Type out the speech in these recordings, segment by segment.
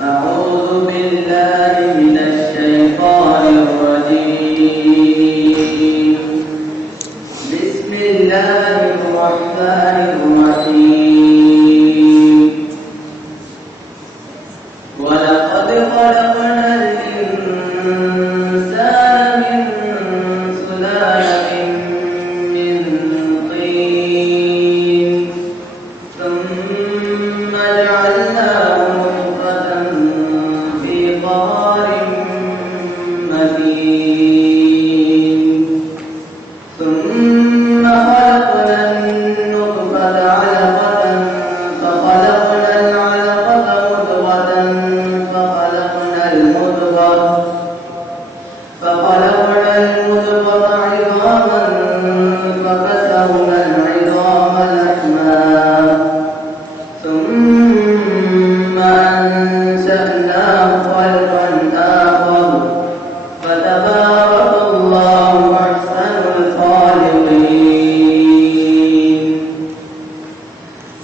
أعوذ بالله من الشيطان الرجيم. بسم الله الرحمن الرحيم. ولقد خلقنا الإنسان من سلالة من طين ثم جعلناه نطفة في قرار مكين ثم خلقنا النطفة علقة فخلقنا العلقة مضغة فخلقنا المضغة عظاما فكسونا العظام لحما ثم أنشأناه خلقا آخر فتبارك الله أحسن الخالقين.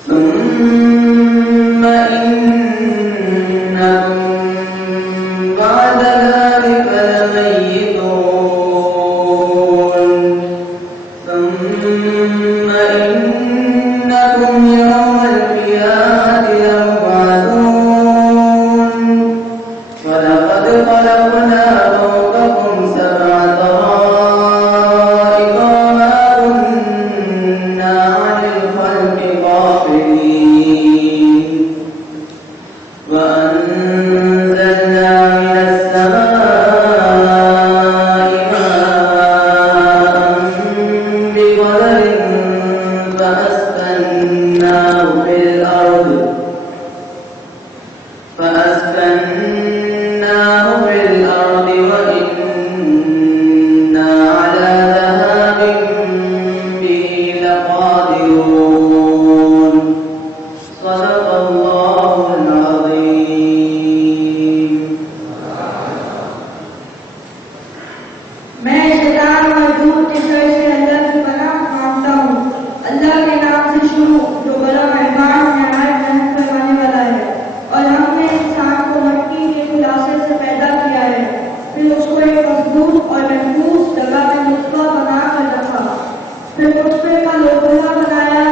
ثم إنكم بعد ذلك لميتون ثم إنكم يوم القيامة يبعثون. ولقد خلقنا فوقكم سبع طرائق وما كنا عن الخلق غافلين. وأنزلنا من السماء ماء بقدر فأسكناه في الأرض وإنا على ذهاب به لقادرون. صدق الله العظيم. میں شیطان مردود کے شر سے اللہ کی پناہ مانگتا ہوں. اللہ کے نام سے شروع جو بڑا مہربان نہایت رحم فرمانے والا ہے. اور ہم نے انسان کو مٹی کے خلاصے سے پیدا کیا ہے، پھر اس کو ایک مضبوط اور محفوظ جگہ میں نطفہ بنا کر رکھا، پھر نطفے کا لوبھلا بنایا،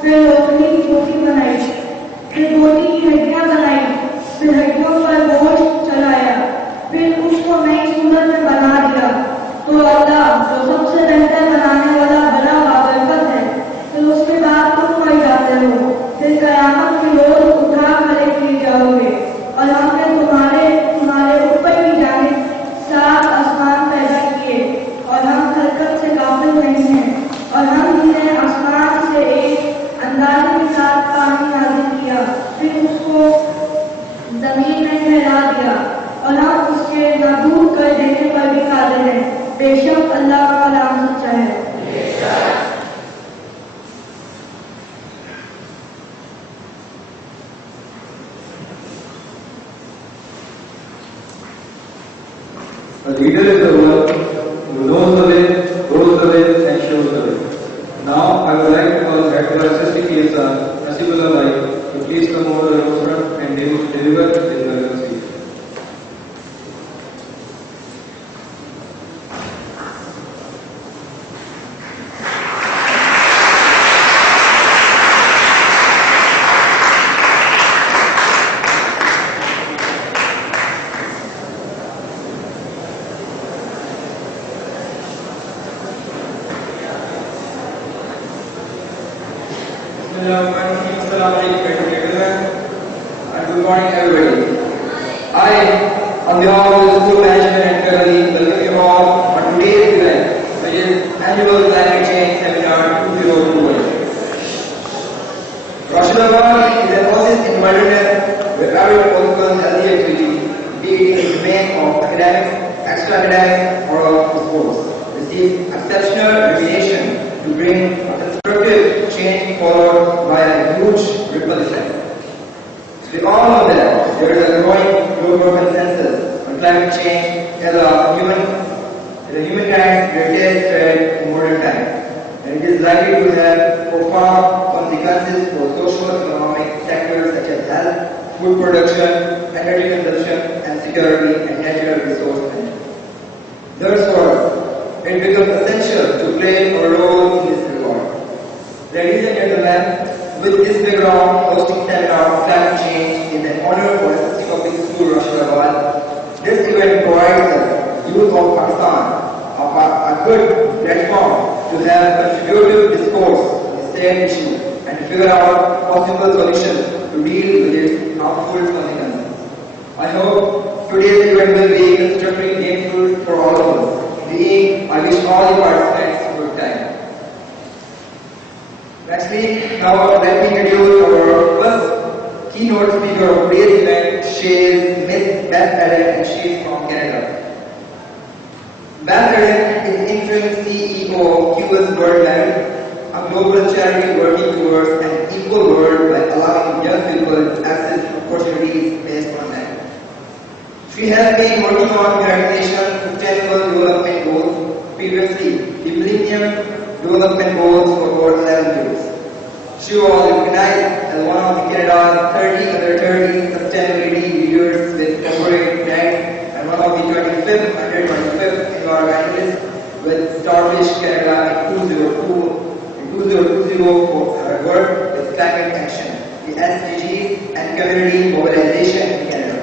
پھر روکنے کی روٹی بنائی، پھر روٹی کی ہڈیاں بنائی، پھر ہڈیوں پر گوشت چلایا، پھر اس کو نئی صورت میں بنا دیا. تو اللہ جو سب سے بہتر بنانے والا بڑا بابرکت ہے. پھر اس کے بعد تم مر جاتے ہو، پھر قیامت کے روز اٹھا کر لیے جاؤ گے. اور ہم نے تمہارے اوپر کی جانب 7 آسمان پیدا کیے اور ہم حرکت سے غافل نہیں ہیں. اور ہم نے آسمان سے ایک اندازے کے ساتھ پانی نازل کیا، پھر اس کو زمین میں پھیلا دیا، اور ہم اس کے نابود کر دینے پر بھی قادر ہیں. بے شک اللہ کا کلام سچا ہے. A leader is the one who knows the way, goes the way, and shows the way. Now, I would like to call back to our assistant PSR, Nasibullah Bhai, to please come over the front and deliver his welcome speech. And good morning, everybody. I, on behalf of the school management and faculty, welcome you all on today's event, which is Annual Climate Change Seminar 2021. Rashidabad is an oasis in moderness where every possible healthy activity, be it in the domain of academic, extra-academic, or of sports, receives exceptional recognition to bring a constructive change followed by a huge ripple effect. We all know that there is a growing global consensus on climate change as a humankind's greatest threat in modern times, and it is likely to have profound consequences for socio-economic sectors such as health, food production, and energy consumption, and security and natural resource management. Thus, it becomes essential to play a role in this regard. Ladies and gentlemen, with this background, hosting seminar on climate change is an honor for Assistant Public School Rashidabad. This event provides the youth of Pakistan a good platform to have contributive discourse on the same issue and to figure out possible solutions to deal with its harmful consequences. I hope today's event will be constructively gainful for all of us. I wish all the participants a good time. Lastly, now let me introduce our first keynote speaker of today's event. She is Ms. Beth Allen, and she is from Canada. Beth Allen is interim CEO of QS World Bank, a global charity working towards an equal world by allowing young people to access opportunities based on that. She has been working on United Nations Sustainable Development Goals, previously the Millennium Development Goals for over 11 years. She was recognized as one of Canada's 30 under 30 sustainability leaders with corporate rank and one of the 25th under 25th environmentalists with Starfish Canada in 2020 for her work with climate action, the SDGs and community mobilization in Canada.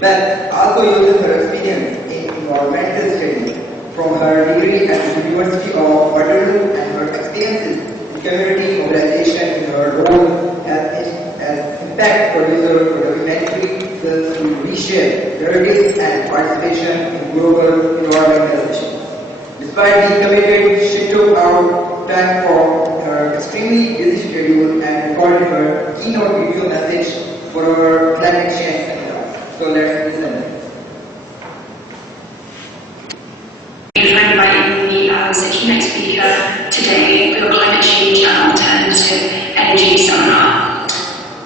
Beth also uses her experience in environmental studies from her degree at the University of Waterloo and her experiences in community mobilization in her role as impact producer for documentary films to reshape narratives and participation in global environmental issues. Despite being committed, she took out time from her extremely busy schedule and recorded her keynote video message for our climate change seminar. So let's listen. Thank you for inviting me as a keynote speaker today for the Climate Change and Alternative Energy Seminar.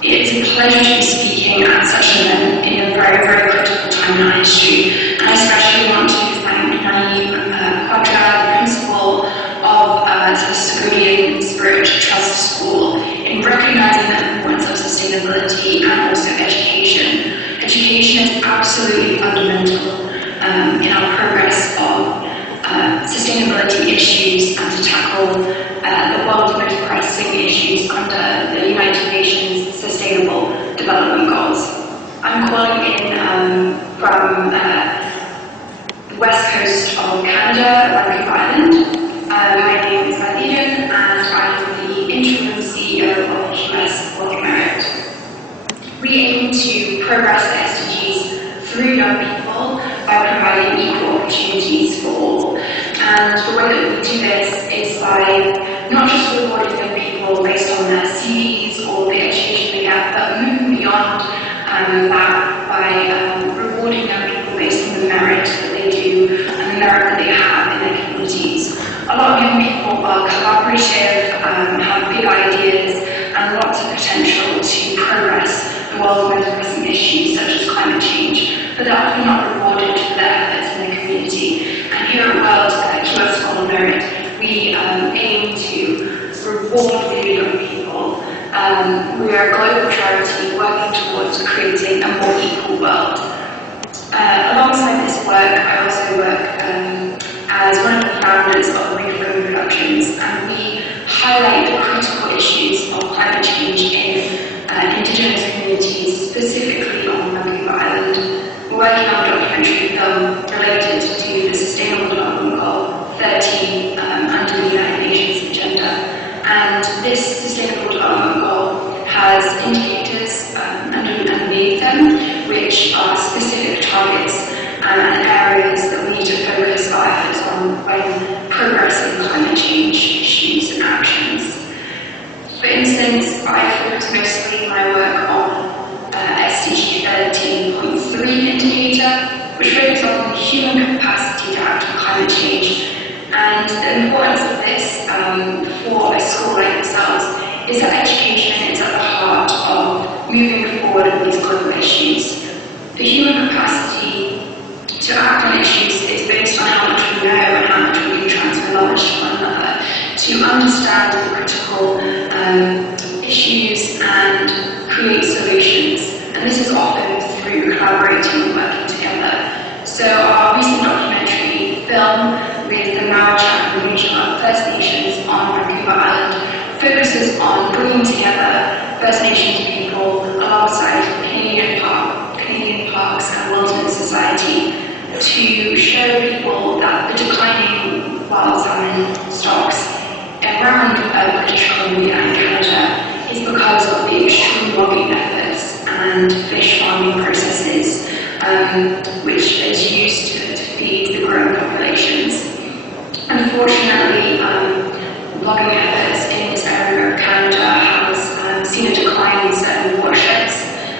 It's a pleasure to be speaking at such an event in a very, very critical time in our history, and I especially want to thank Naeem Quadra, the principal of the Sagodian Spirit Trust School, in recognizing the importance of sustainability and also education. Education is absolutely fundamental in our progress of sustainability issues and to tackle the world's most pressing issues under the United Nations Sustainable Development Goals. I'm calling in from the west coast of Canada, Vancouver Island. My name is Beth Eden, and I'm the interim CEO of QS World Merit. We aim to progress the SDGs through young people by providing equal opportunities for all. And the way that we do this is by not just rewarding young people based on their CVs or the education they get, but moving beyond that by rewarding young people based on the merit that they do and the merit that they have in their communities. A lot of young people are collaborative, have big ideas and lots of potential to progress the world's most pressing issues such as climate change, but they're often not rewarded for their efforts in their community. And here at QS School of Merit, we aim to reward really young people. We are a global charity working towards creating a more equal world. Alongside this work, I also work as one of the founders of Reflow Productions, and we highlight the critical issues of climate change in Indigenous communities, specifically on Vancouver Island. We're working on a documentary film related to the Sustainable Development Goal 13 under the United Nations agenda. And this Sustainable Development Goal has indicators underneath them, which are specific targets and areas that we need to focus our efforts on when progressing climate change issues and actions. For instance, I focus mostly my work on SDG 13.3 indicator, which focuses on the human capacity to act on climate change. And the importance of this for a school like yourselves is that education is at the heart of moving forward with these global issues. The human capacity to act on issues is based on how much we know and how much we can transfer knowledge to one another, to understand the critical issues and create solutions. And this is often through focuses on bringing together First Nations people alongside Canadian parks and wilderness society to show people that the declining wild salmon stocks around British Columbia and Canada is because of the extreme logging efforts and fish farming processes which is used to feed the growing populations. Unfortunately, logging efforts in this area of Canada has seen a decline in certain watersheds,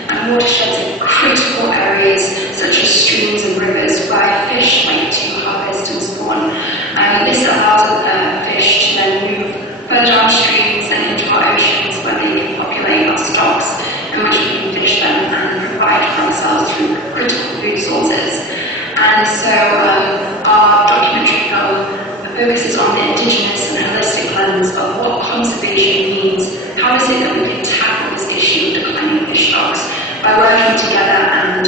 and watersheds are critical areas such as streams and rivers where fish like to harvest and spawn. This allows fish to then move further downstreams and into our oceans where they can populate our stocks in which we can fish them and provide for ourselves through critical food sources. And so our documentary film focuses on the Indigenous and holistic lens of what conservation means. How is it that we can tackle this issue of declining fish stocks by working together and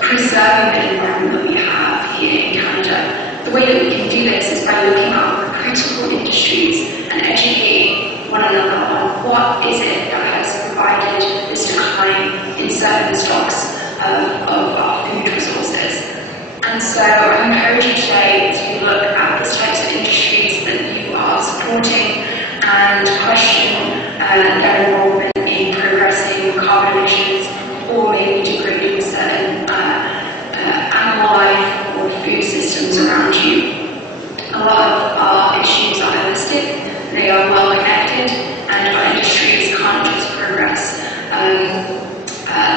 preserving the environment that we have here in Canada? The way that we can do this is by looking at critical industries and educating one another on what is it that has provided this decline in certain stocks of our food resources. And so I encourage you today to look at the types of industries that you are supporting and question their involvement in progressing carbon emissions or maybe degrading certain animal life or food systems around you. A lot of our issues are holistic, they are well connected, and our industries can't just progress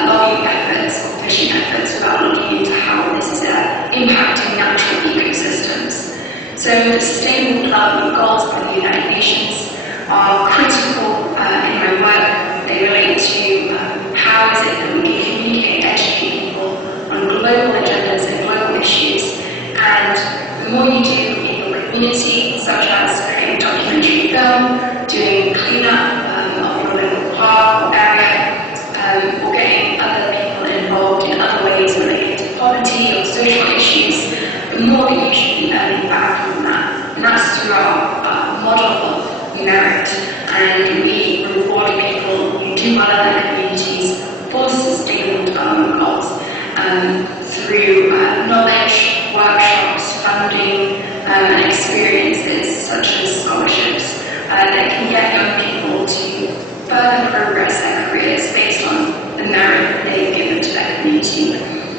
logging efforts or fishing efforts without looking into how this is impacting natural ecosystems. So the Sustainable Development Goals by the United Nations are critical in my work. They relate to how is it that we can communicate and educate people on global agendas and global issues. And the more you do in your community, such as creating a documentary film, doing cleanup of your local park or area, or getting other people involved in other ways related to poverty or social issues, the more that you should be earning back from that. And that's through our model of merit. And we reward people who do well in their communities for sustainable development goals through knowledge, workshops, funding, and experiences such as scholarships that can get young people to further progress their careers based on the merit that they've given to their community.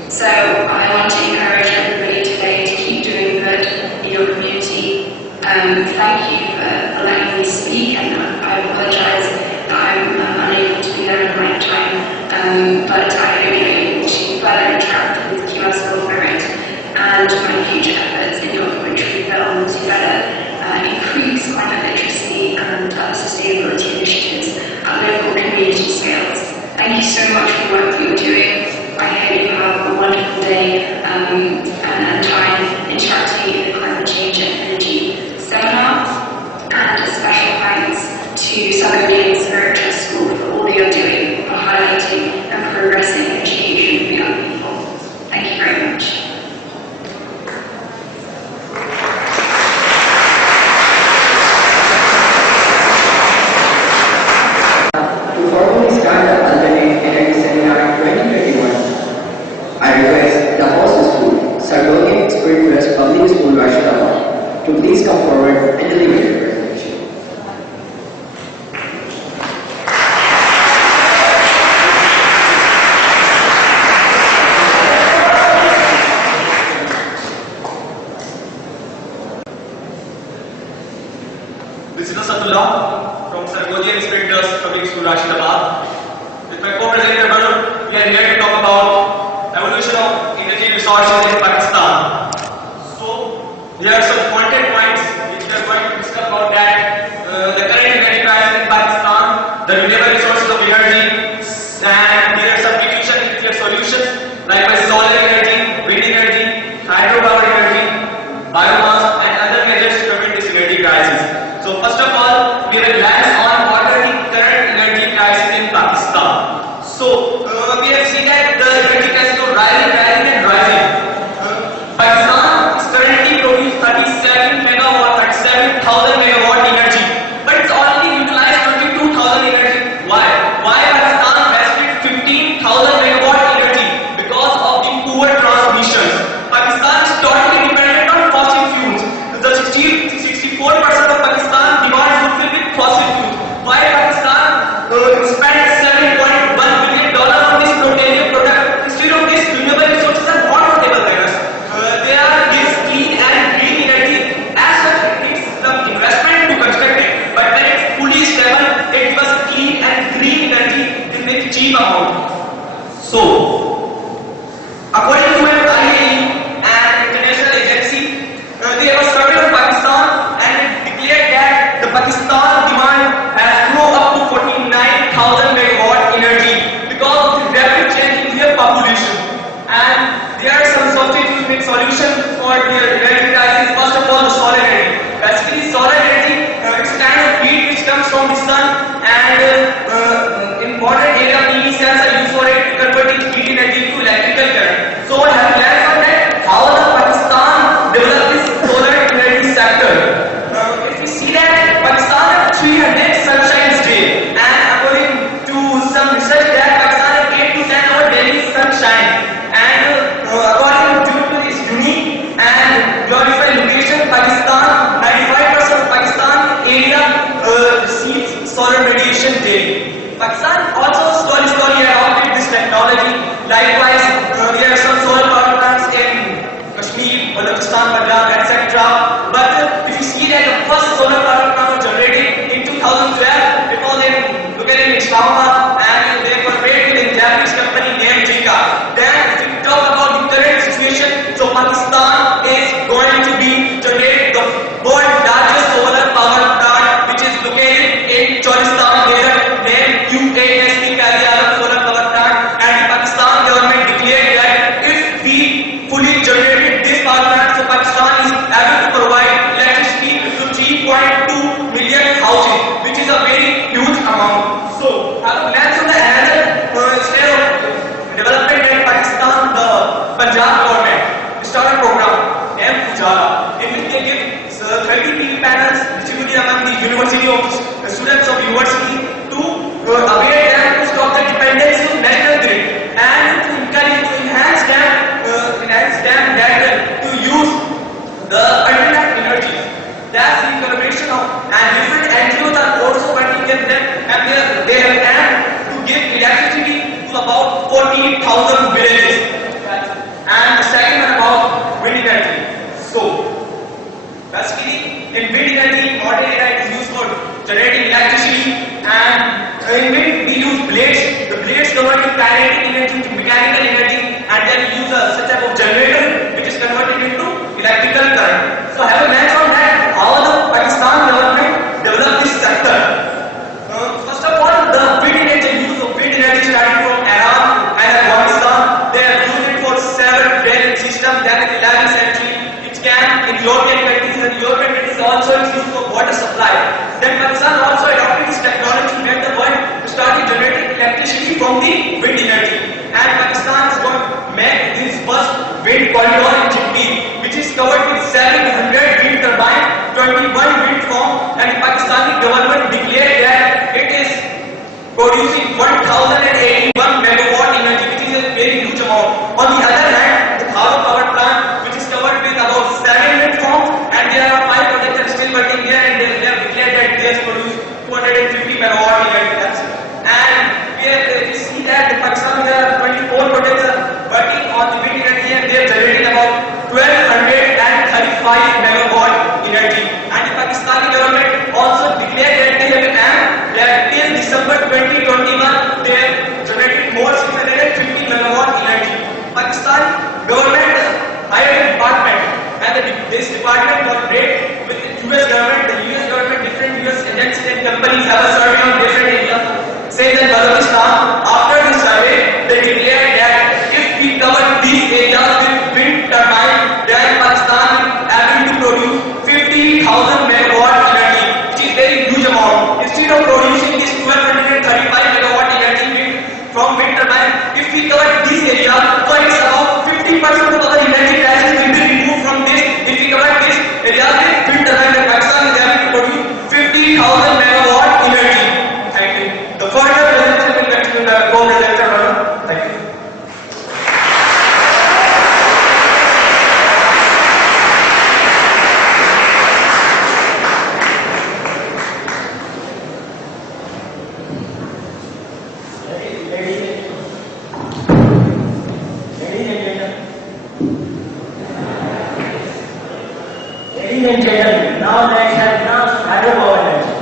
So I want to encourage everybody today to keep doing good in your community. Thank you for letting me speak, and I apologize that I'm unable to be there in the right time, but I hope you're able to further interact with QS World Merit and my future efforts in your documentary film to better increase climate literacy and sustainability initiatives at local community scales. Thank you so much for the work that you're doing. I hope you have a wonderful day and time interacting in the Climate Change and Energy seminar. And a special thanks to Southern Indian Spirit Trust School for all that you're doing for highlighting and progressing education for young people. Thank you very much. To formally start the alternate energy seminar 2021, I request the host school, Sargogian Spirit Trust Public School, Rashidabad, to please come forward and deliver the presentation. This is Asatullah from Sargogian Spirit Trust Public School, Rashidabad. With my co-presenter Varun, we are here to talk about evolution of energy resources in Pakistan. So, here are some content points which we are going to discuss about that. The current energy crisis in Pakistan, the renewable resources of energy, and their substitution with their solutions like solar energy, wind energy, hydropower energy, biomass, and other measures to prevent this energy crisis. So first of all, we will glance on what are the current energy crisis in Pakistan. So we have seen that the energy crisis is rising and rising. Pakistan is currently producing 37,000 megawatt energy, but it's only utilized And there are some substitute solutions for the energy crisis. First of all, the solar energy. Basically, solar energy it's a kind of heat which comes from the sun, and important area PV cells are used for it to convert heat energy to electrical current. So what have learned from that? How the Pakistan developed this solar energy sector. If we see that Pakistan has 300 sunshine days, and according to some research that Pakistan has 8 to 10 hours daily sunshine, and according to this unique and glorified location, Pakistan, 95% of Pakistan area receives solar radiation daily. Pakistan also slowly adopted this technology. Likewise, there are some solar power plants in Kashmir, Balochistan, Punjab, etc. But if you see that the first solar power plant was generated in 2012, it was located in Islamabad, and they were made with a Japanese company named Jika. Then, if we talk about the current situation, so Pakistan is going to be generating the world's largest solar power plant, which is located in Cholistan desert, named UASP Solar Power Plant. And the Pakistan government declared that if we fully generated this power plant, so Pakistan is able to provide electricity to 3.2 million houses, which is a very huge amount. So, let's look at another state of development in Pakistan. The Punjab government started a program named Ujala, in which they give 30 PV panels distributed among the students of university to aware them to stop the dependency on national grid, and to enhance them that to use the alternate energies. That's the collaboration of, and different NGOs are also working with them, and they have aimed to give electricity to about 40,000 villages. And the second one about wind energy. So, basically, in wind energy, modern era is used for generating electricity, and in wind we use blades. The blades convert kinetic energy to mechanical energy, and then we use a such type of generator which is converted into electrical current. So, have a glance on that, how the Pakistan government developed this sector. First of all, the wind energy, use of wind energy starting from Iran and Afghanistan. They have used it for several built systems that in the 11th century. It can in European countries, and European countries also is used for water supply. Then Pakistan also adopted this technology to make the world started generating electricity from the wind energy. And Pakistan is going to make this first wind corridor in Chippi, which is covered with 700 wind turbines, 21 wind farms, and the Pakistani government declared that it is producing 1081 megawatt energy, which is a very huge amount. On the other hand, the Dharo power plant, which is covered with about 7 wind farms, and there are 5 projects that are still working there, and they have declared that they have produced 250 megawatt energy. And we see that in Pakistan there are 24 projects working on the wind energy, and they are generating about 1235 megawatt energy. And the Pakistani government also declared that they have an aim that till December 2021 they have generated more 650 megawatt energy. Pakistan government hired a department, and this department collaborated with the US government. The US government, different US agencies and companies have a survey on different areas. Say that Balochistan, after the survey, they declared that if we cover these areas with wind turbine, then Pakistan is able to produce 50,000 megawatt energy, which is very huge amount. Instead of producing this 1235 megawatt energy from wind turbine, if we cover these areas, so it's about 50% of the energy crisis will be removed from this. If we cover this area with wind turbine, then Pakistan is able to produce 50,000 megawatt energy. Thank you. The further presentation will continue in the co-presenter. Thank you. Ladies and gentlemen, now let's have hydropower energy.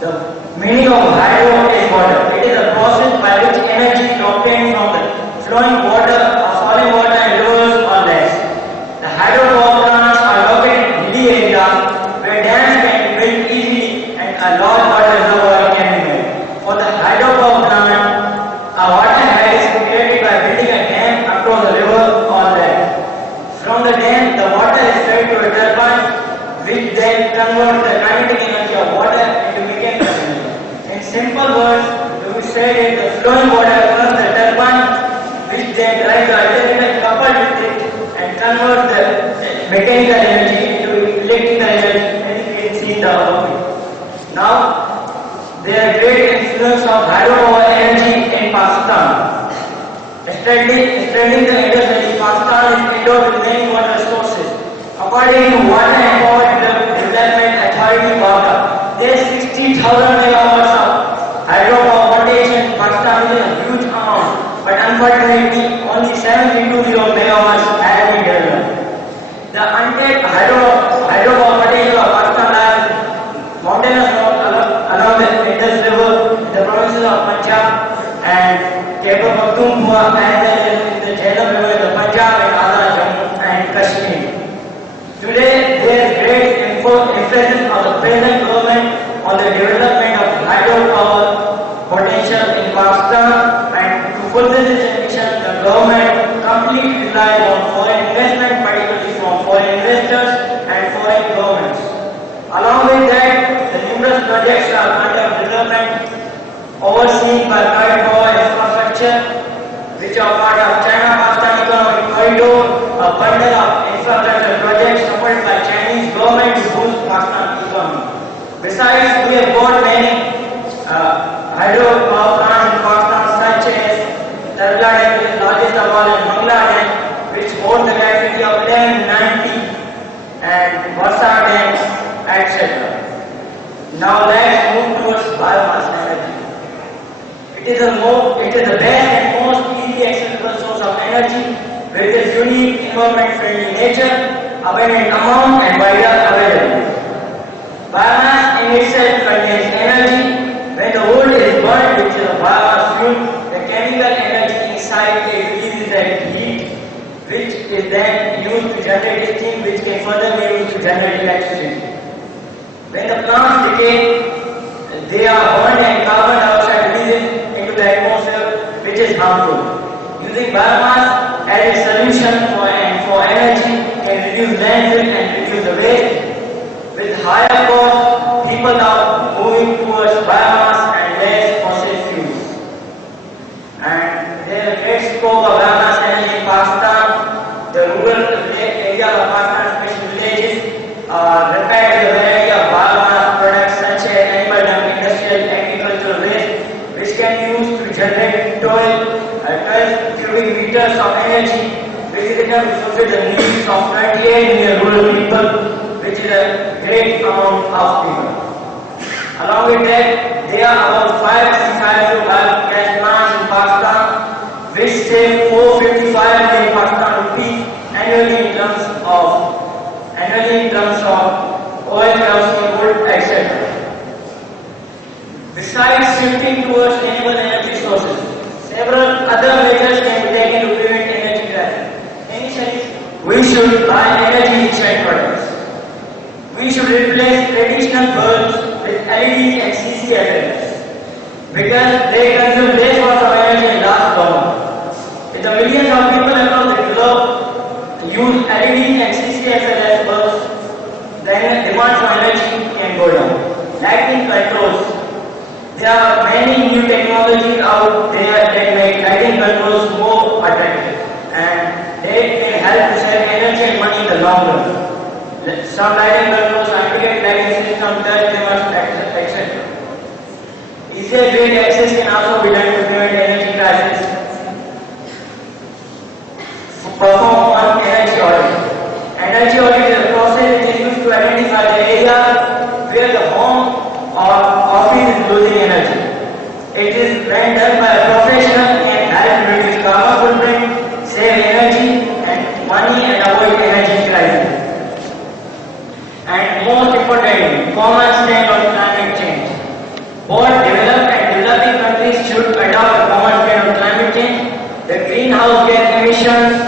The meaning of hydro is water. It is a process by which energy is obtained from the flowing water or falling water in rivers or lakes. The hydropower plants are located in hilly areas where dams can be built easily and a large water reservoir can be made. For the hydropower plant, a water head is created by building a dam across a river then drive the alternator coupled with it and convert the mechanical energy into electrical energy, as you can see in the output. Now, there are great influence of hydropower energy in Pakistan. Studying the Indus Valley, Pakistan is endowed with many water resources. According to Water and Power Development Authority (WAPA), there is 60,000 megawatts of hydropower potential in Pakistan, which is a huge amount. But unfortunately, only 720 megawatts have been developed. The untapped hydropower potential of Pakistan lies mountainous along the Indus River in the provinces of Punjab and Khyber Pakhtunkhwa, as well as in the Jhelum River in the Punjab and Azad Jammu and Kashmir. Today, there is great emphasis of the present government on the development of hydropower potential in Pakistan, and to fulfill this ambition, the government completely relies on foreign investment, particularly from foreign investors and foreign governments. Along with that, the numerous projects are under development overseen by private power infrastructure, which are part of China-Pakistan Economic Corridor, a bundle of infrastructure projects supported by Chinese government to boost Pakistan's economy. Besides, we have got many hydropower plants in Pakistan, such as Tarla Dam, which is largest of all, and Mangla Dam, which holds the capacity of 1190, and Varsa Dam, etc. Now let's move towards biomass energy. It is the best and most easily accessible source of energy with its unique environment-friendly nature, abundant amount, and wider availability. Biomass in itself contains energy. When the wood is burned, which is a biomass fuel, the chemical energy inside it releases that heat, which is then used to generate steam, which can further be used to generate electricity. When the plants decay, they are burned and carbon dioxide releases into the atmosphere, which is harmful. Using biomass as a solution for energy can reduce landfill and reduce the waste. With higher cost, people are moving towards biomass and less fossil fuels. And there is a great scope of biomass energy in Pakistan. The rural areas of Pakistan, especially villages, are prepared with a variety of biomass products such as animal dung, industrial, agricultural waste, which can be used to generate 12 cubic meters of energy, which is enough to fulfill the needs of 28 million rural people, which is a great amount of people. Along with that, there are about 565 biogas plants in Pakistan, which save 455 million Pakistan rupees annually in terms of oil, kerosene, wood, etc. Besides shifting towards renewable energy sources, several other measures can be taken to prevent energy crisis. Initially, we should buy energy-efficient products. We should replace traditional bulbs with LEDs and CCFLs because they consume less water of energy and last longer. If the millions of people across the globe use LEDs and CCFLs bulbs, then demand for energy can go down. Lighting controls. There are many new technologies out there that make lighting controls more attractive, and they can help to save energy and money in the long run. Some lighting controls, integrated lighting system, touch dimmers, etc. Easier grid access can also be done to prevent energy crisis. Perform one energy audit. Energy audit is a process which is used to identify the area where the home or office is losing energy. It is when done by a professional can help reduce carbon footprint, save energy and money, and avoid energy crisis. And most importantly, common stand on climate change. Both developed and developing countries should adopt a common stand on climate change. The greenhouse gas emissions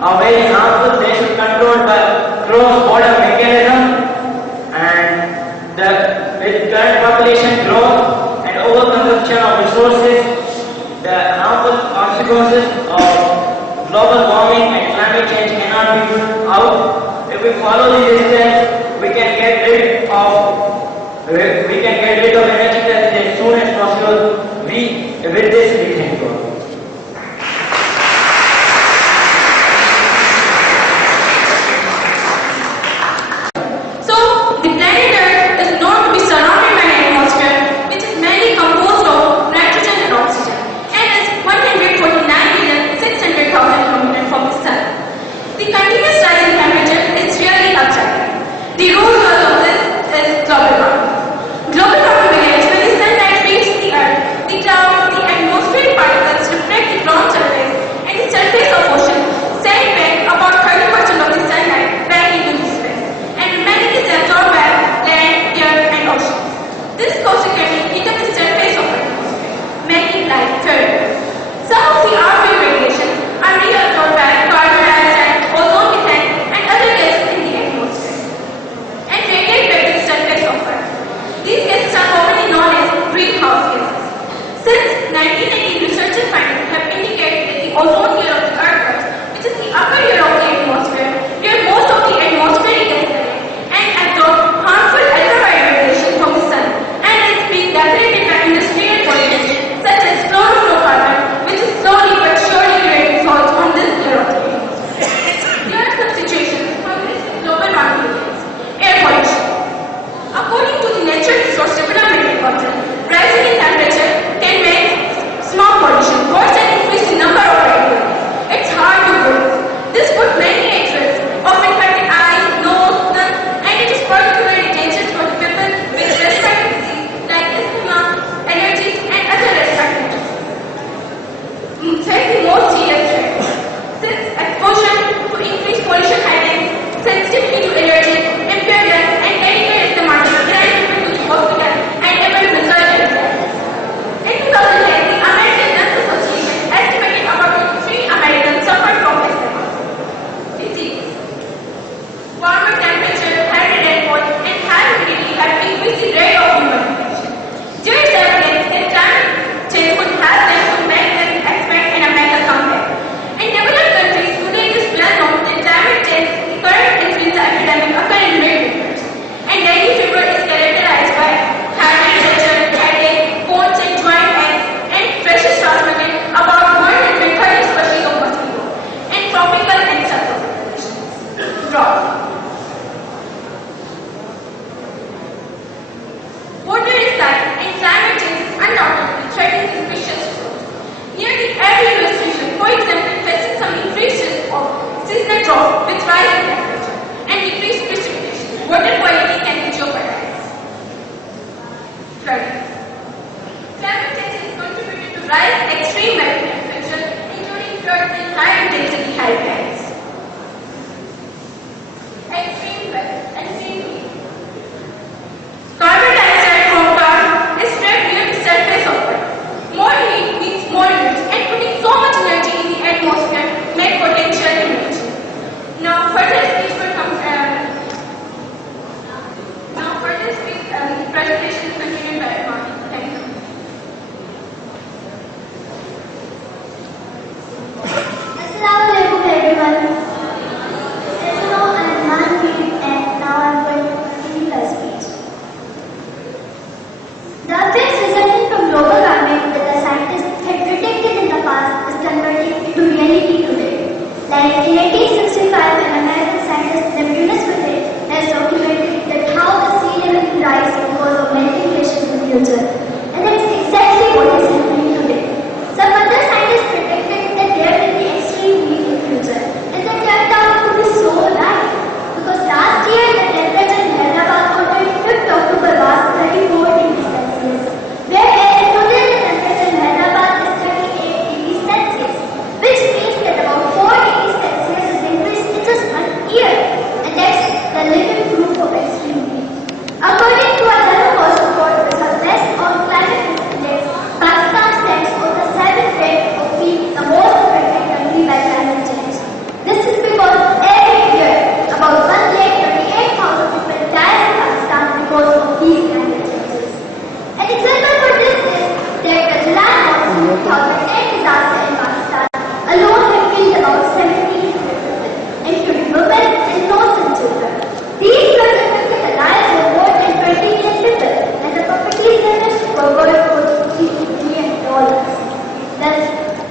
are very harmful. They should control by cross-border mechanism, and with current population growth and overconsumption of resources, the harmful consequences of global warming and climate change cannot be ruled out. If we follow these steps, we can get rid of energy crisis as soon as possible. With this we thank God. great potential in it. Now further speech will come. Now further speech presentation is continued by Mark. Thank you. Assalamualaikum everyone. As you know, I am Manvi and now I am going to give a speech. The effects resulting from global warming that the scientists had predicted in the past is converting into reality today. Like in 1865, an American scientist Neptunus has documented that how the sea level will rise because of melting glaciers in the future. And that is exactly what is happening today. Some other scientists predicted that there will be extreme heat in the future. And that turned out to be so right. Because last year the temperature in Hyderabad on 25th October was 34 degrees Celsius. Whereas today the temperature in Hyderabad is 38 degrees Celsius. Which means that about 4 degrees Celsius is increased in just 1 year. And that's the living proof of extreme heat. According to a Delacoste report which was based on climate index, Pakistan stands on the 7th rank of being the most affected country by climate change. This is because every year about 1,38,000 people die in Pakistan because of these climate changes. An example for this is that the July monsoon 2008 disaster in Pakistan alone had killed about 1,700 people, including women and nurses and children. These floods affected the lives of more than 20 million people, and the properties damaged were worth $43 billion. Thus,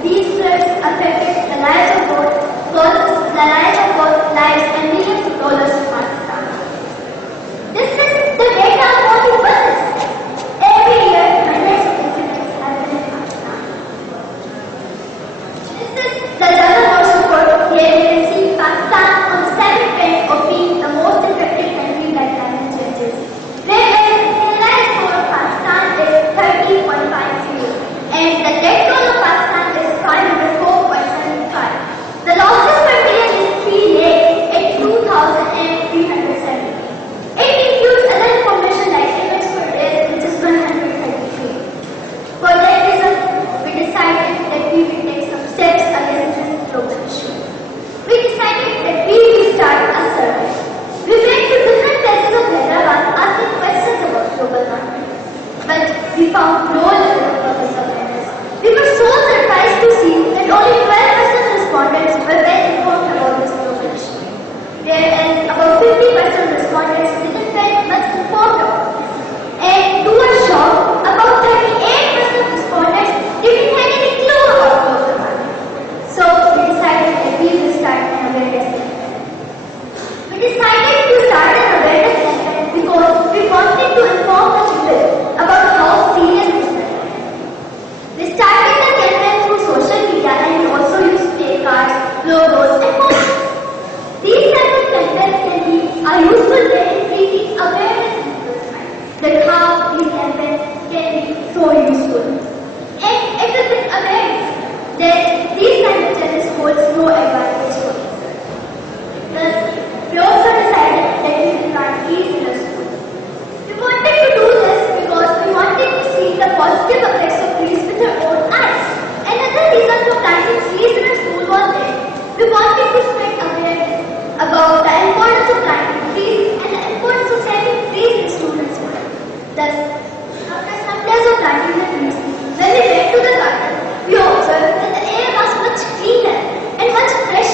these floods affected the lives of both lives and millions of dollars in Pakistan. This is the data of all these buses. Every year, hundreds of incidents happen in Pakistan. This is the Delacoste report. Here you can see Pakistan on the 7th rank of being the most affected country by climate changes. Whereas the civilized score of Pakistan is 30.50 and the death toll of Pakistan is 504.75. The losses per million is 3 lakhs at 2,370. It includes other information like events per day, which is 133. For that reason, we decided that we will take some steps against this global issue. We decided that we will start a survey. We went to different places of Hyderabad asking questions about global warming, but we found no level of public awareness. We were so surprised to see that only 12% respondents were well informed about this global issue, whereas about 50% respondents didn't feel much informed about it. And to our shock, about 38% respondents didn't have any clue about global warming. So we decided that we will start an awareness campaign. We decided to start an awareness campaign because we wanted to inform the people about how serious this is. We started the campaign through social media and we also used placards, logos and posters. These types of campaigns can be a useful way in creating awareness in people's minds. That how these campaigns can be so useful. And it will bring awareness that these climate changes holds no advantage for research. Thus, we also decided that we will plant trees in our school. We wanted to do this because we wanted to see the positive effects of trees with our own eyes. Another reason for planting trees in our school was that we wanted to spread awareness about the importance of planting trees and the importance of saving trees in students' minds. Thus, after some days of planting the trees, when we went to the garden, we observed that the air was much cleaner and much fresher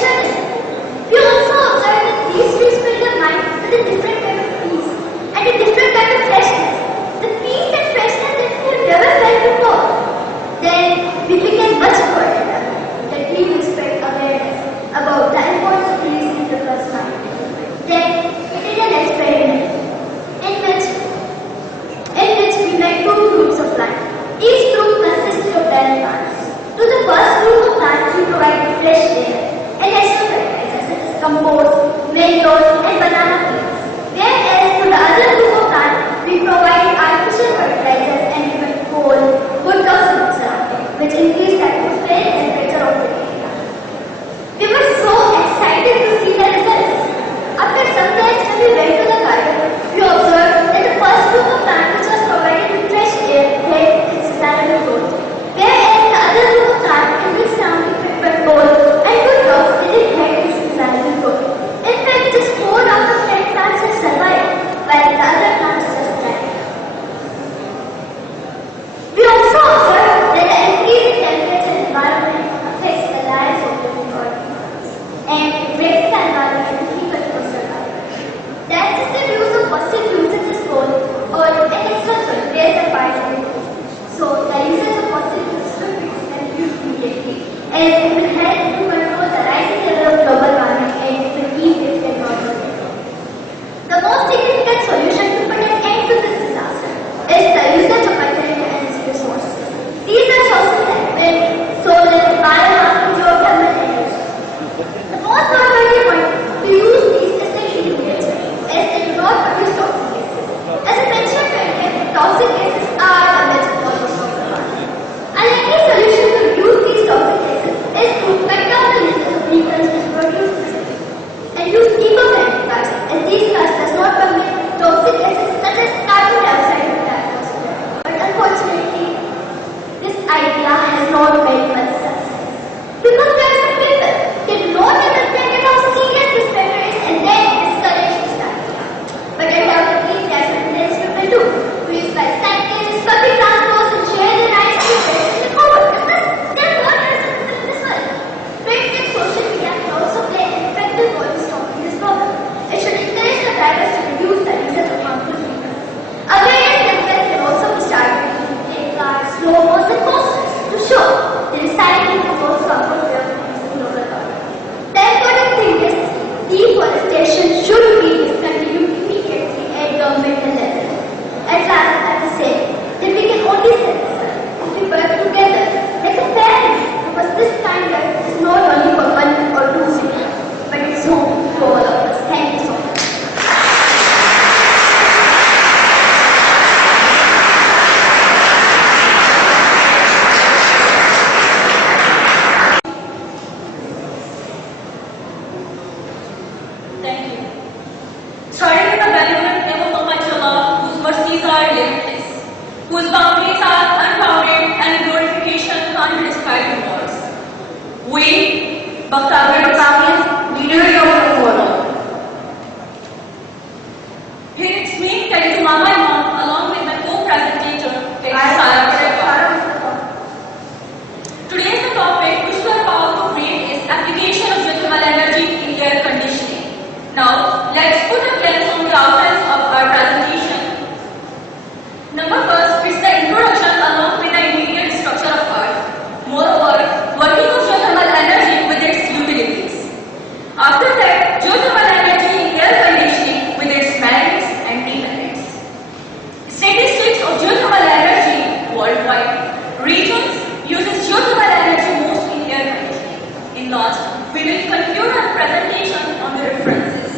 Thank you. Starting with the benevolent name of Almighty Allah, whose mercies are limitless, whose boundaries are unbounded, and glorification can't be described in words. We, Bhaktavians, leaders of the forum. Here it's me, that is Mama Imam, along with my co-presentator, Today's the topic which we are about to bring is application of geothermal energy in air conditioning. Now, let's put a glance on the outlines of our presentation. Number first is the introduction along with the immediate structure of Earth. Moreover, working of geothermal energy with its utilities. After that, geothermal energy in air conditioning with its merits and demerits. Statistics of geothermal energy worldwide. Regions uses geothermal energy most in air conditioning. In last, we will conclude our presentation on the references.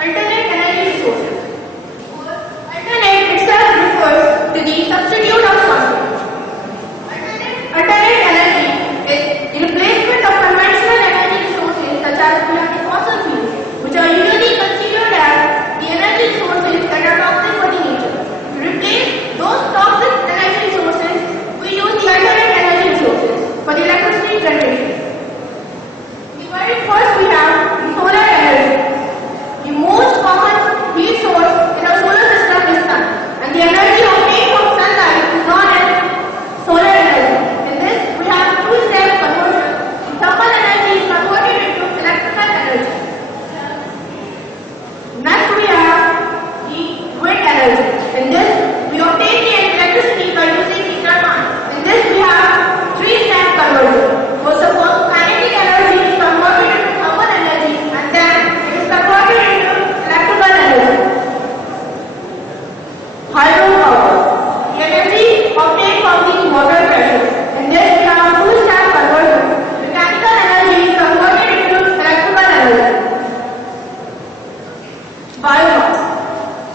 Alternate energy sources. Alternate itself refers to the substitute of something. Alternate energy is the replacement of conventional energy sources such as fossil fuels, which are usually considered as the energy sources that are toxic for the nature. To replace those toxic energy sources, we use the alternate energy sources for the electricity generation. The very first we have the solar energy. The most common heat source in our solar system is sun, and the energy obtained from sunlight is known as solar energy. In this, we have two-step conversion. The thermal energy is converted into electrical energy. Next, we have the wind energy. In this, we obtain the electricity by using the turbine. In this, we have three-step conversion. First of all, kinetic energy is converted into thermal energy, and then it is converted into electrical energy. Hydropower. The energy obtained from the water pressure. In this, we have two-step conversion. Mechanical energy is converted into electrical energy. Biomass.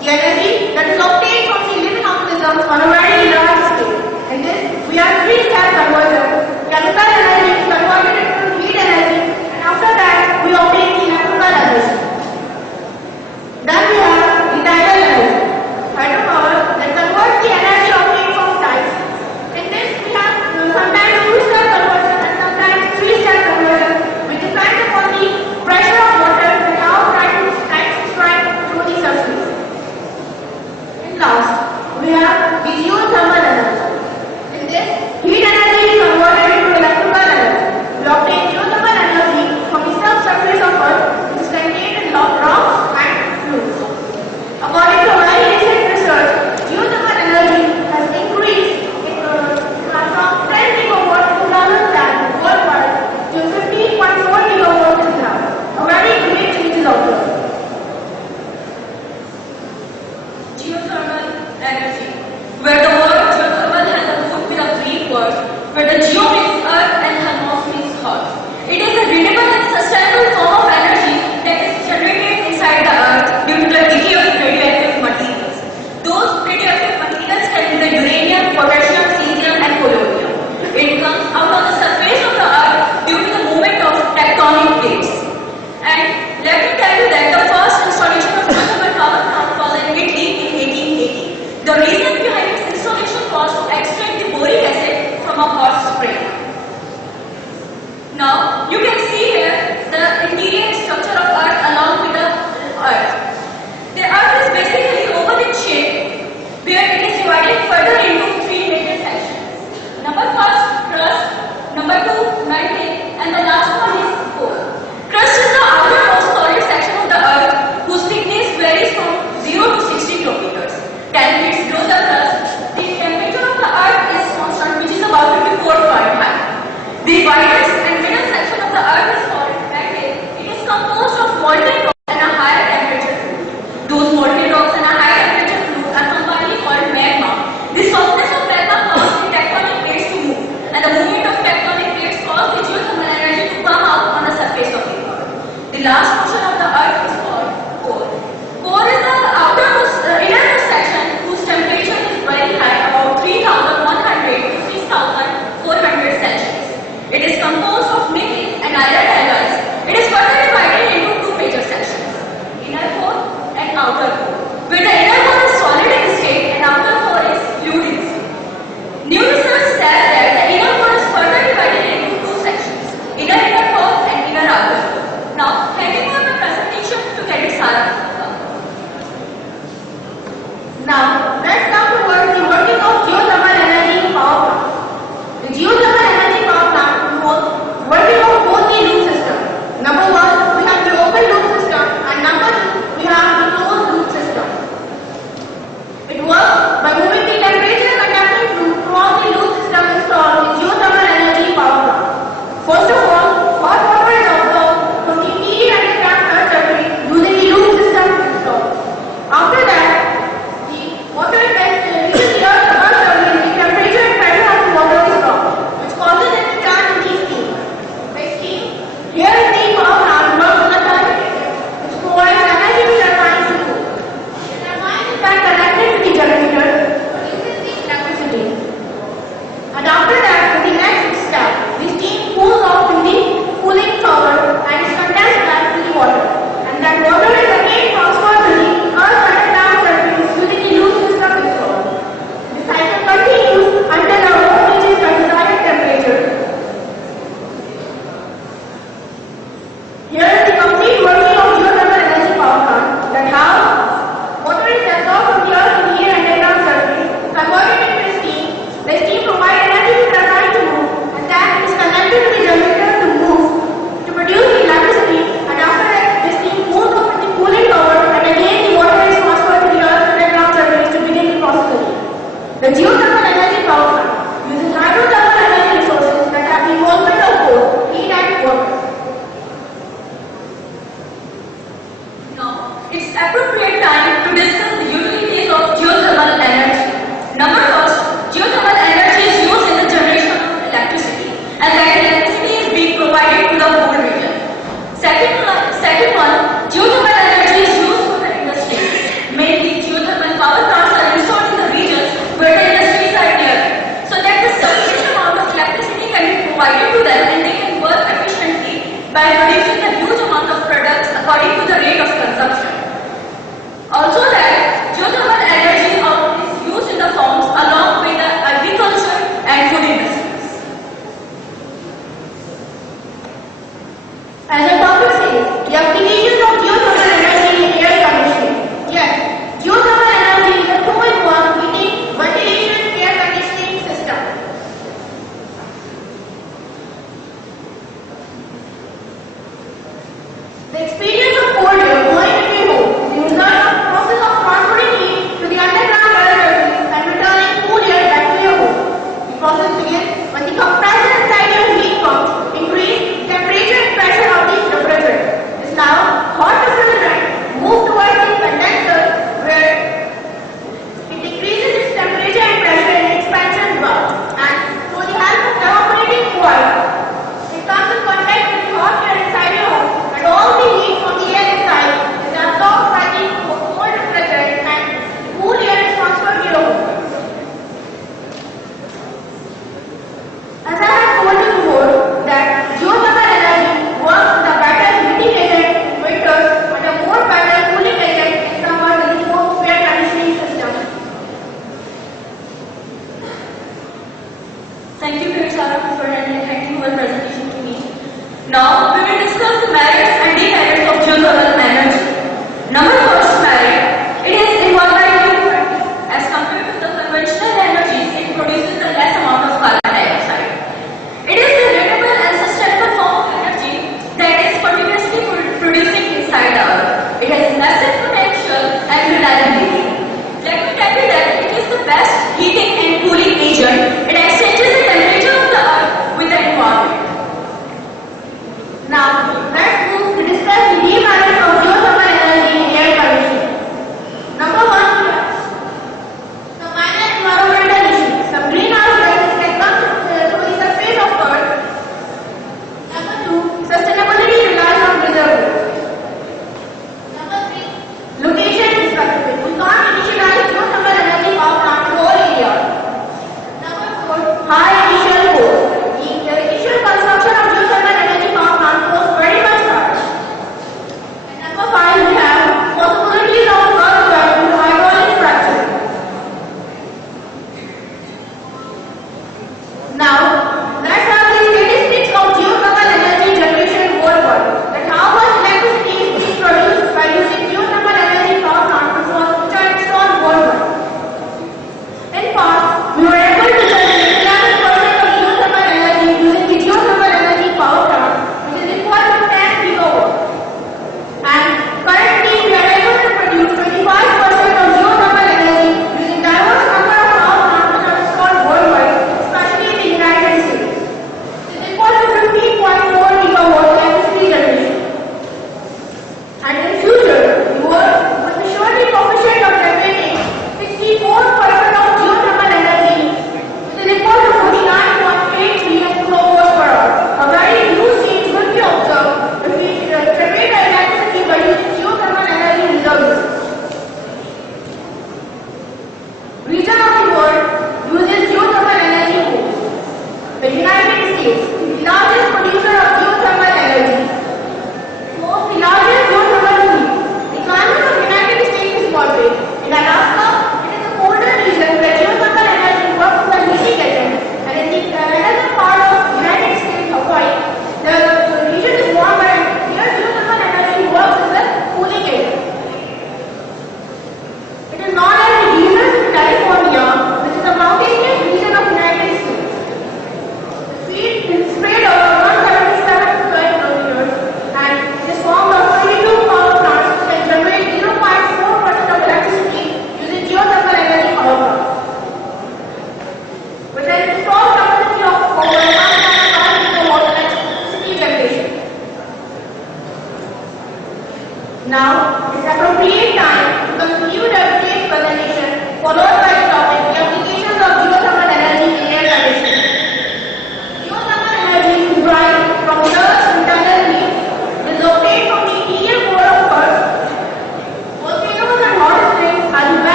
The energy that is obtained from the living organisms on a very large scale. In this, we have three-step conversion. Chemical energy is converted into heat energy, and after that, we obtain the electrical energy. Then we have the tidal energy. Hydropower that converts the energy obtained from tides. In this, we have sometimes two-step conversion and sometimes three-step conversion, which depends upon the pressure of water and how tides strike through the surface. And last, we have the geothermal energy. In this, heat energy is converted into electrical energy. We obtain geothermal energy from the subsurface of Earth, which is contained in rocks and fluids. According to very recent research, geothermal energy has increased from 10 gigawatts in 2010 worldwide to 15.4 gigawatts now. A very great change is observed. Geothermal energy, where the word geothermal has a root with a Greek word, where the geo means earth and thermos means hot. It is a renewable and sustainable form of energy that is generated inside the earth due to the decay of radioactive materials. Those radioactive materials can be the uranium, potassium, cesium, and polonium. It comes out on the surface of the earth due to the movement of tectonic plates. And let me tell you that the first installation of geothermal power plant was in Italy in 1880. The reason behind its installation was to extract the boric acid from a hot spring. Now, you can see here the interior structure of Earth along with the Earth. The Earth is basically oval in shape, where it is divided further into three major sections. Number first, crust, number two, mantle, and the last one is core. Crust is the outermost solid section of the Earth, whose thickness varies from 0 to 60 kilometers. 10 feet below the crust, the temperature of the Earth is constant, which is about 54 Fahrenheit. The widest and middle section of the Earth is called mantle. It is composed of molten rocks and a higher temperature fluid. Those molten rocks and a higher temperature fluid are combined called magma. The softness of magma causes the tectonic plates to move, and the movement of tectonic plates causes the geothermal energy to come out on the surface of the Earth. The last portion of the Earth is called core. Core is the innermost section whose temperature is very high, about 3,100 to 6,400 Celsius. It is composed of nickel and iron alloys provided to them and they can work efficiently by producing a huge amount of products according to the rate of consumption. Also that geothermal energy is used in the forms along with the agriculture and food industries. As the topic says, the application of geothermal energy in air conditioning. Yes, geothermal energy is a two-in-one heating, ventilation, air conditioning system. The experience of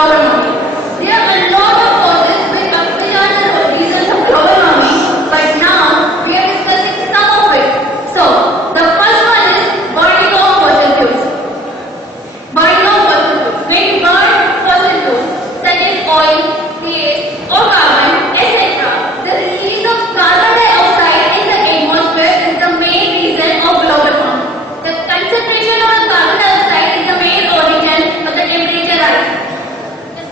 global warming. There are a lot of causes which are the reasons of global warming, but now we are discussing some of it. So, the first one is burning of fossil fuels. Burning of fossil fuels. When you burn fossil fuels, such as oil, waste, or carbon, etc., the release of carbon dioxide in the atmosphere is the main reason of global warming. The concentration of carbon dioxide is the main origin of the temperature rise. The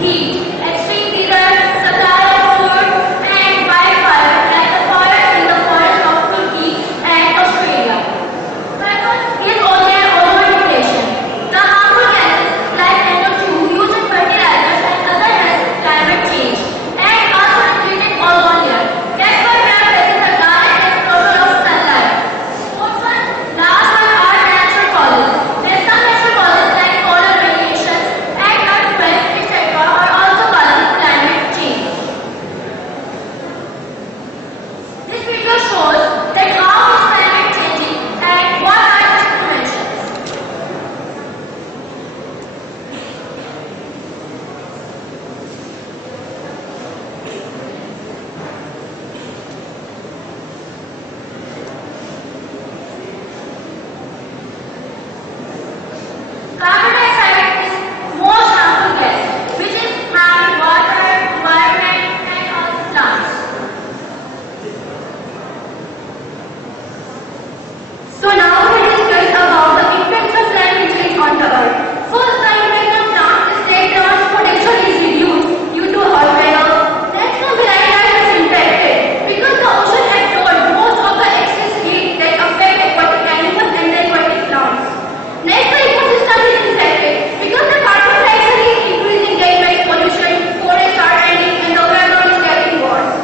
heat, extreme weather, supply of food, and wildfire like the fire in the forest of Turkey and Australia. Second is ozone depletion. The harmful gases like NO2 used in fertilizers and other has climate change and also depleted ozone layer. That's why we are facing the direct exposure of sunlight. Fourth one, last one are natural causes. There's some natural causes like solar radiation and earthquakes, etc. are also causing climate change. This video shows that how is climate changing and what are its preventions. Carbon dioxide is most harmful gas, which is harming water, environment, and all plants. So now we will discuss about the effects of climate change on the earth. First, the impact of plants is that transportation is reduced due to hot weather. Next, the marine life is impacted because the ocean absorbs most of the excess heat that affect aquatic animals and the aquatic plants. Next, the ecosystem is infected because the carbon dioxide is increasing that makes pollution, forests are ending, and the weather is getting worse.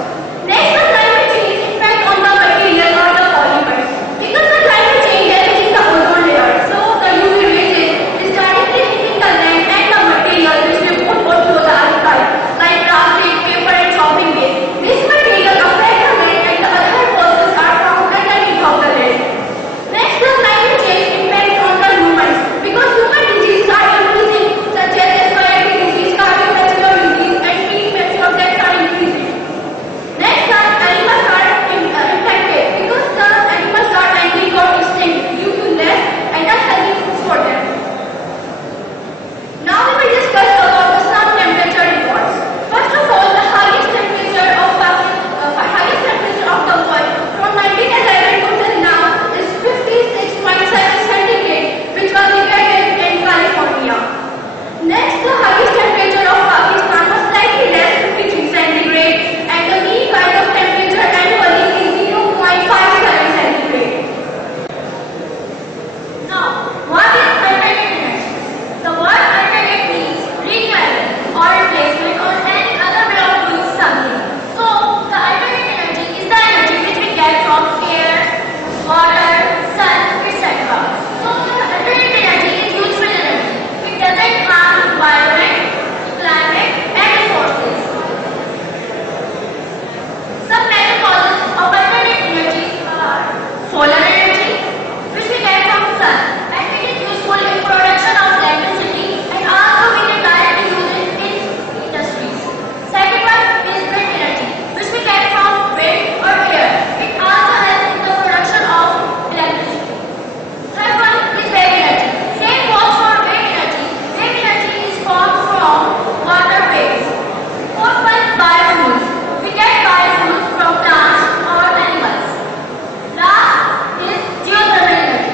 Next, the climate change impact on the material or the polymers. Because the climate change damages the ozone layer, so the UV rays is directly hitting the land and the material which we put onto the sky, like plastic, paper, and shopping waste. This material affect the land and the other forces are found underneath of the land. Next, the climate change impacts on the humans because human diseases are increasing, such as respiratory disease, cardiovascular disease, and premature deaths are increasing. Next, the animals are infected because the animals are dying or extinct due to less and unhealthy foods for them. Now we will discuss about the some temperature records. First of all, the highest temperature of the world from 1911 till now is 56.7 centigrade, which was recorded in California. Next, the highest temperature of Pakistan was slightly less, 53 centigrade, and the mean rise of temperature annually is 0.57 centigrade. Now, what is alternate energy? The word alternate means renewable or replacement or any other way of doing something. So, the alternate energy is the energy which we get from air, water, sun, etc. So, the alternate energy is useful energy. It doesn't harm environment, climate, and resources. Some major causes of alternate energy are solar energy, which we get from sun, and it is useful in production of electricity and also we can directly use it in industries. Second one is wind energy, which we get from wind or air. It also helps in the production of electricity. Third one is wave energy. Same goes for wave energy. Wave energy is formed from water waves. Fourth one is biofuels. We get biofuels from plants or animals. Last is geothermal energy.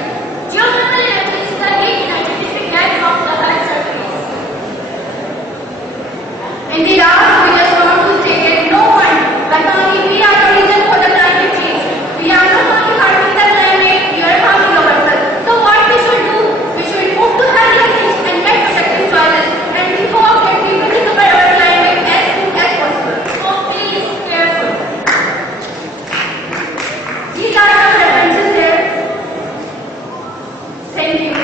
Geothermal energy is the heat energy which we get from the earth's surface. In the last, we just want to say that no one, but only we are the reason for the climate change. We are not only harming the climate, we are harming ourselves. So what we should do? We should move to healthier things and get protective choices, and we hope that we will recover our climate as soon as possible. So please, careful. These are the references there. Thank you.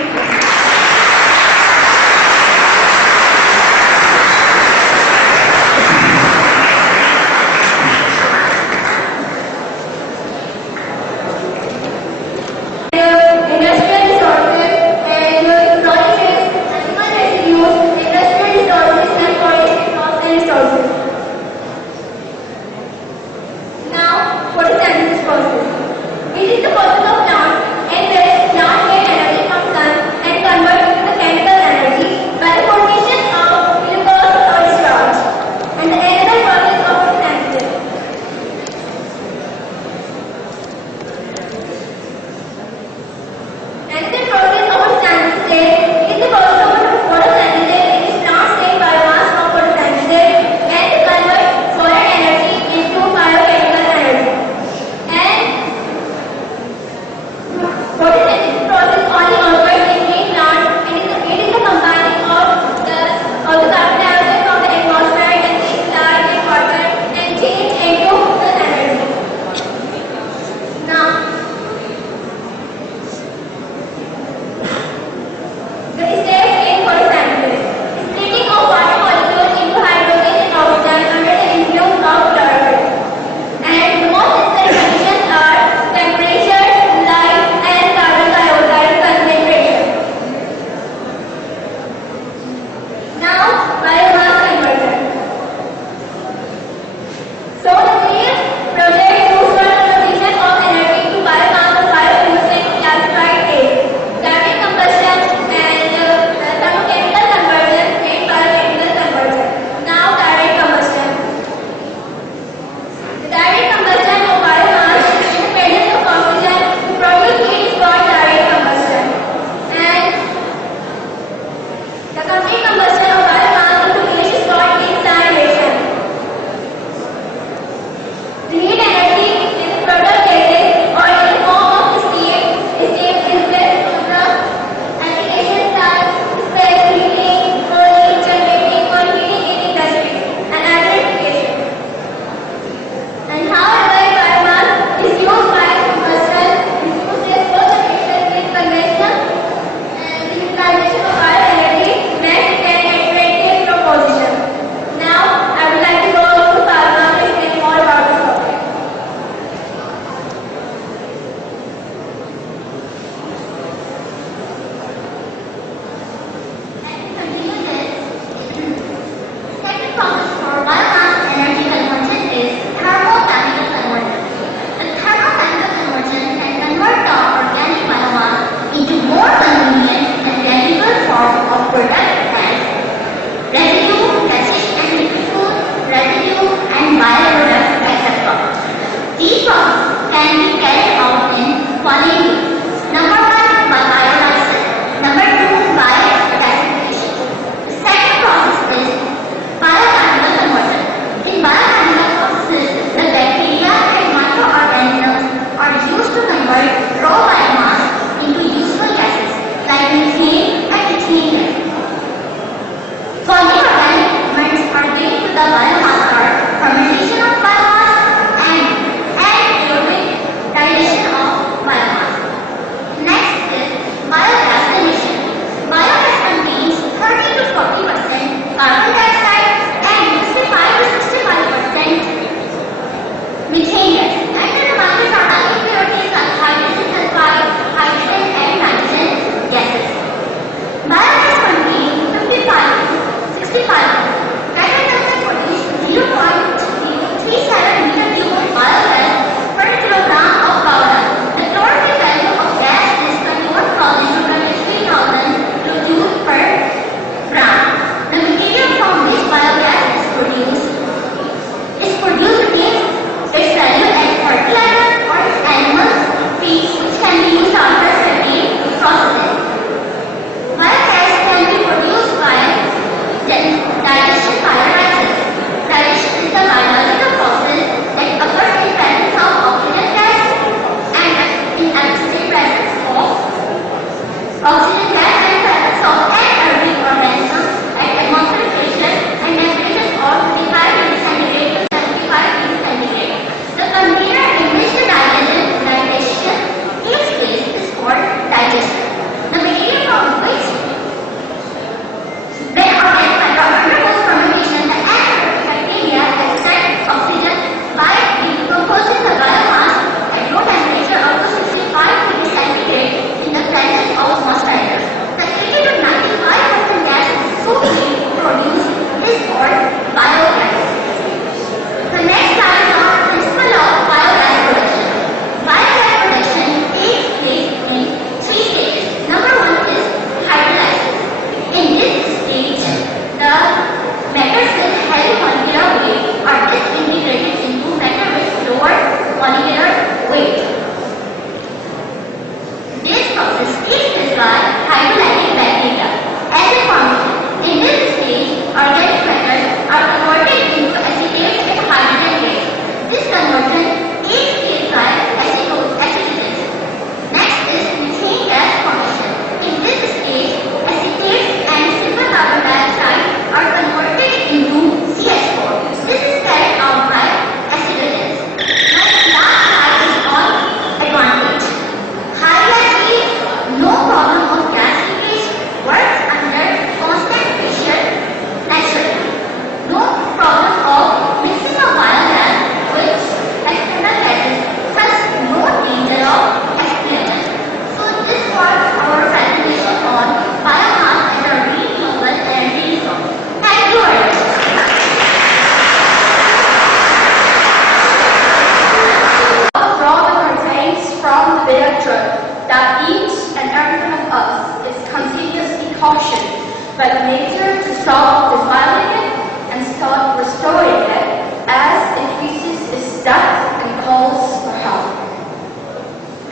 by the nature to stop defiling it and start restoring it as it reaches its depth and calls for help.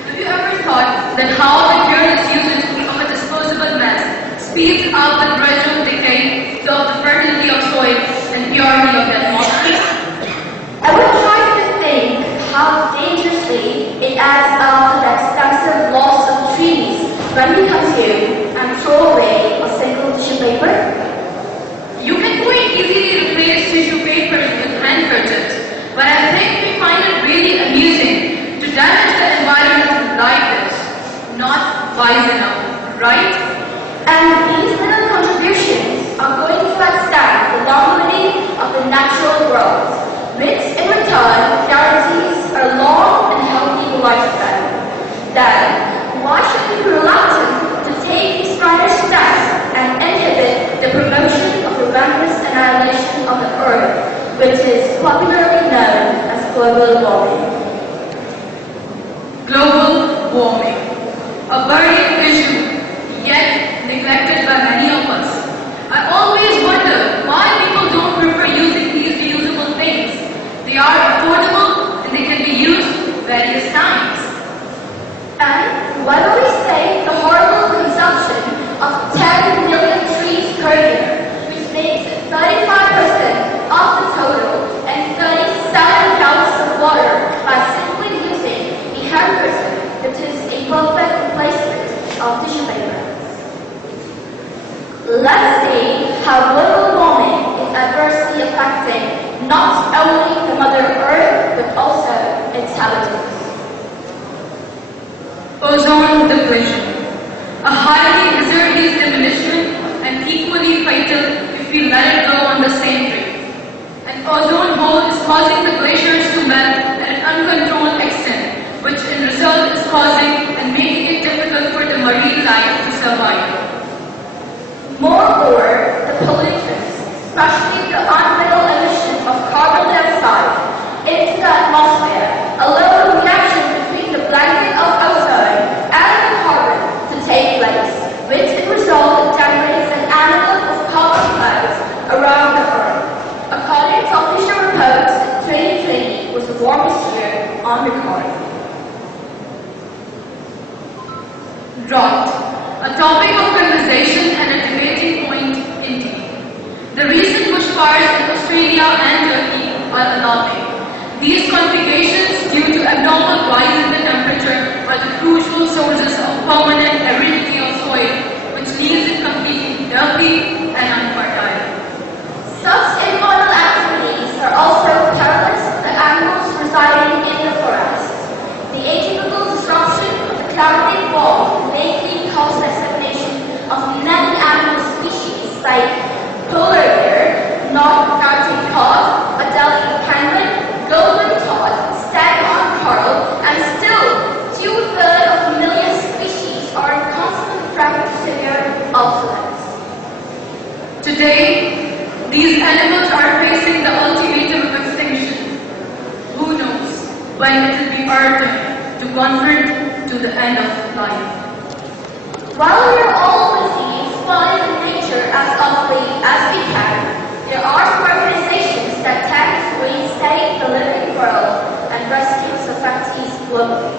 Have you ever thought that how the careless usage of a disposable mess speeds up the gradual decay of the fertility of soil and purity of the atmosphere? I would try to think how dangerously it adds up to the extensive loss of trees when we consume and throw away a single tissue paper. You can quite easily replace tissue paper with handkerchiefs, but I think we find it really amusing to damage the environment like this. Not wise enough, right? And these little contributions are going to extend the longevity of the natural world, which in return guarantees a long and healthy lifespan. Then, why should we be reluctant to take these further steps and inhibit the promotion of the relentless annihilation of the earth, which is popularly known as global warming? Global warming, a burning issue, yet neglected by many of us. I always wonder why people don't prefer using these reusable things. They are affordable and they can be used various times. And why do we say the horrible consumption of 10 million trees per year, which makes 35% of the total and 37 gallons of water by simply using a handkerchief, which is a perfect replacement of tissue paper? Let's see how global warming is adversely affecting not only the Mother Earth, but also its habitats. Ozone depletion, a highly hazardous demolition and equally fatal if we let it go on the same rate. An ozone hole is causing the glaciers to melt at an uncontrolled extent, which in result is causing and making it difficult for the marine life to survive. Moreover, the pollutants, especially the unbridled emission of carbon dioxide into the atmosphere, allow a reaction between the blanket of ozone and the carbon to take place, which in result generates an analog of carbon clouds around the Earth. According to official reports, 2020 was the warmest year on record. Drought, a topic of conversation and a debating point indeed. The recent bushfires in Australia and Turkey are alarming. These conflagrations due to abnormal rise in the temperature are the crucial sources of permanent aridity of soil, which leaves it completely dirty and unfertile. Such informal activities are also perilous to the animals residing in the forest. The atypical disruption of the climatic wall may cause the extermination of many animal species like polar bear, North Arctic cod, Adelie penguin, golden cod, staghorn coral, and still 2/3 of a million species are in constant threat of severe obsolescence. Today, these animals are facing the ultimatum of extinction. Who knows when it will be our turn to confront to the end of life. While we are all busy exploring nature as awfully as we can, there are some organizations that tend to reinstate the living world and rescue societies globally.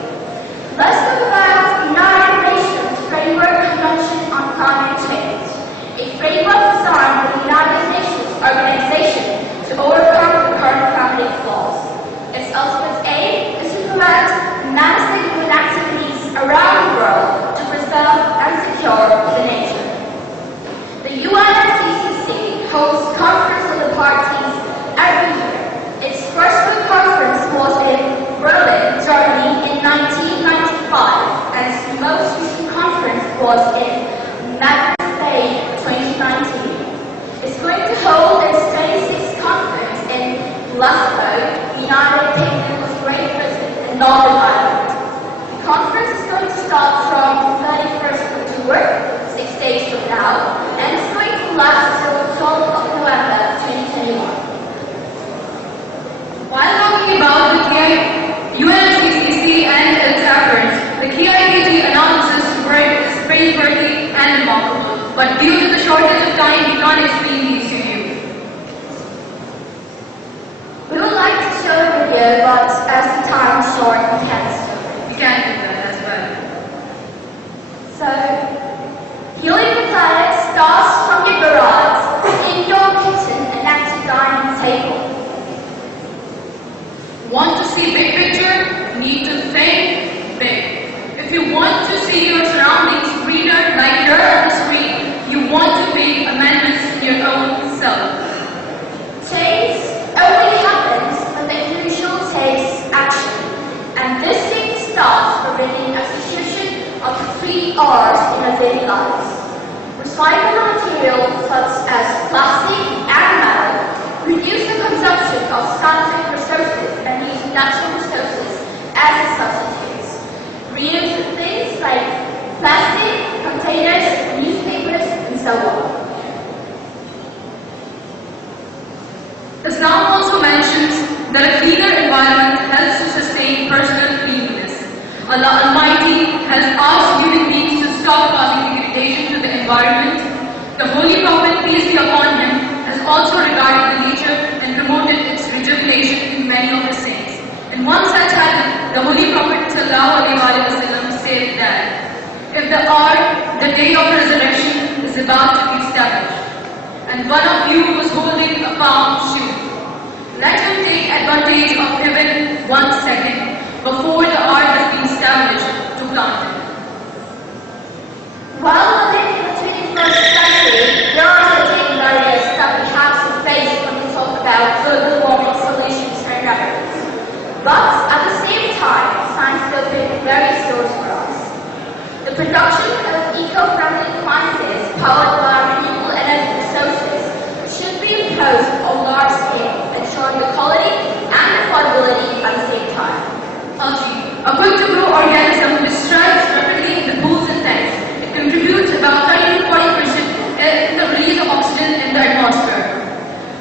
Let's talk about the United Nations Framework Convention on Climate Change, a framework designed by the United Nations Organization to overcome the current climatic flaws. Its ultimate aim is to prevent massive human activities around the world to preserve and secure the nature. The UNFCCC holds conference of the parties every year. Its first conference was in Berlin, Germany in 1995, and its most recent conference was in Madrid, Spain, 2019. It's going to hold its 26th conference in Glasgow, United Kingdom of Great Britain and Northern Ireland. The conference is going to start from 31st of October, 6 days from now, and it's going to last until 12th of November 2021. While talking about the UNFCCC and its efforts, the KITG announces work is pretty and remarkable, but due to the shortage of sort of cancer. We can do that as well. So, healing the planet starts from your garage, indoor kitchen, and at your dining table. Want to see big picture? Need to think big. If you want to see your surroundings greener like here on the screen, you want to make amendments in your own self. Change only happens when the individual takes action. And this thing starts from making execution of the 3 R's in our daily lives. Recycle materials such as plastic and metal, reduce the consumption of synthetic resources and use natural resources as substitutes. Reuse things like plastic, containers, newspapers, and so on. Islam also mentions that a cleaner environment helps to sustain personal cleanliness. Allah Almighty has asked human beings to stop causing degradation to the environment. The Holy Prophet, peace be upon him, has also regarded the nature and promoted its rejuvenation in many of his sayings. In one such hadith, the Holy Prophet ﷺ said that if the day of resurrection is about to be established, and one of you was holding a palm shoe, let him take advantage of even 1 second before the art has been established to plant it. While living in the 21st century, there are certain barriers that we have to face when we talk about global warming solutions and remedies. But at the same time, science is opening very doors for us. The production of eco-friendly appliances powered by renewable energy resources should be imposed on large scale, ensuring the quality and affordability at the same time. Algae, a quick-to-grow organism which thrives rapidly in the pools and tanks. It contributes about 30 to 40% in the release of oxygen in the atmosphere.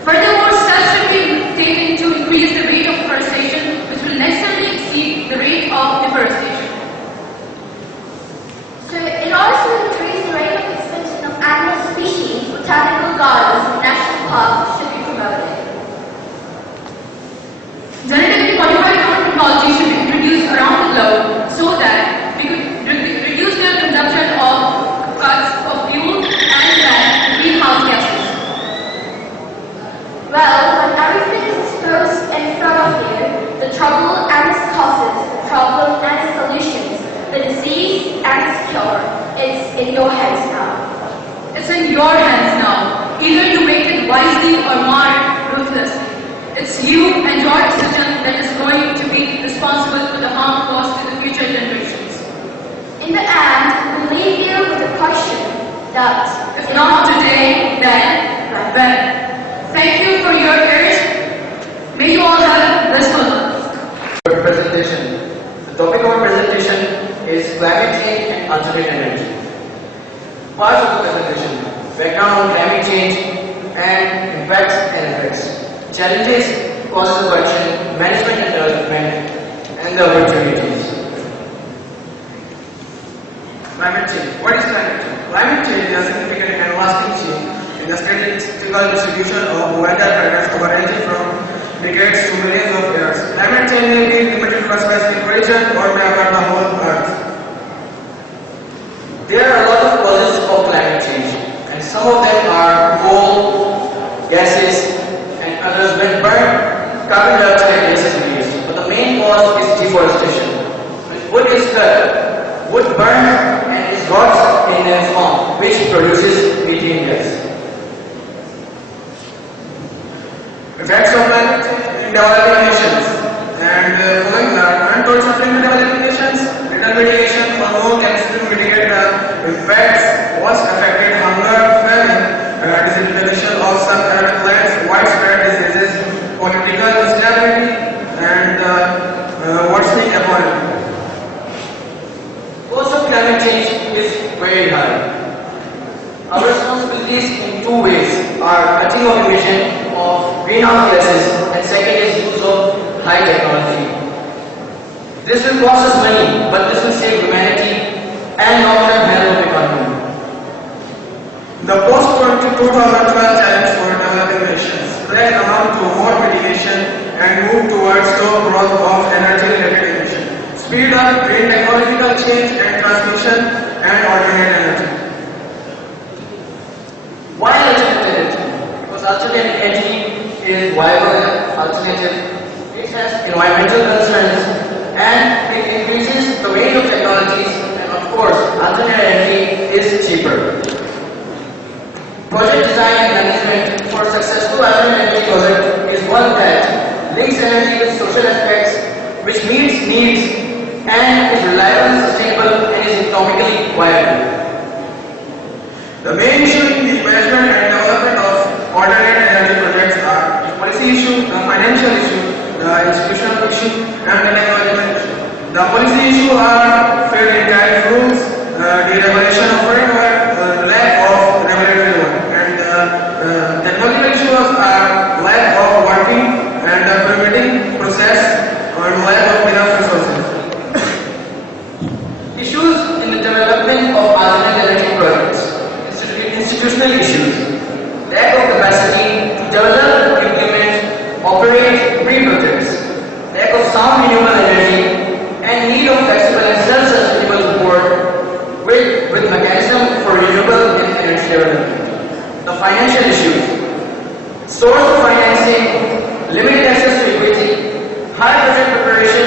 Furthermore, steps should be taken to increase the rate of afforestation, which will necessarily exceed the rate of deforestation. So, in order to increase the rate of extinction of animal species, botanical gardens and national parks should be promoted. Genetically modified food technology should be introduced around the globe so that we could reduce the consumption of cuts of fuel and greenhouse gases. Well, when everything is exposed in front of you, the trouble and its causes, the problem and its solutions, the disease and its cure, it's in your hands now. It's in your hands now. Either you make it wisely or mar it ruthlessly. It's you and your decision that is going to be responsible for the harm caused to the future generations. In the end, we leave you with a question that, If not today, then when? Thank you for your ears. May you all have blissful lives. Presentation. The topic of our presentation is climate change and alternate energy. Parts of the presentation: background on climate change and impacts and effects, challenges, causes of action, management and development, and the opportunities. Climate change. What is climate change? Climate change is a significant and lasting change in the statistical distribution of weather patterns over ranging from decades to millions of years. Climate change may be limited to a specific region or may affect the whole Earth. There are a lot of causes of climate change, and some of them are coal, gases, and others when burned, carbon dioxide gas is released. But the main cause is deforestation. When wood is cut, wood burns and it rots in a form, which produces methane gas. Effects of climate change in developing nations. And following that, untold suffering in developing nations, little mitigation or no chemistry to mitigate the impacts was affected hunger, famine, desertification of some arid lands, widespread diseases, political instability, and worsening economy. Cost of climate change is very high. Our responsibilities in 2 ways are cutting of emission of greenhouse gases, and second is use of high technology. This will cost us money, but this will save humanity and long-term health of the economy. The post-2012 challenge for developing nations pledge amount to more mitigation and move towards slow growth of energy-related emissions. speed up green technological change and transmission and alternate energy. Why alternate energy? Because alternate energy is viable alternative. It has environmental concerns and it increases the range of technologies, and of course, alternate energy is cheaper. Project design and management for successful alternate energy project is one that links energy with social aspects, which meets needs and is reliable, sustainable, and is economically viable. The main issue in the management and development of alternate energy projects are the policy issue, the financial issue, the institutional issue, and the technological issue. The policy issue are fair and tariff rules, the regulation of framework, lack of regulatory work, and the technological issues are lack of working and the permitting process or lack of enough resources. Issues in the development of alternate energy projects. Institutional issues. Lack of capacity to develop, implement, operate green projects. Lack of sound renewable energy and need of flexible and self-sustainable support with mechanism for renewable and energy development. The financial issues. Source of financing, limited access to equity, high project preparation,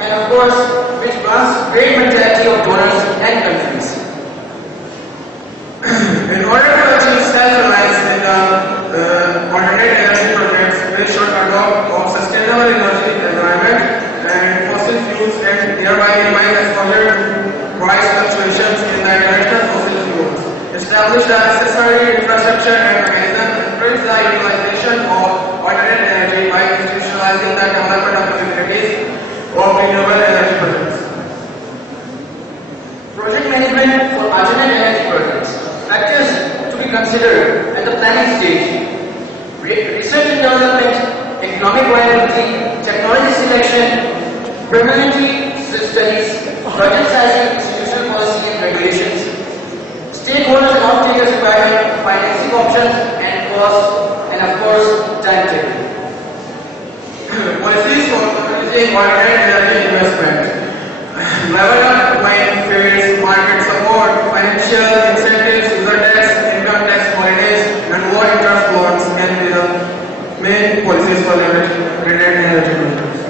and of course, which wants great mentality of donors and countries. In order to achieve self-reliance in the alternate energy projects, we should adopt a sustainable energy environment and fossil fuels and thereby minimize exposure to price fluctuations in the international fossil fuels. Establish the necessary infrastructure and mechanism to increase the utilization of alternate energy by institutionalizing the development of facilities of renewable energy projects. Project management for alternate energy projects. Factors to be considered at the planning stage. Research and development, economic viability, technology selection, permanency studies, project sizing, institutional policy and regulations, stakeholders and off-takers requirement, financing options and costs, and of course, timetable. Policies for increasing alternate energy investment. Level up playing fields, market support, financial incentives, user tax, income tax holidays, and low interest loans can be the main policies for alternate energy projects.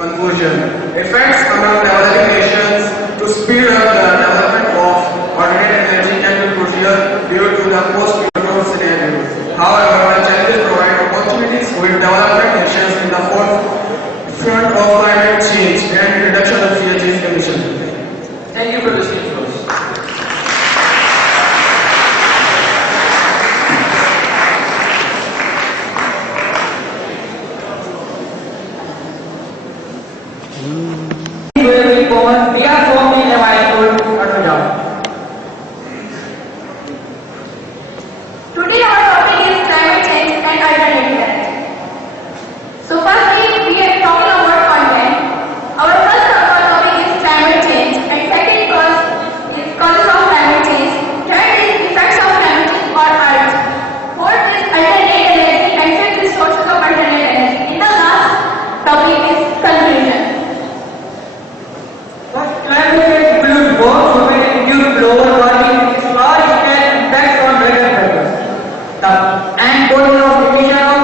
Conclusion. Effects among developing nations to speed up the development of alternate energy can be crucial due to the post-Kyoto scenario. However, the challenges provide opportunities with developing nations in the forefront of climate change and reduction of CO2 emissions. Thank you for listening to us. We are from the environment. Today our topic is climate change and alternative energy. So firstly, we are talking about content. Our first topic is climate change, and second is causes of climate change. Third is effects of climate change on Earth. Fourth is alternate energy, and fifth is sources of alternate energy. In the last topic is conclusion. Climate change includes both human-induced global warming, its large-scale impacts on weather patterns, and causes of emission of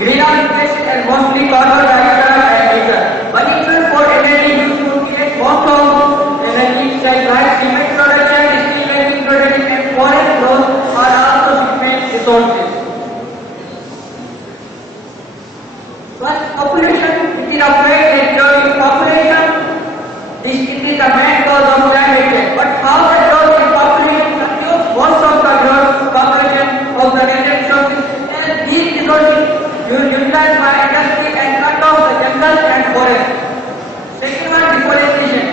greenhouse gases and mostly carbon dioxide and methane. But even for energy used to create most of energy like rice, cement production, steel making production, and forest growth are also human resources. First, population. It is afraid that growing population is the main cause of climate change. But how the growth in population consumes most of the growth population of the natural resources, and these resources utilized by industry and cut off the jungles and forests. Second one, deforestation.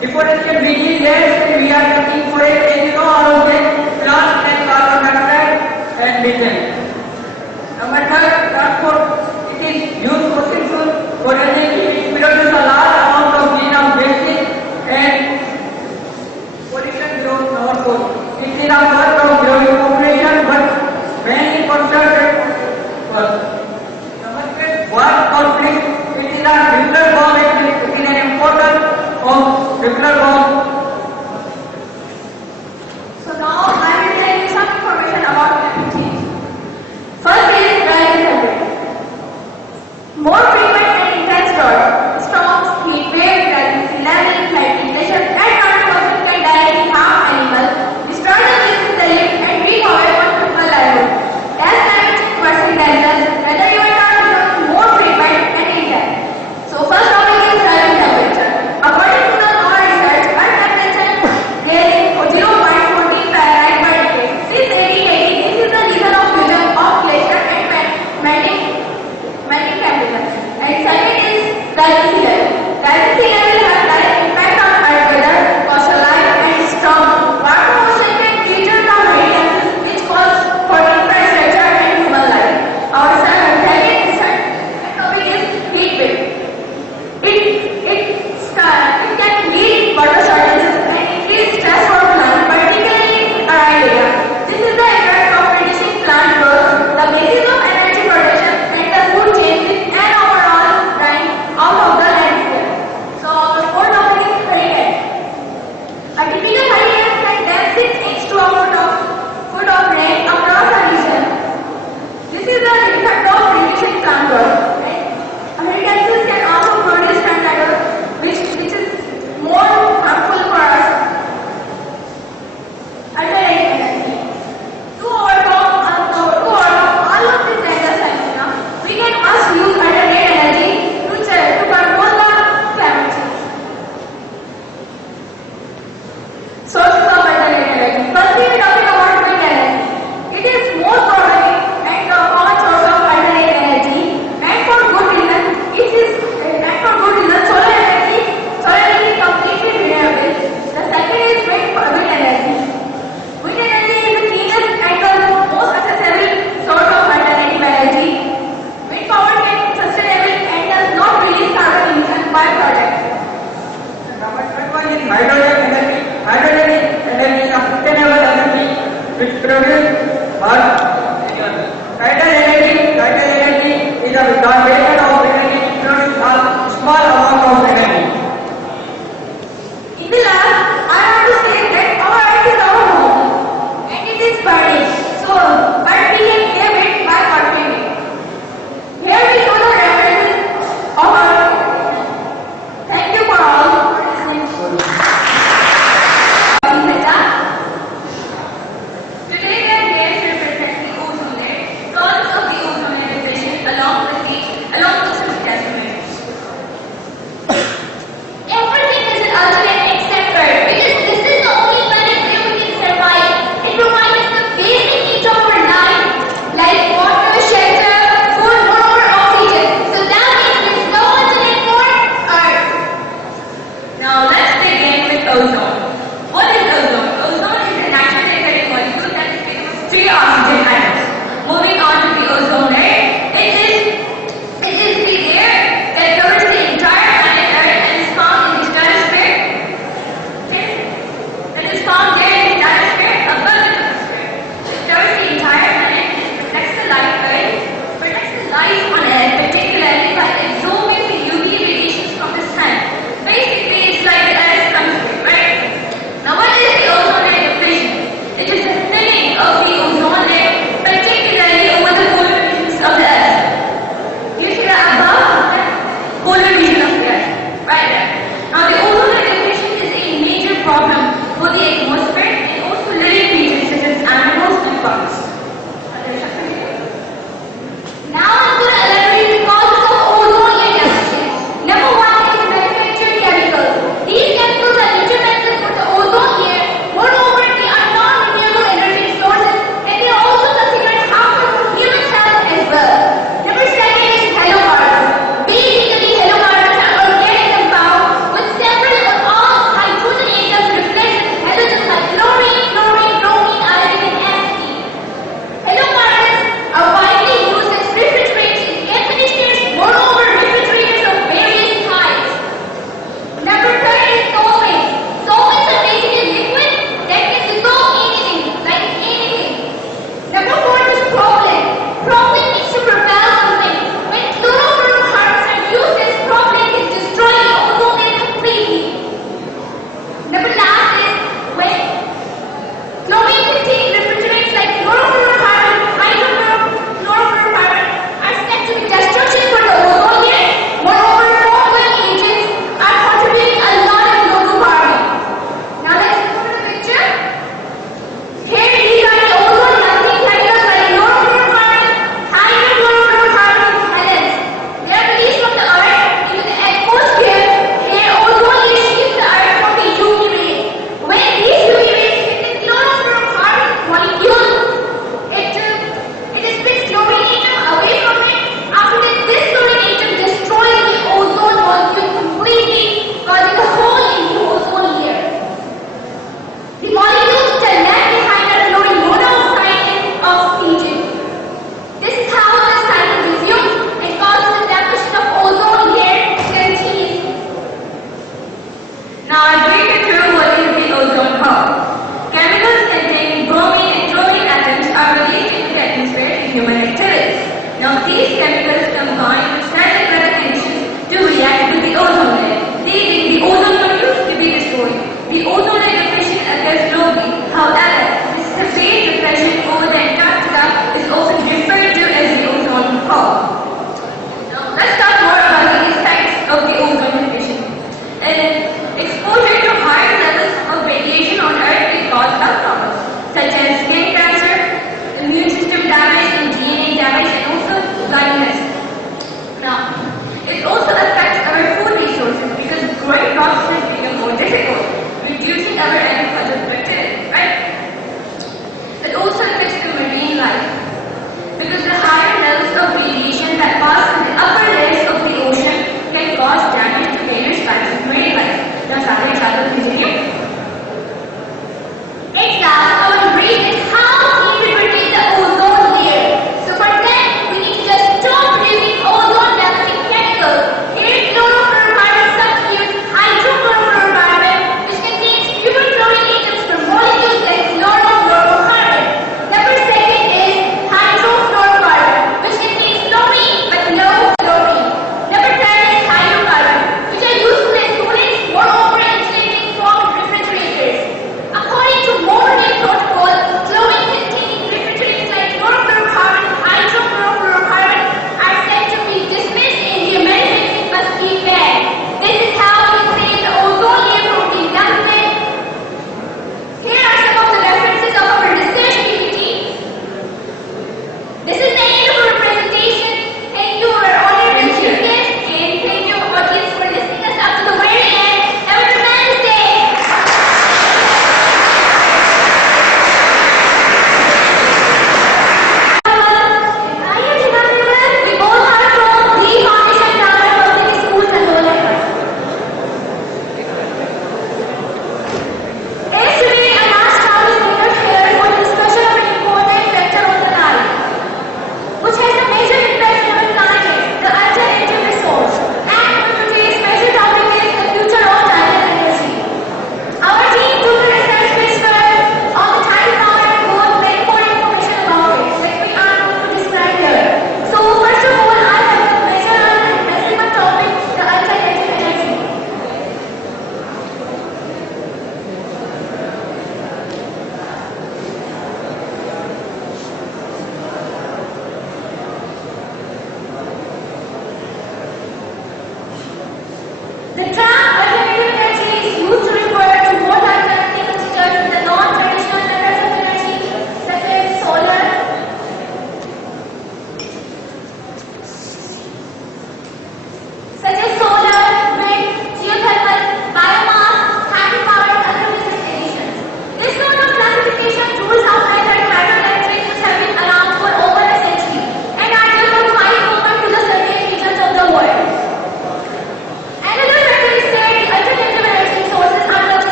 Deforestation means that we are cutting forests and all of them plants and carbon dioxide and methane. Number third, transport. It is used fossil fuel for energy. It produces a large amount of greenhouse gases and pollution growth in our coast. It is a part of growing population, but mainly concentrated first. Number six, war conflict. It is a nuclear bomb nuclear bomb. So now I will tell you some information about climate change. First is rising temperature. More frequent and intense drought, storms, heat waves, rising sea level, flight inflation, and carbon pollution can directly harm animals, destroy the species they live, and wreak havoc on human livelihood. As climate change worsens themselves, weather events are becoming more frequent and intense. So first topic is rising temperature. According to the NOAA research, Earth temperature is 0.14 Fahrenheit per decade. Since 1880, this is the reason of fusion of glacier and melting temperature. And second is rising sea level. Rising sea level has direct impact on Earth weather, coastal life, and storm. Warm ocean can trigger the hurricanes, which cause flooding, pressure, and human life. Our second topic is heat wave. It can lead water shortages and increase stress for plants, particularly in arid area. This is the effect of reducing plant growth, the basis of energy production, and the food chain with an overall drying out of the landscape. So the fourth topic is hurricane. A typical hurricane can dam 6 inches to a foot of rain across a region. This is the effect of reducing plant growth. Hurricanes can also produce tornadoes, which is more harmful for us. Alternative energy. To overcome all of these dangerous phenomena, we can must use alternative energy to control the climate change. Sources of alternative energy. First, we are talking about wind energy. It is most prolific and common source of alternative energy, and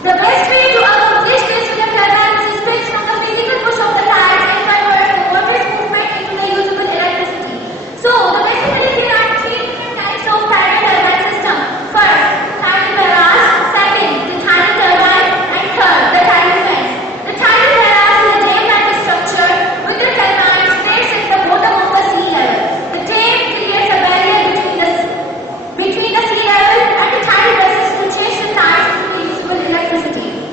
The best way to accomplish this with a turbine is to switch from the physical push of the tires and convert the motor's movement into the usable electricity. So, basically there are three different types of tidal turbine system. First, tidal barrage. Second, the tidal turbine. And third, the tidal fence. The tidal barrage is a dam-like structure with the turbines placed at the bottom of the sea level. The dam creates a barrier between the sea level and the tidal vessels to change the tides into usable electricity.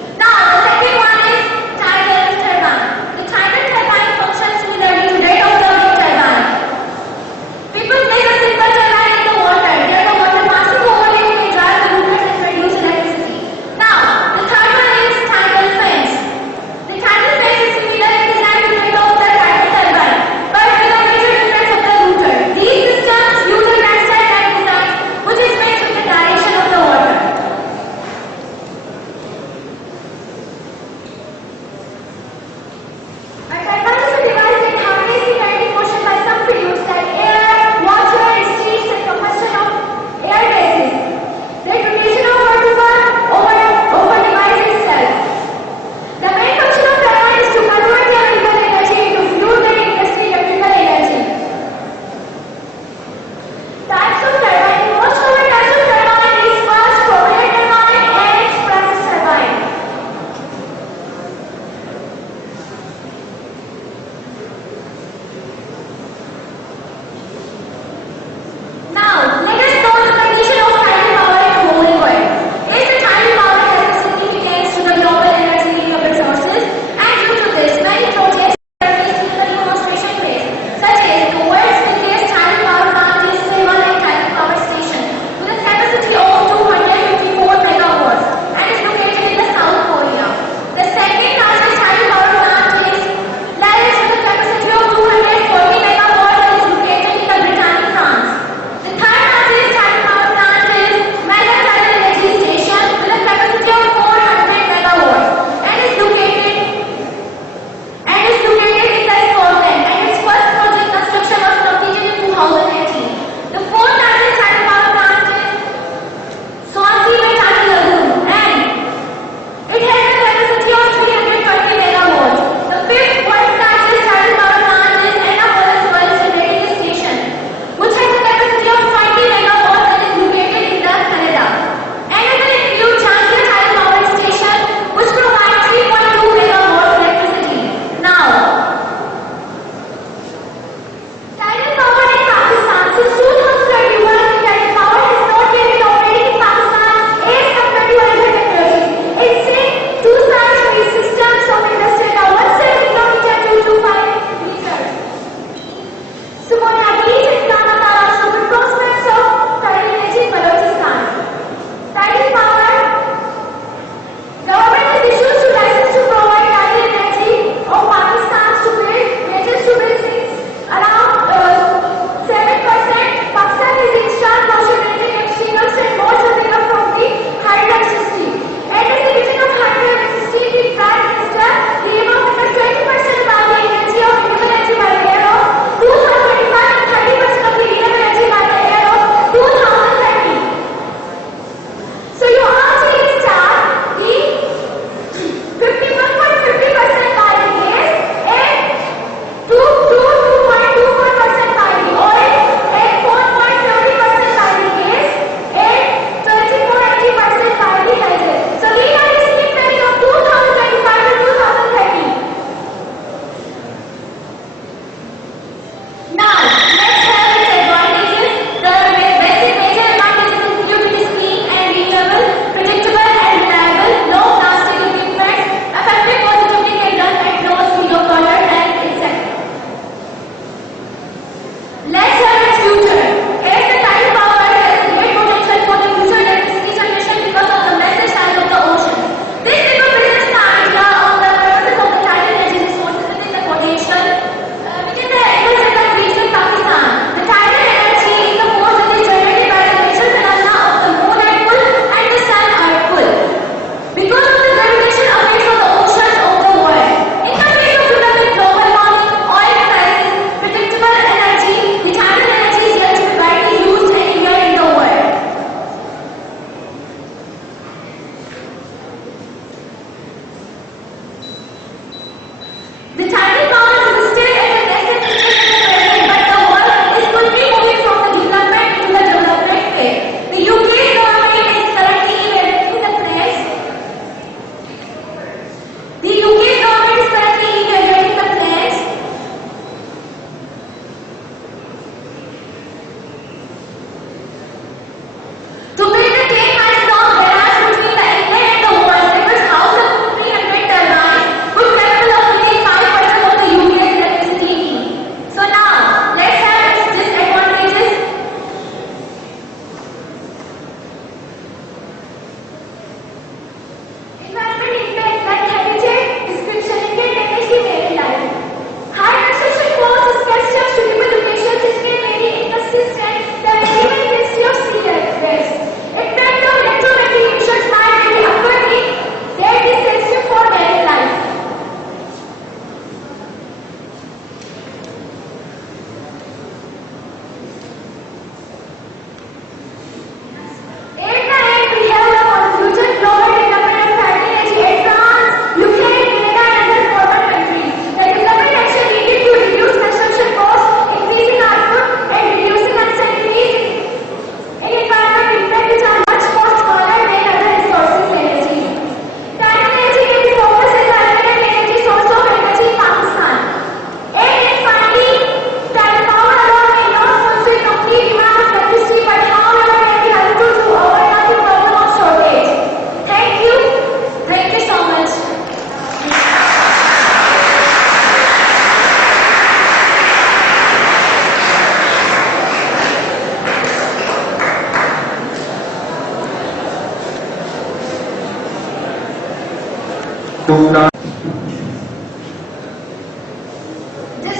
This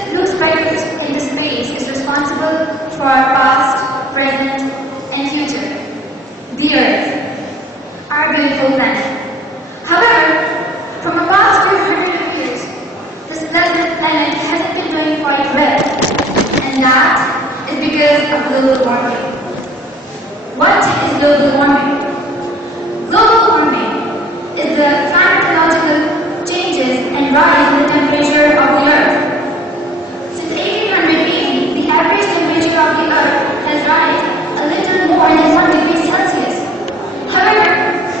blue spirit in the space is responsible for our past, present, and future. The Earth, our beautiful planet. However, from the past few hundred years, this pleasant planet hasn't been doing quite well, and that is because of global warming. What is global warming? Global warming is the climatological changes and rise in the temperature of the Earth. Since 1880, the average temperature of the Earth has risen a little more than 1 degree Celsius. However,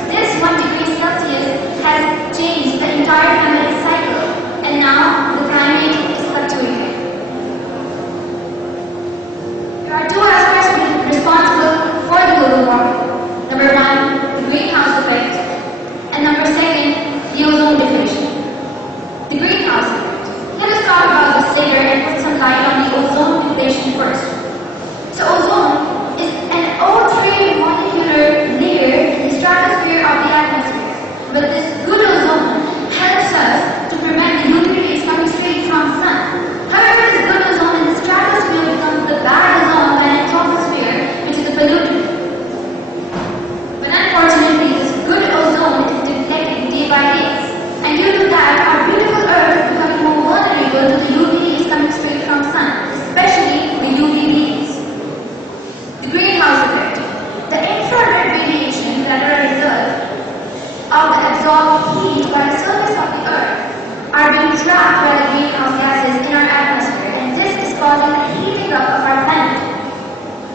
this 1 degree Celsius has changed the entire climatic cycle, and now the climate is fluctuating. There are two aspects responsible for the global warming. Number one, the greenhouse effect, and number second, the ozone depletion. The greenhouse effect. Let us talk about this later and put some light on the ozone depletion first. So ozone is an ultra-molecular layer in the stratosphere of the atmosphere. But this good ozone helps us to prevent the UV rays coming straight from the sun. However, this good ozone in the stratosphere becomes the bad ozone when in troposphere, which is the pollutant. But unfortunately, this good ozone is depleting day by day. And due to that, our beautiful Earth is becoming more vulnerable to the UV rays coming straight from the sun, especially the UV rays. The greenhouse effect. The infrared radiation that are a result of the absorbed heat by the surface of the Earth are being trapped by the greenhouse gases in our atmosphere, and this is causing a heating up of our planet.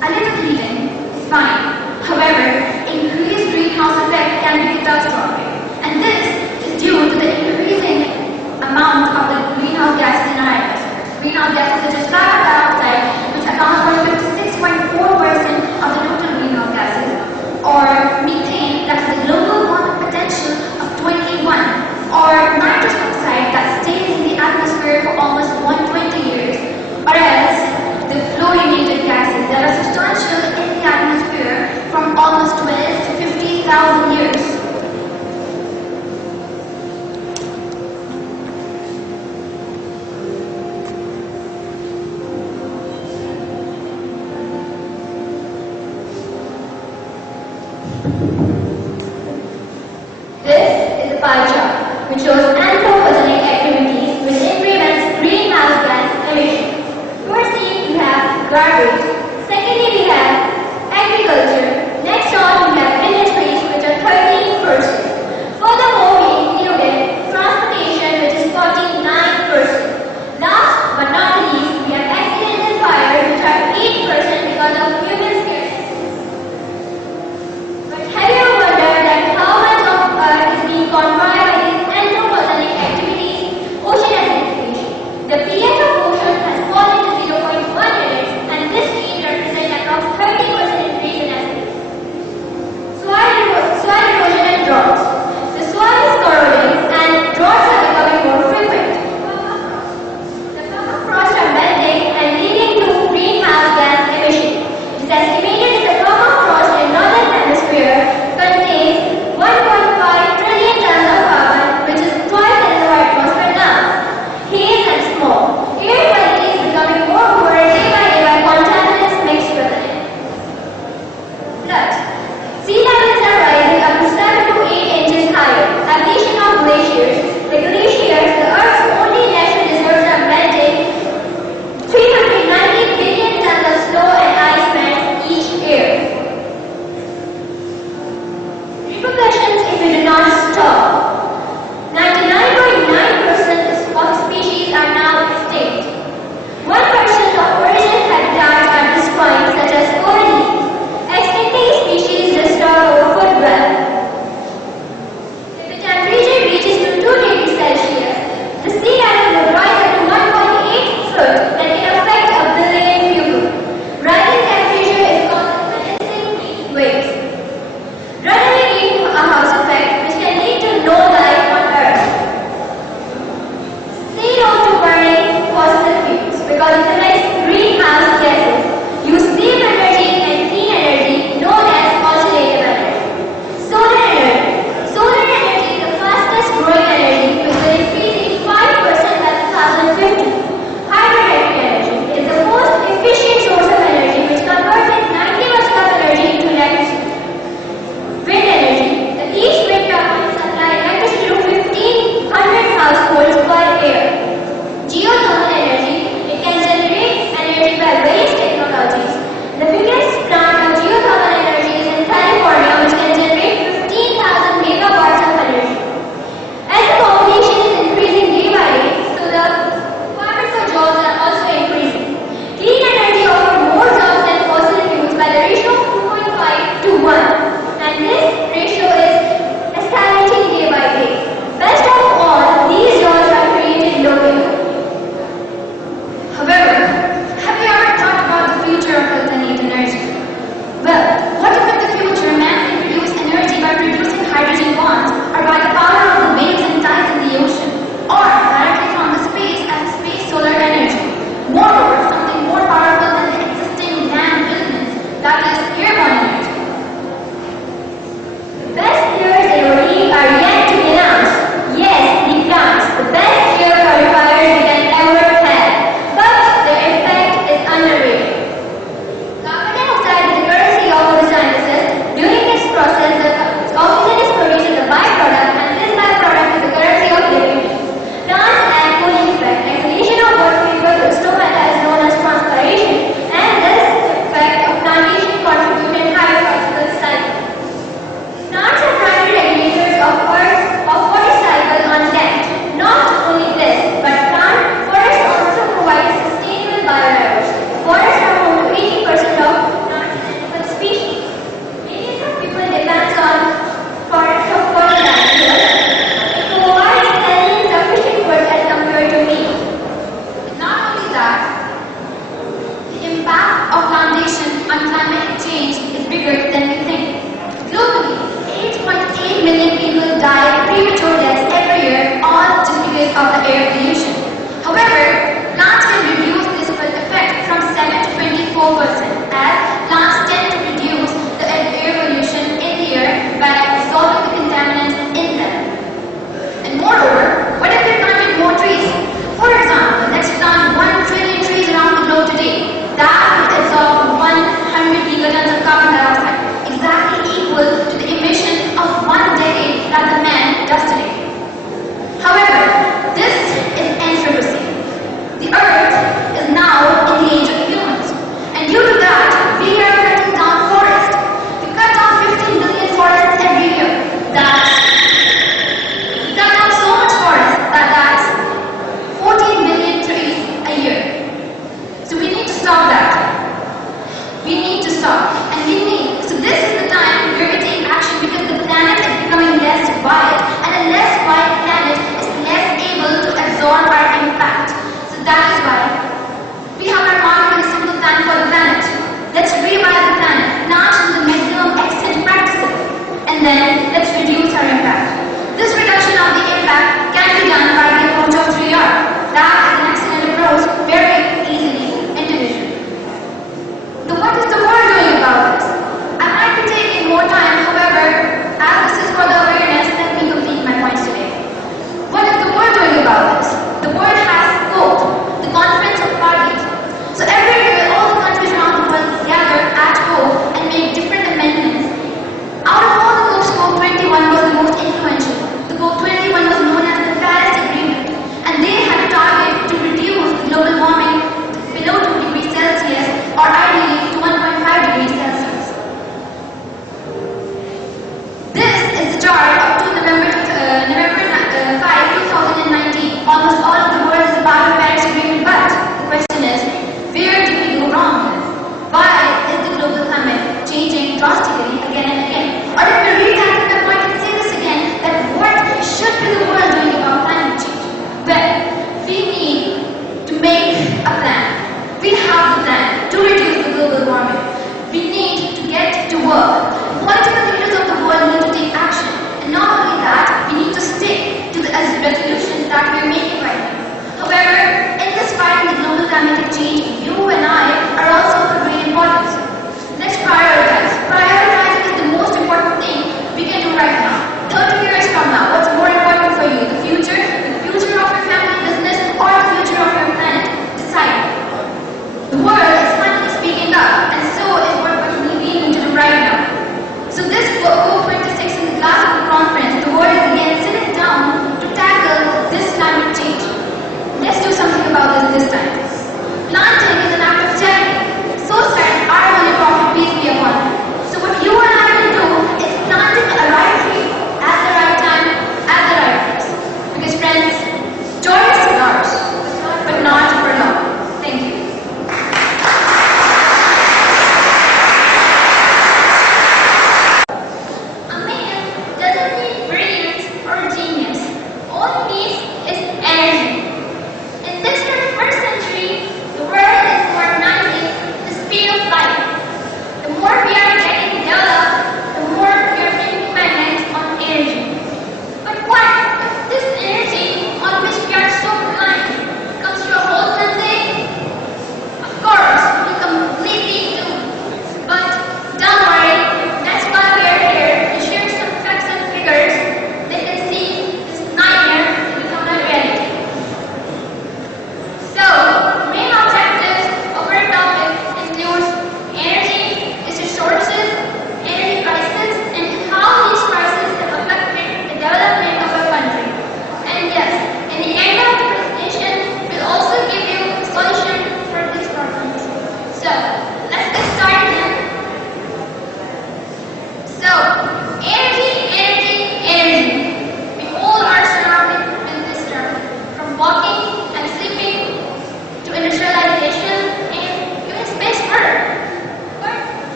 A little heating is fine. However, increased greenhouse effect can be catastrophic, and this is due to the increasing amount of the greenhouse gases in our atmosphere. Greenhouse gases such as carbon dioxide, which account for 56.4% of the total greenhouse gases, or methane, that is the global warming potential of 21, or nitrous oxide that stays in the atmosphere for almost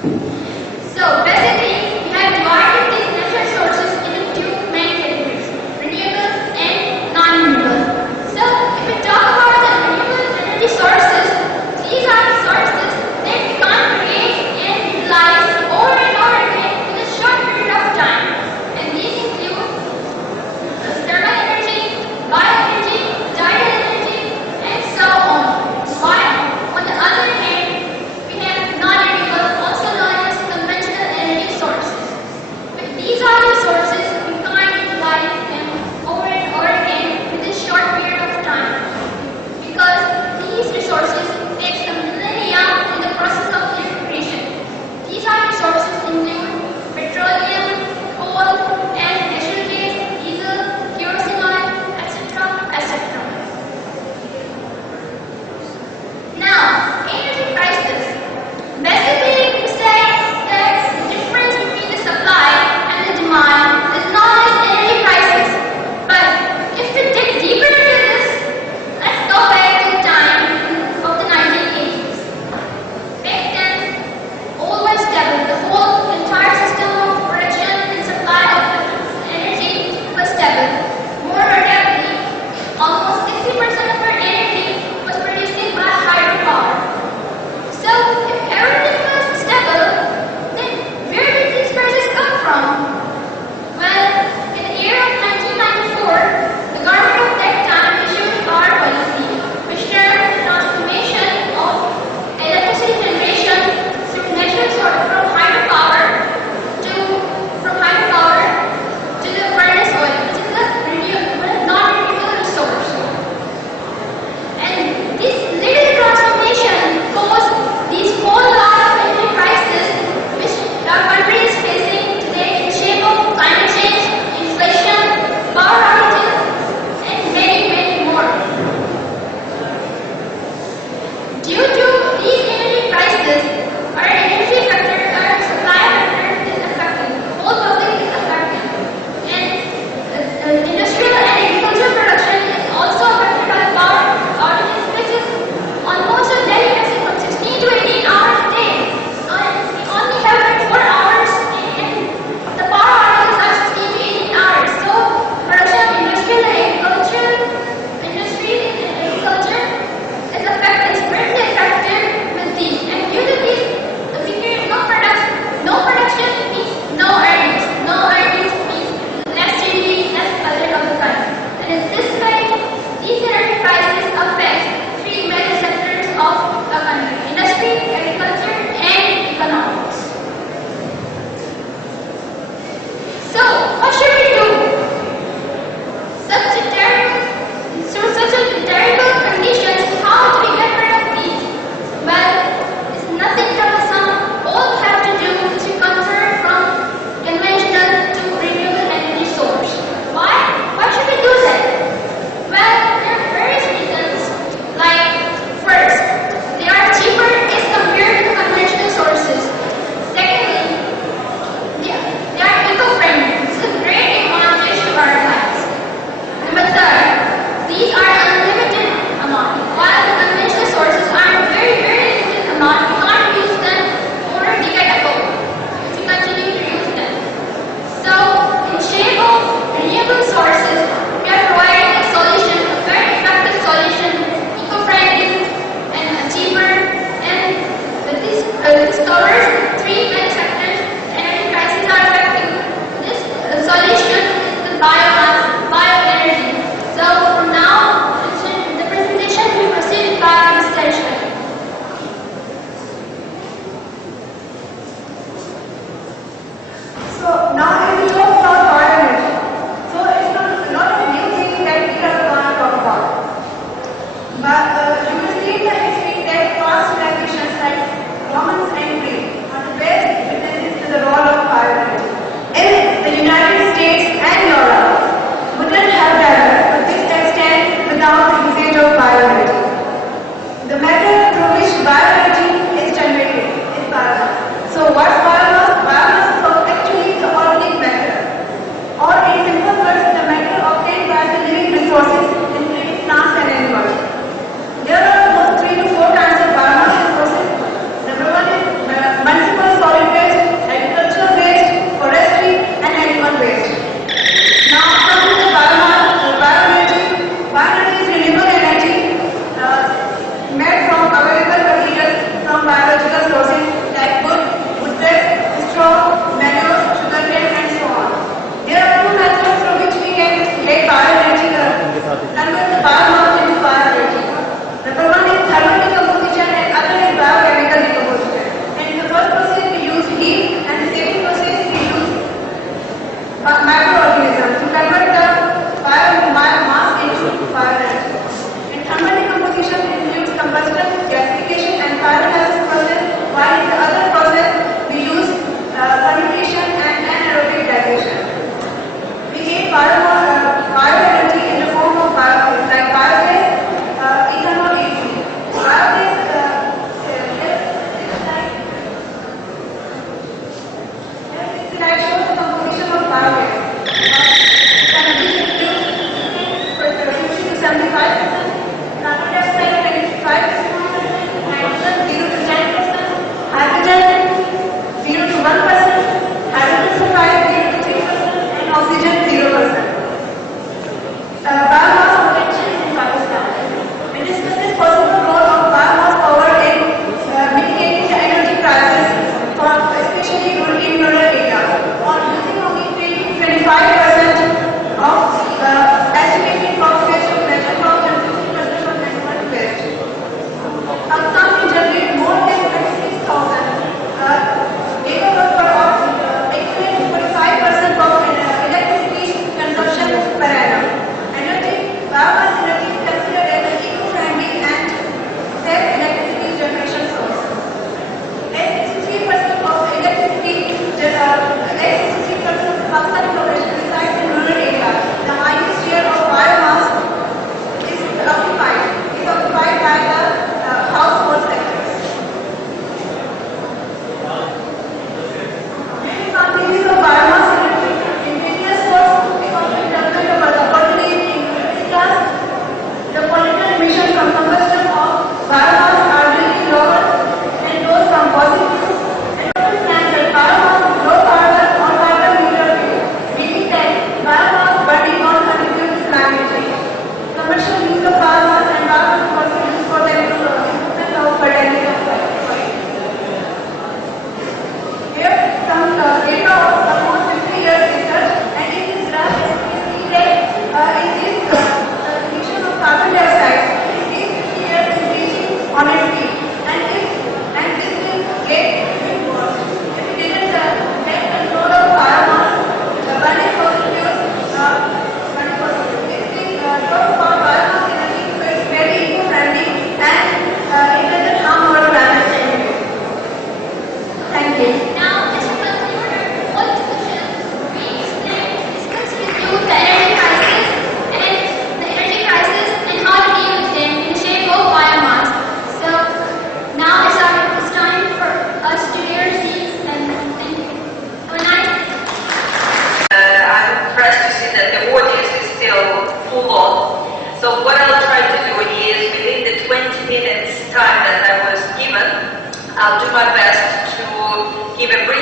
So basically, we have divided these natural resources into two main categories, renewable and non-renewable. So if we talk about the renewable energy sources, these are the sources that we can't create and utilize over and over again in a short period of time. And these include thermal energy, bioenergy, tidal energy, and so on. While on the other hand, we have non-renewable, also known as conventional energy sources. But these are the sources we can't utilize them over and over again in this short period of time, because these resources take some millennia in the process of their creation. These are resources include petroleum, coal, and natural gas, diesel, kerosene oil, etc., etc. Now, energy prices. Basically, we say that the difference between the supply and the demand is known as energy prices. But if we dig deeper into this, let's go back to the time of the 1980s. Back then, all was stable. The whole entire system of production and supply of energy was stable. More rapidly, almost 60% of our energy was produced by hydropower. So, if everything was stable, then where did these prices come from? Well, in the year of 1994, the government of that time issued a power policy, which termed the transformation of electricity generation through natural source from hydropower to the furnace oil, which is a non-renewable resource. And this little transformation caused these whole lot of energy crisis which our country is facing today in the shape of climate change, inflation, power outages, and many, many more. Due to these energy crises, our energy sector, our supply sector is affected. The whole public is affected. And industrial and agricultural production is also affected by power outages, which is almost a daily basis from 16 to 18 hours a day. We only have 24 hours and the power outages are 16 to 18 hours. So production of industrial and agriculture is greatly affected with these. And due to these, no production means no earnings. No earnings means less GDP, less budget of the country. And in this way, these energy prices affect three major sectors of a country: industry, agriculture, and economics. So, what should we do? Such a terrible conditions, how do we get rid of these? Well, it's nothing troublesome. All we have to do is to convert from conventional to renewable energy source. Why? Why should we do that? Well, there are various reasons. Like, first, they are cheaper as compared to conventional sources. Secondly, they are eco-friendly. This is a great advantage to our lives. Number third, these are unlimited amount. While the conventional sources are very, very limited amount, we can't use them for a decade ago. We continue to use them. So, in shape of renewable sources, we are providing a solution, a very effective solution, eco-friendly and cheaper. And this covers three main sectors. Energy prices are affecting. This solution is the bioenergy. So from now, the presentation will be proceeded by Mr. Ishmael. So now I will talk about bioenergy. So it's not a new thing that we are going to talk about. But you will see in the history that past civilizations like Romans and Greek are the best witnesses to the role of bioenergy. In the United States and Europe, wouldn't have developed to this extent without the usage of bioenergy. The method through which bioenergy is generated is biomass. So what's biomass? Biomass is actually the organic matter.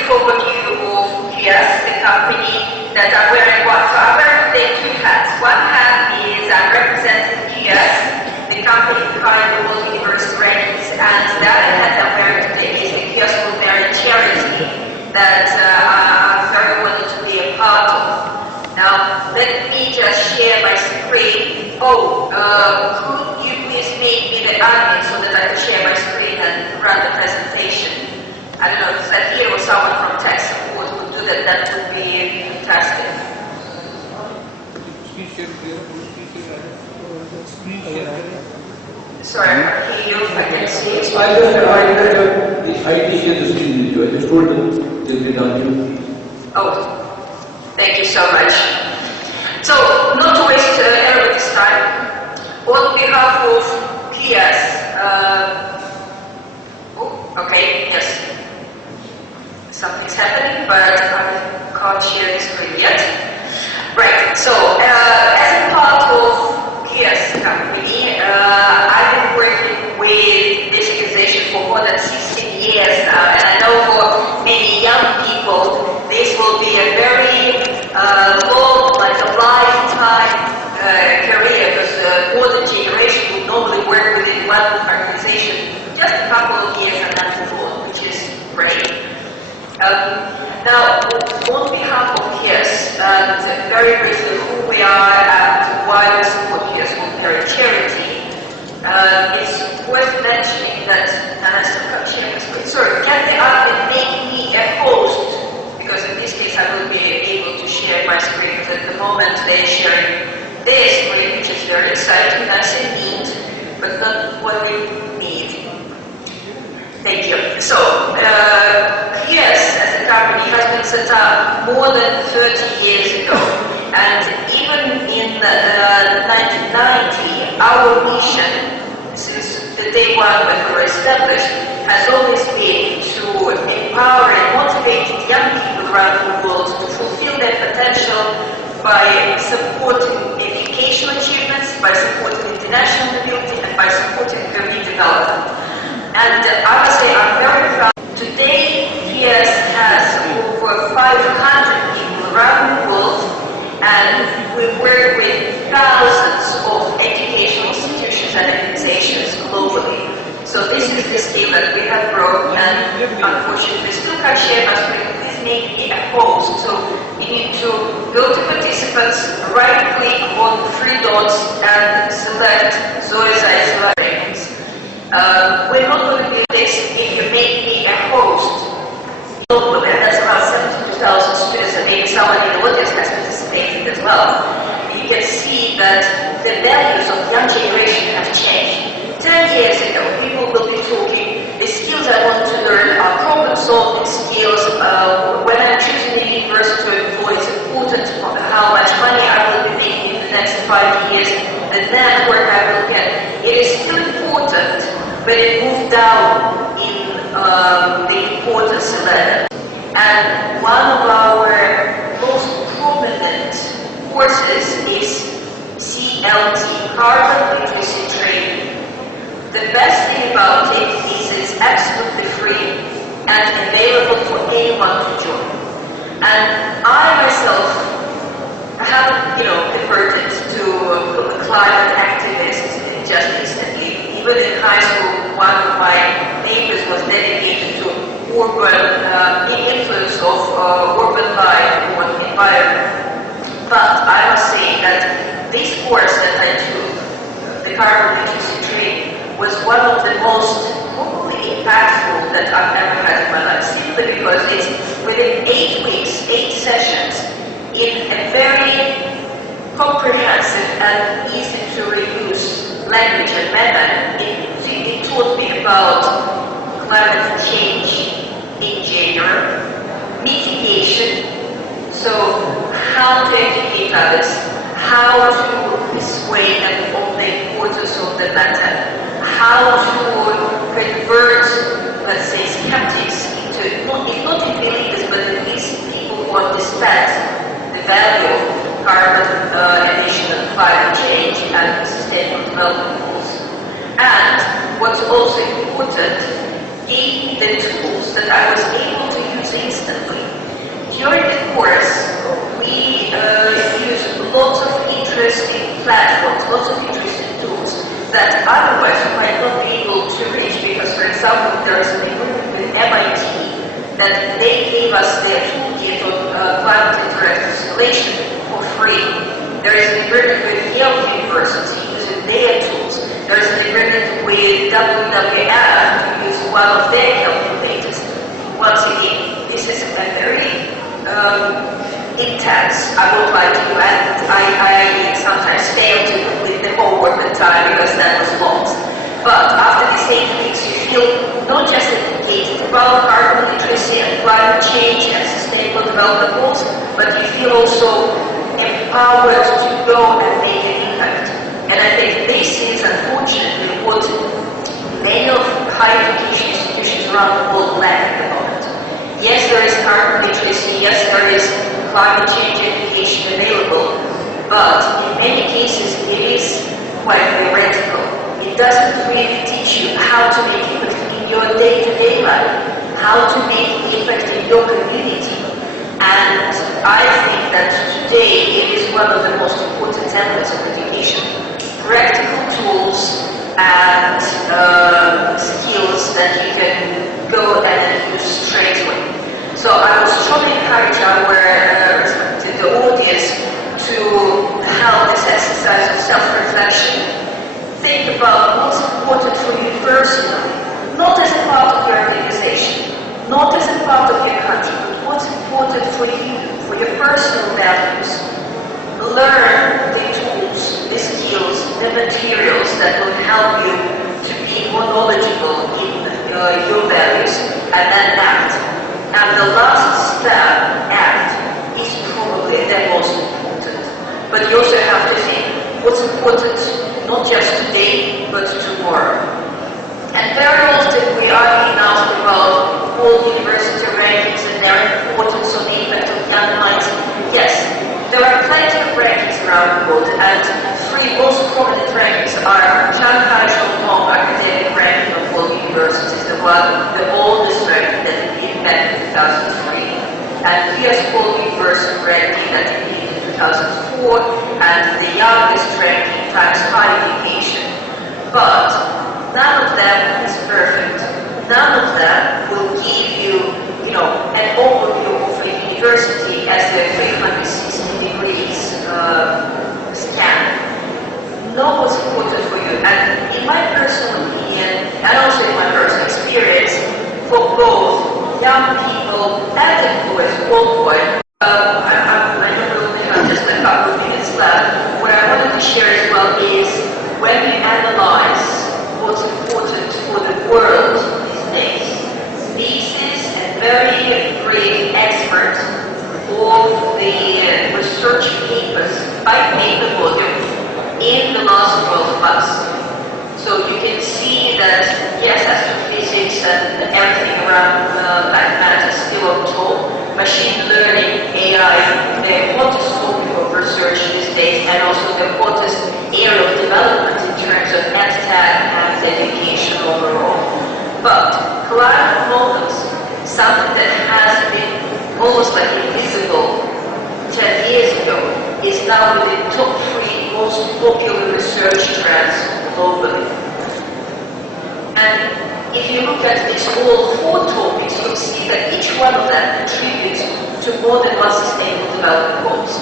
overview of Keynote, the company that I'm wearing one. So I'm wearing two hats. One hat is I'm representing Keynote, the company behind the World University Rankings, and the other hat I'm wearing today is the Keynote Voluntary Charity that I'm very honored to be a part of. Now, let me just share my screen. Could you please make me the admin so that I can share my screen and run the presentation? I don't know if that here or someone from tech support would do that. That would be fantastic. Sorry, I can't hear you. I can see it. I just invited the IT share the screen with you. I just told them they'll be done you. Oh, thank you so much. So, not to waste everybody's time, on behalf of Keynote, okay, yes, something's happening, but I can't share the screen yet. Right, so as a part of Keynote company, I've been working with this organization for more than 16 years now, and I know for many young people, this will be a very long, like a lifetime career, because older generation would normally work within one organization just a couple of years and then move on, which is great. Now, on behalf of Keynote, and very briefly who we are and why we support Keynote Voluntary Charity, it's worth mentioning that, and I still can't share my screen. Sorry, can the admin make me a host? Because in this case I will be able to share my screen, because at the moment they're sharing their screen, which is very exciting, nice and neat, but not what we need. Thank you. So, Keynote as a company has been set up more than 30 years ago, and even in 1990, our mission, since the day one when we were established, has always been to empower and motivate young people around the world to fulfill their potential by supporting educational achievements, by supporting international mobility, and by supporting career development. And I must say, I'm very proud. Today, Keynote has over 500 people around the world, and we work with thousands of educational institutions and organizations globally. So this is the scale that we have grown, and unfortunately still can't share my screen. Please make me a host. So you need to go to participants, right click on the three dots and select Zoe's Rankings. We're not going to do this if you make me a host. Globally, and that's about 72,000 students, and maybe someone in the audience has participated as well. You can see that the values of young generation have changed. 10 years ago, people will be talking, the skills I want to learn are problem-solving skills. When I'm choosing a university to employ, it's important how much money I will be making in the next 5 years, the network I will get. It is still important, but it moved down in the importance level. And one of our most prominent courses is CLT, Carbon Literacy Training. The best thing about it is it's absolutely free and available for anyone to join. And I myself haven't, converted to a climate activist just recently. Even in high school, one of my papers was dedicated to urban influence of urban life on the environment. But I must say that this course that I took, the Carbon Literacy Training, was one of the most probably impactful that I've ever had in my life, simply because it's within 8 weeks, 8 sessions, in a very comprehensive and easy to reuse language and method. It taught me about climate change in general, mitigation, so how to educate others, how to persuade them of the importance of the matter, how to convert, let's say, skeptics into, not in believers, but at least people who understand the value of carbon emission and climate change and sustainable development goals. And what's also important, gave me the tools that I was able to use instantly platforms, lots of interesting tools that otherwise you might not be able to reach because, for example, there is an agreement with MIT that they gave us their toolkit on climate interactive simulation for free. There is an agreement with Yale University using their tools. There is an agreement with WWF to use one of their calculators. Once again, this is a very intense, I would like to, and I sometimes fail to complete the homework in time because that was lost. But after these 8 weeks, you feel not just educated about carbon literacy and climate change and sustainable development goals, but you feel also empowered to go and make an impact. And I think this is unfortunately what many of higher education institutions around the world lack at the moment. Yes, there is carbon literacy, yes, there is climate change education available, but in many cases it is quite theoretical. It doesn't really teach you how to make impact in your day-to-day life, how to make impact in your community. And I think that today it is one of the most important elements of education. Practical tools and skills that you can go and use straight away. So I would strongly encourage the audience to help this exercise of self-reflection. Think about what's important for you personally, not as a part of your organization, not as a part of your country, but what's important for you, for your personal values. Learn the tools, the skills, the materials that will help you to be more knowledgeable in your values, and then act. And the last step, act, is probably the most important. But you also have to think what's important, not just today, but tomorrow. And very often we are being asked about world university rankings and their importance on the impact of young minds. Yes, there are plenty of rankings around the world, and three most prominent rankings are Shanghai Shanghai academic ranking of world universities, the oldest ranking that it met in 2003, and US World University ranking that it did in 2004, and the youngest ranking times higher education. But none of them is perfect. None of them will give you, an overview of a university as the 360 degrees scan. Know what's important for you. And in my personal opinion, and also in my personal experience, for both young people and employers worldwide, I know we only have just a couple of minutes left. What I wanted to share as well is when we analyze what's important for the world these days, thesis and very brave experts of the research papers by paper volume in the last 12 months. So you can see that, yes, astrophysics and everything around mathematics is still on top. Machine learning, AI, the hottest topic of research these days, and also the hottest area of development in terms of EdTech and education overall. But climate models, something that has been almost like invisible 10 years ago, is now within the top 3 most popular research trends globally. And if you look at these all 4 topics, you'll see that each one of them contributes to more than one sustainable development goals.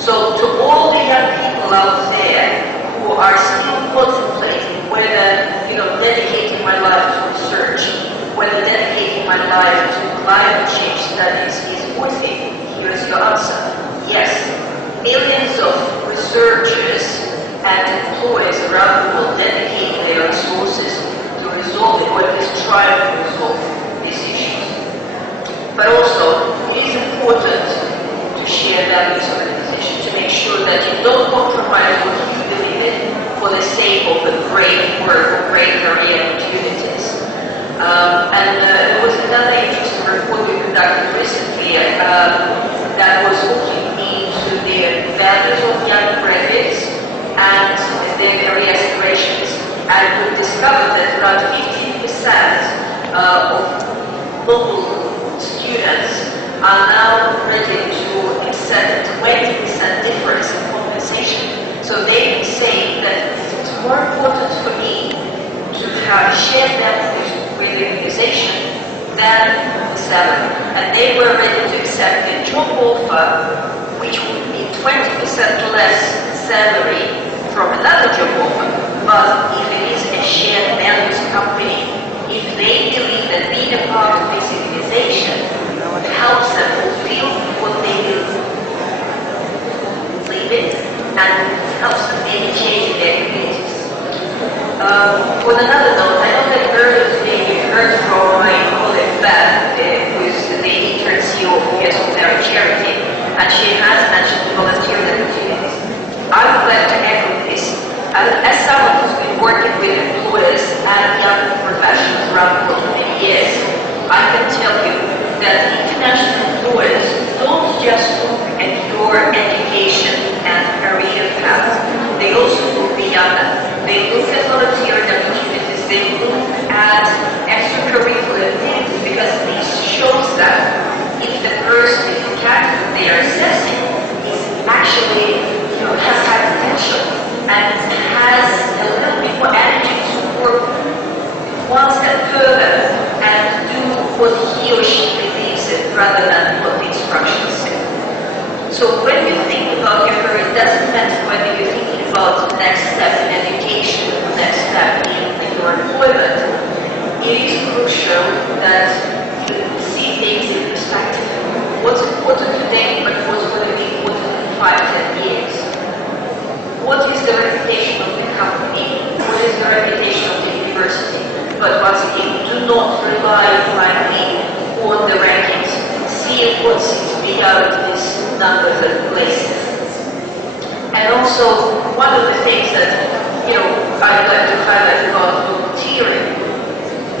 So to all the young people out there who are still contemplating whether, dedicating my life to research, whether dedicating my life to climate change studies is worth it, here is your answer. Yes, millions of researchers and employees around the world dedicate their resources to resolve it, or at least try to resolve these issues. But also, it is important to share values of organization, to make sure that you don't compromise what you believe in for the sake of a great work or great career opportunities. There was another interesting report we conducted recently that was looking into the values of young graduates and their career aspirations. And we discovered that around 15% of local students are now ready to accept 20% difference in compensation. So they shared benefit with the organization than the salary. And they were ready to accept a job offer which would be 20% less salary from another job offer. But if it is a shared values company, if they believe that being a part of this organization helps them fulfill what they believe in and helps them maybe change their communities. On another note, I know that earlier today you heard from my colleague Beth, who is the interim CEO of Yes Volunteer Charity, and she has mentioned volunteer opportunities. I would like to echo this. As someone who's been working with employers and young professionals around the world for many years, I can tell you that international employers don't just look at your education and career path. They also look beyond that. They look at volunteering opportunities. They look at extracurricular activities because this shows that if the person, if the candidate they are assessing is actually, has high potential and has a little bit more energy to work one step further and do what he or she believes in rather than what the instructions say. So when you think about your career, it doesn't matter whether you're thinking about the next step in education, the next step in your employment. It is crucial that you see things in perspective. What's important today, but what's going to be important in 5-10 years? What is the reputation of the company? What is the reputation of the university? But once again, do not rely blindly on the rankings. See what seems to be out of these numbers and places. And also, one of the things that I'd like to highlight about volunteering,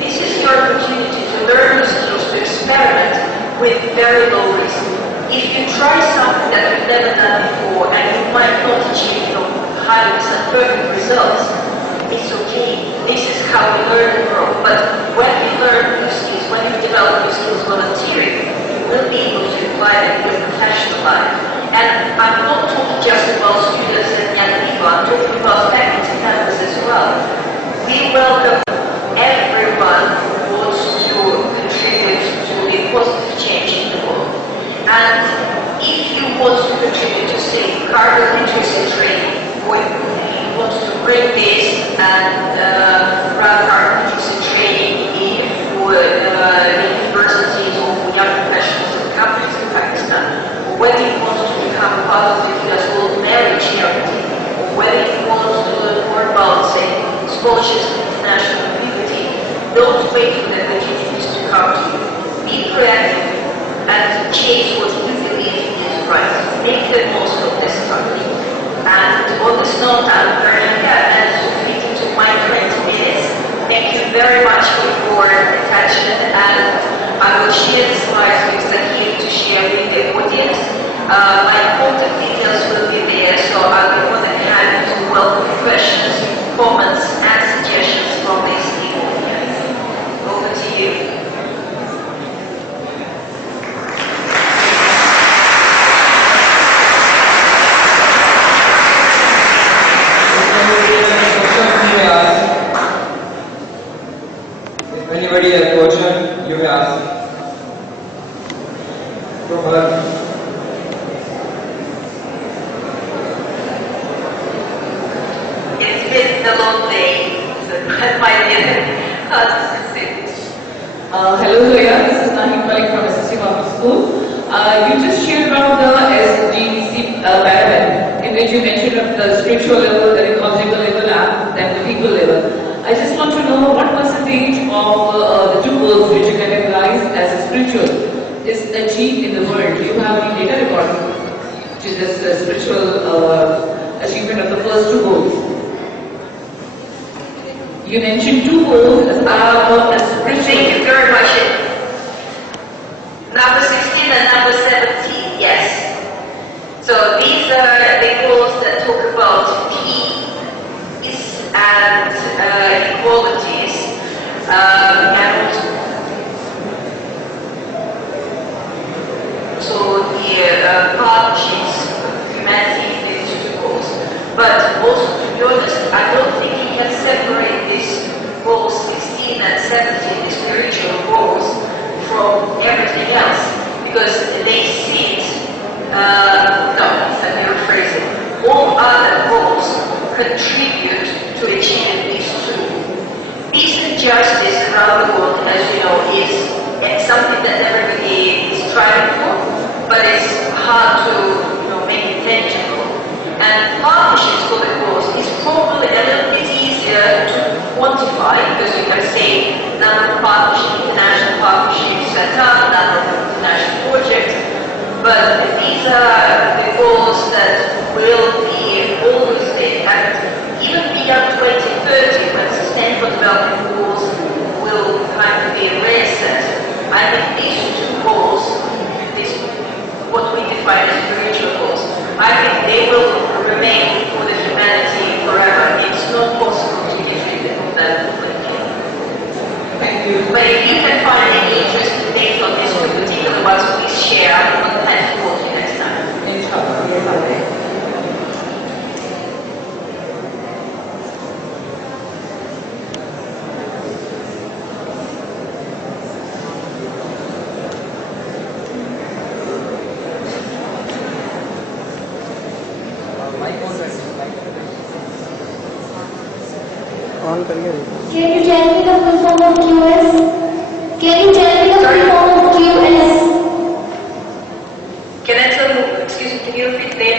this is your opportunity to learn the skills, to experiment with very low risk. If you try something that you've never done before and you might not achieve highly perfect results, it's okay. This is how we learn and grow. But when you learn new skills, when you develop new skills volunteering, you will be able to apply them in your professional life. And I'm not talking just about students and young people, I'm talking about faculty members as well. We welcome everyone who wants to contribute to a positive change in the world. And if you want to contribute to, say, carbon literacy training, or you want to bring this and run carbon literacy training for universities or young professionals and companies in Pakistan, or whether you want to become part of the US World Marriage Charity, or whether you want to learn more about, say, scholarships in international community, don't wait for the opportunities to come to you. Be proactive and change what you believe is right. Make the most of this time. And on this note, I'm very happy and committed to my 20 minutes. Thank you very much for your attention, and I will share the slides with Zakir to share with the audience. My contact details will be there, so I'll be more than happy to welcome questions, comments, and suggestions from this audience. Over to you. If anybody has a question, you may ask. From her. It's been a long day, so that might be hard to succeed. Hello Zoya, this is Nahi calling from SSC Public School. You just shared about the SDC pyramid, in which you mentioned of the spiritual level, the ecological level, and then the people level. I just want to know what percentage of the two goals which you categorize as spiritual is achieved in the world. Do you have any data regarding to this spiritual achievement of the first two goals? You mentioned two goals as spiritual. Thank you very much. Number 16 and number 17, yes. So these are the goals that talk about peace and equalities and also the partnerships of humanity in these two goals. But also, to be honest, I don't think you can separate these goals 16 because they see it, let me rephrase it, all other goals contribute to achieving these two. Peace and justice around the world, as you know, is something that everybody is striving for, but it's hard to make it tangible. And partnerships for the cause is probably a little bit easier to quantify, because you can say number of partnerships, international partnerships set up, number of international projects, but these are the goals that will be always there. And even beyond 2030, when sustainable development goals will kind of be reset, I think these two goals, what we define as spiritual goals, I think they will remain for the humanity forever. It's not possible to get rid of them completely. Thank you. But if you can find any interesting data on these two particular ones, please share. I will plan to talk to you next time. Inshallah. Can you tell me the full form of QS? Can you tell me the full form of QS? Can I tell you, excuse me, can you repeat that?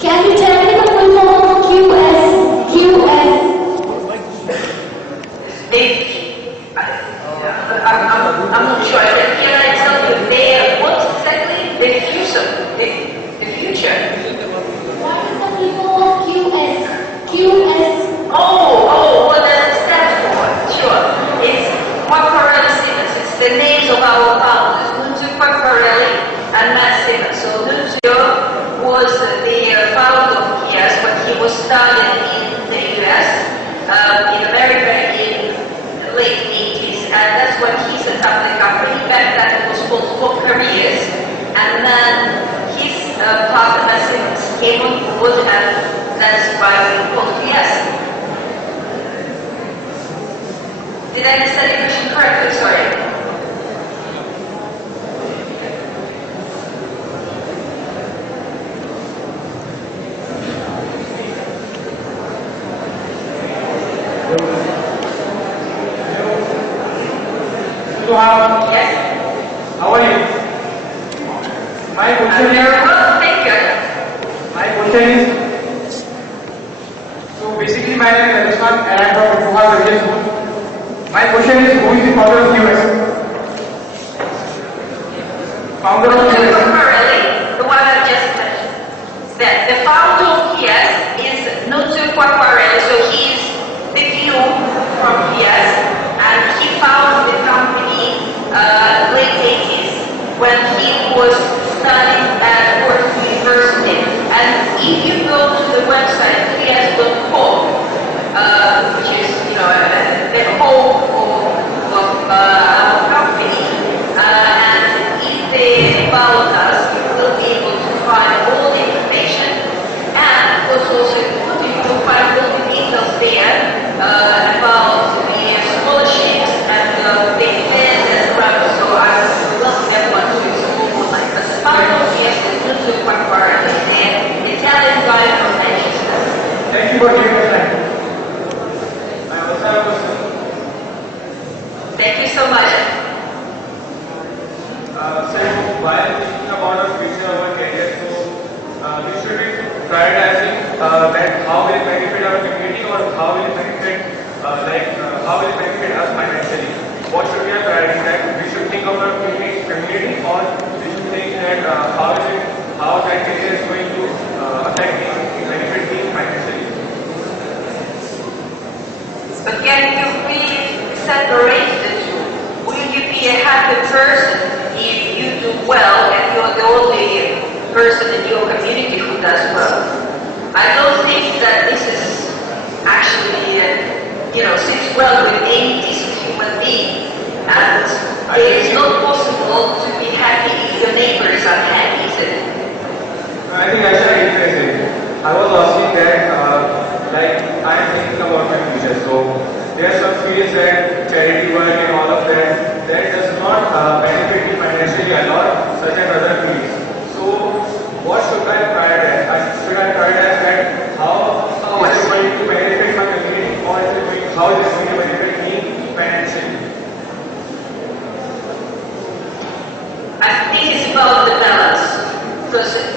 Can you tell me the full form of QS? QS. I'm not sure. Can I tell you what exactly? The future. The future. What is the full form of QS? QS. What does it stand for? Sure. It's Quacquarelli Siemens. It's the names of our founders, Nunzio Quacquarelli and Matt Siemens. So Nunzio was the founder of KIAS when he was studying in the US in America in the late 80s, and that's when he set up the company. Back then it was called For Careers, and then his partner Matt Siemens came on board, and that's why we called KIAS. Did I understand the question correctly? Sorry. Yes? How are you? My I'm question very well, thank you. My question is, so basically my name is Rajasthan and I'm from Bihar Village School. My question is, who is the founder of QS? Founder of Nunzio QS. Quacquarelli, the one I just mentioned. The founder of KIAS is Nunzio Quacquarelli, so he's the view from KIAS, and he founded the company late 80s when he was studying at Fordham University. And if you go to the website kias.com, which is the home of our company, and if they about us, you will be able to find all the information, and what's also important, you will find all the details there about the scholarships and the events and programs. So I would welcome everyone to explore more like this. Final yes is Nunzio Quacquarelli, the Italian guy from Manchester. Thank you for giving us time. I also have a question. Thank you so much. So while thinking about our future of our career, so we should be prioritizing that how will it benefit our community, or how will it benefit how will it benefit us financially. What should be our priority? That we should think of our community, or we should think that how that career is going to affect me, benefit me financially. But can you really separate the two? Will you be a happy person if you do well and you're the only person in your community who does well? I don't think that this is actually, sits well with any decent human being. And it is not possible to be happy if your neighbor is unhappy, is it? I think I should rephrase it. I was asking that, I am thinking about my future. So there are some fields that charity work and all of that does not benefit me financially a lot,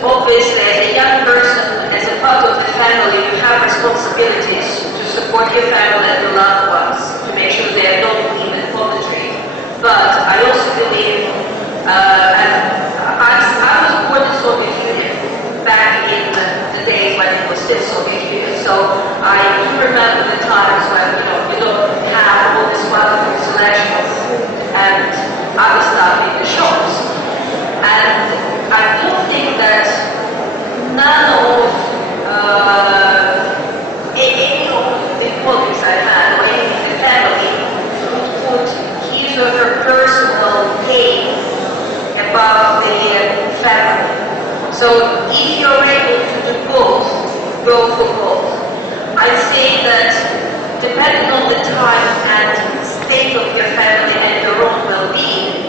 obviously as a young person, as a part of the family, you have responsibilities to support your family and your loved ones, to make sure they don't live in poverty. But I also believe, and I was born in Soviet Union back in the days when it was still Soviet Union, so I do remember the times when you don't have all this welcome selections and other stuff in the shops. And I don't think that none of any of the colleagues I had or any of the family would put his or her personal gain above the family. So if you're able to do both, go for both. I'd say that depending on the time and state of your family and your own well-being,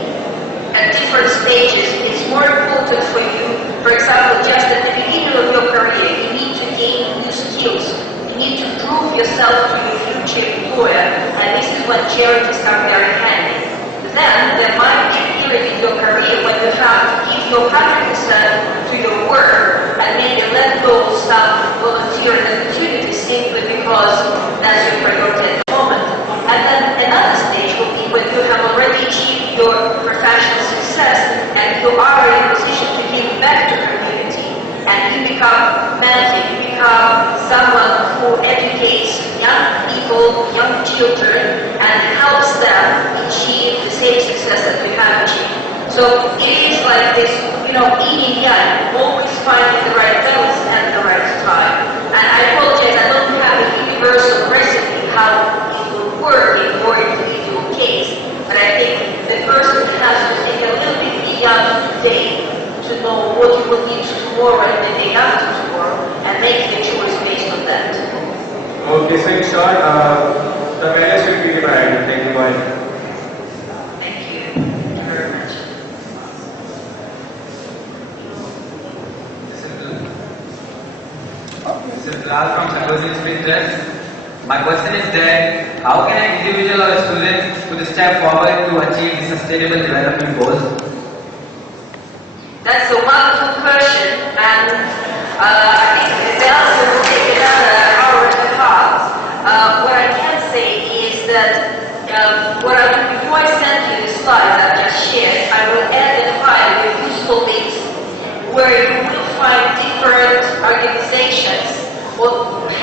at different stages, it's more important for you. For example, just at the beginning of your career, you need to gain new skills. You need to prove yourself to your future employer, and this is when charities come very handy. Then there might be a period in your career when you have to give your 100% to your work and maybe let go of some volunteering activities simply because that's your priority at the moment. And then another stage will be when you have already achieved your professional success and you are in a position to give back to the community, and you become mentor, you become someone who educates young people, young children, and helps them achieve the same success that we have achieved. So it is like this, yin and yang, always finding the right balance and the right time. And I apologize, I don't have a universal recipe how it will work in your individual case, but I think the person has to think a little bit beyond today to know what you will need tomorrow and the day after tomorrow, and make the choice based on that. Okay, so in short, the parents should be divided. Thank you, boy. Thank you. Thank you very much. This is Lal from Psychology Street Dress. My question is that how can an individual or a student put a step forward to achieve the sustainable development goals? That's a wonderful question, and I think the answer will take another hour and a half. What I can say is that before I send you the slide that I just shared, I will add a file with useful links where you will find different organizations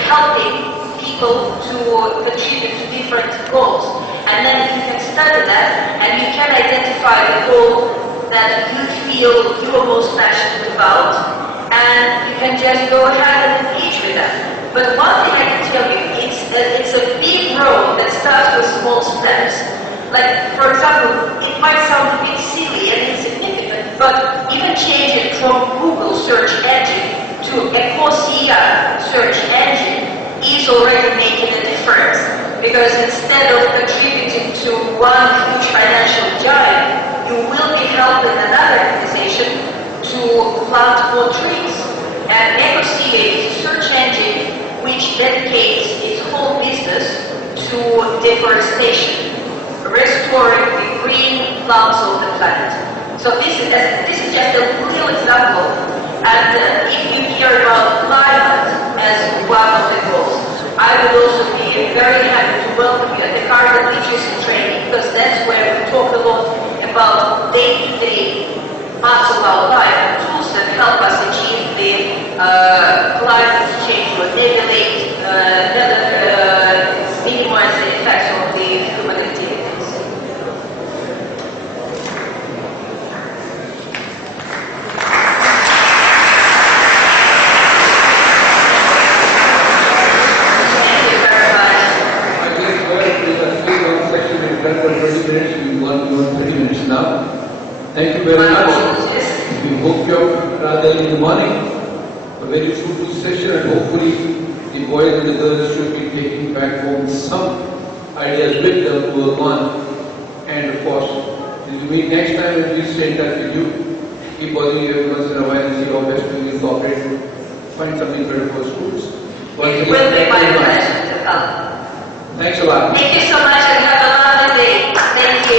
helping people to contribute to different goals. And then you can study that and you can identify the goal that you feel you're most passionate about, and you can just go ahead and engage with that. But one thing I can tell you, it's a big road that starts with small steps. Like, for example, it might sound a bit silly and insignificant, but even changing from Google search engine to Ecosia search engine is already making a difference. Because instead of contributing to one huge financial giant, you will be helping another organization to plant more trees. And Ecosia is a search engine which dedicates its whole business to deforestation, restoring the green plants of the planet. So this is just a little example. And if you hear about climate as one of the goals, I would also be very happy to welcome you at the carbon literacy training, because that's where we talk a lot about day-to-day parts of our life, tools that help us achieve the climate change or minimize the effects of the human activities. Thank you very much. I guess there's one section in front of 20 minutes, we want 30 minutes now. Thank you very much. We woke you up rather in the morning. A very fruitful session, and hopefully the boys and the girls should be taking back home some ideas with them to work on. And of course, we'll meet next time and we'll stay in touch with you. Keep bothering you every once in a while and see how best to incorporate, find something better for schools. It will be my pleasure to come. Thanks a lot. Thank you so much and have a lovely day. Thank you.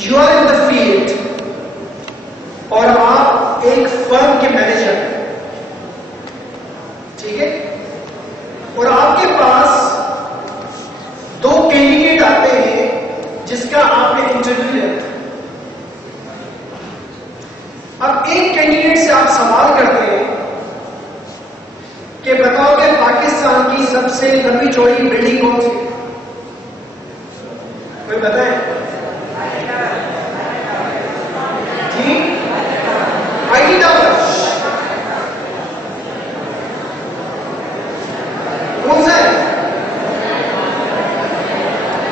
You are in the field اور آپ ایک فرم کے manager ہیں، ٹھیک ہے، اور آپ کے پاس 2 کینڈیڈیٹ آتے ہیں جس کا آپ نے انٹرویو لیا تھا. اب ایک کینڈیڈیٹ سے آپ سوال کرتے ہیں کہ بتاؤ کہ پاکستان کی سب سے لمبی چوڑی بلڈنگ کون سی ہے؟ کوئی بتائیں؟ جی آئی ٹی ٹاور. کون سا ہے؟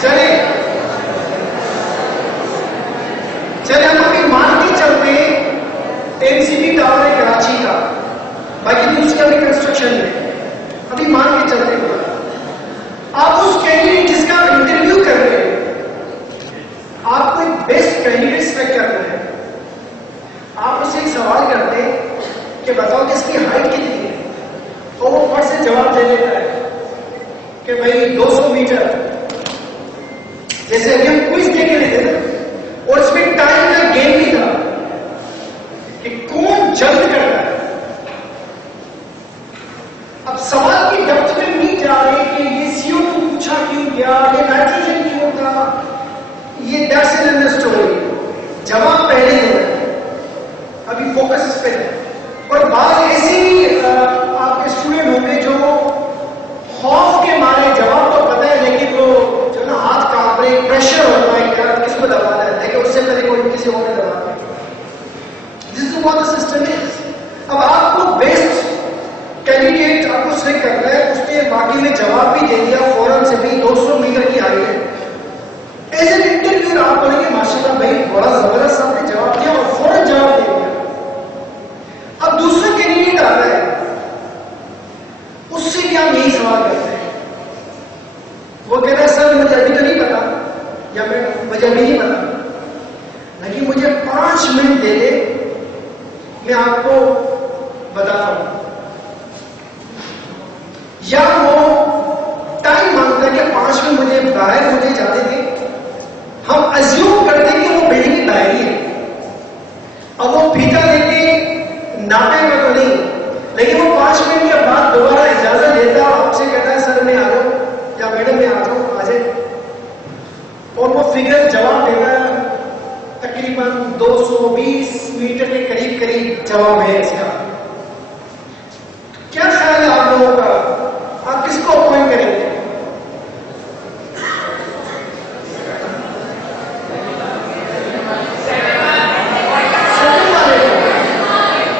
چلے ہم ابھی مان کے چلتے NCP ٹاور ہے کراچی کا، باقی دوسرا بھی کنسٹرکشن ہے، ابھی مان کے چلتے ہیں. آپ اس کینڈیڈیٹ جس کا انٹرویو کر رہے ہیں، آپ کو ایک بیسٹ کینڈیڈیٹ سلیکٹ کرنا ہے. آپ اسے ایک سوال کرتے ہیں کہ بتاؤ کہ اس کی ہائٹ کتنی ہے، اور وہ فٹ سے جواب دے دیتا ہے کہ بھائی 200 میٹر. جیسے ابھی ہم کوئز دیکھ رہے تھے نا، اور اس میں ٹائم کا گیم بھی تھا کہ کون جلد کرتا ہے. اب سوال کی ڈپتھ میں نہیں جا رہے کہ یہ CO2 پوچھا کیوں گیا، یہ نائٹروجن کیوں تھا، یہ دیٹس این انڈر اسٹوری. جواب پہلے ہی ہے، ابھی فوکس اس پہ ہے. اور بعض ایسے بھی آپ کے اسٹوڈنٹ ہوں گے جو خوف کے مارے جواب تو پتہ ہے لیکن وہ جو نا ہاتھ کانپ رہے، پریشر ہوتا ہے کہ کس کو دبانا ہے لیکن اس سے پہلے کوئی کسی اور نے دبانا ہے. This is what the system is. اب آپ کو بیسٹ کینڈیڈیٹ آپ کو سلیکٹ کرنا ہے. اس نے باقی میں جواب بھی دے دیا فوراً سے بھی 200 میٹر کی ہائٹ ہے. ایز این انٹرویو آپ بولیں گے ماشاء اللہ بھائی بڑا زبردست آپ نے جواب دیا اور فوراً جواب دے دیا. اب دوسرا کینڈیڈیٹ آ رہا ہے، اس سے بھی آپ یہی سوال کرتے ہیں. وہ کہہ رہا ہے سر مجھے ابھی تو نہیں پتا، یا مجھے ابھی نہیں پتا، لیکن مجھے 5 منٹ دے دے میں آپ کو بتاتا ہوں. یا وہ ٹائم مانگتا ہے کہ 5 منٹ مجھے باہر مجھے جانے دیں. ہم ازیوم کرتے ہیں کہ وہ بلڈنگ کی باہر ہی ہے. اب وہ پھیکا لے کے ناپے گا تو نہیں، لیکن وہ 5 منٹ کے بعد دوبارہ اجازت دیتا ہے، آپ سے کہتا ہے سر میں آ جاؤں یا میڈم میں آ جاؤں، آ جائے. اور وہ فگر جواب دیتا ہے تقریباً 220 میٹر کے قریب جواب ہے اس کا. کیا خیال ہے آپ لوگوں کا؟ آپ کس کو اپوائنٹ کریں گے؟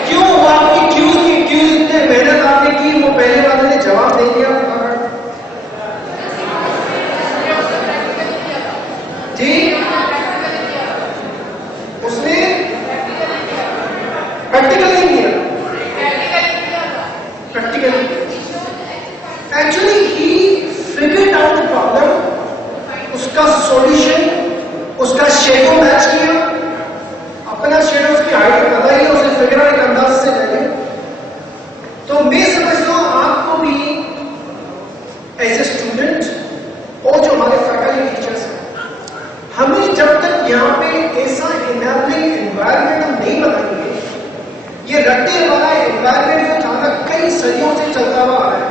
کیوں وہ آپ کی کیوز اتنے محنت آپ نے کی، وہ پہلے والے نے جواب دے دیا. جی اس نے پریکٹیکل نہیں کیا. Actually, he figured out the problem, اس کا سولوشن، اس کا شیڈو میچ کیا، اپنا شیڈو اس کی ہائٹ کو پتا ہی ہے، اسے فگر ایک انداز سے لے لیں. تو میں سمجھتا ہوں آپ کو بھی ایز اے اسٹوڈنٹ اور جو ہمارے فیکلٹی ٹیچرس ہیں، ہمیں جب تک یہاں پہ ایسا انیبلنگ انوائرمنٹ ہم نہیں بنائیں گے، یہ رٹے والا انوائرمنٹ جو جہاں تک کئی صدیوں سے چلتا ہوا آ رہا ہے،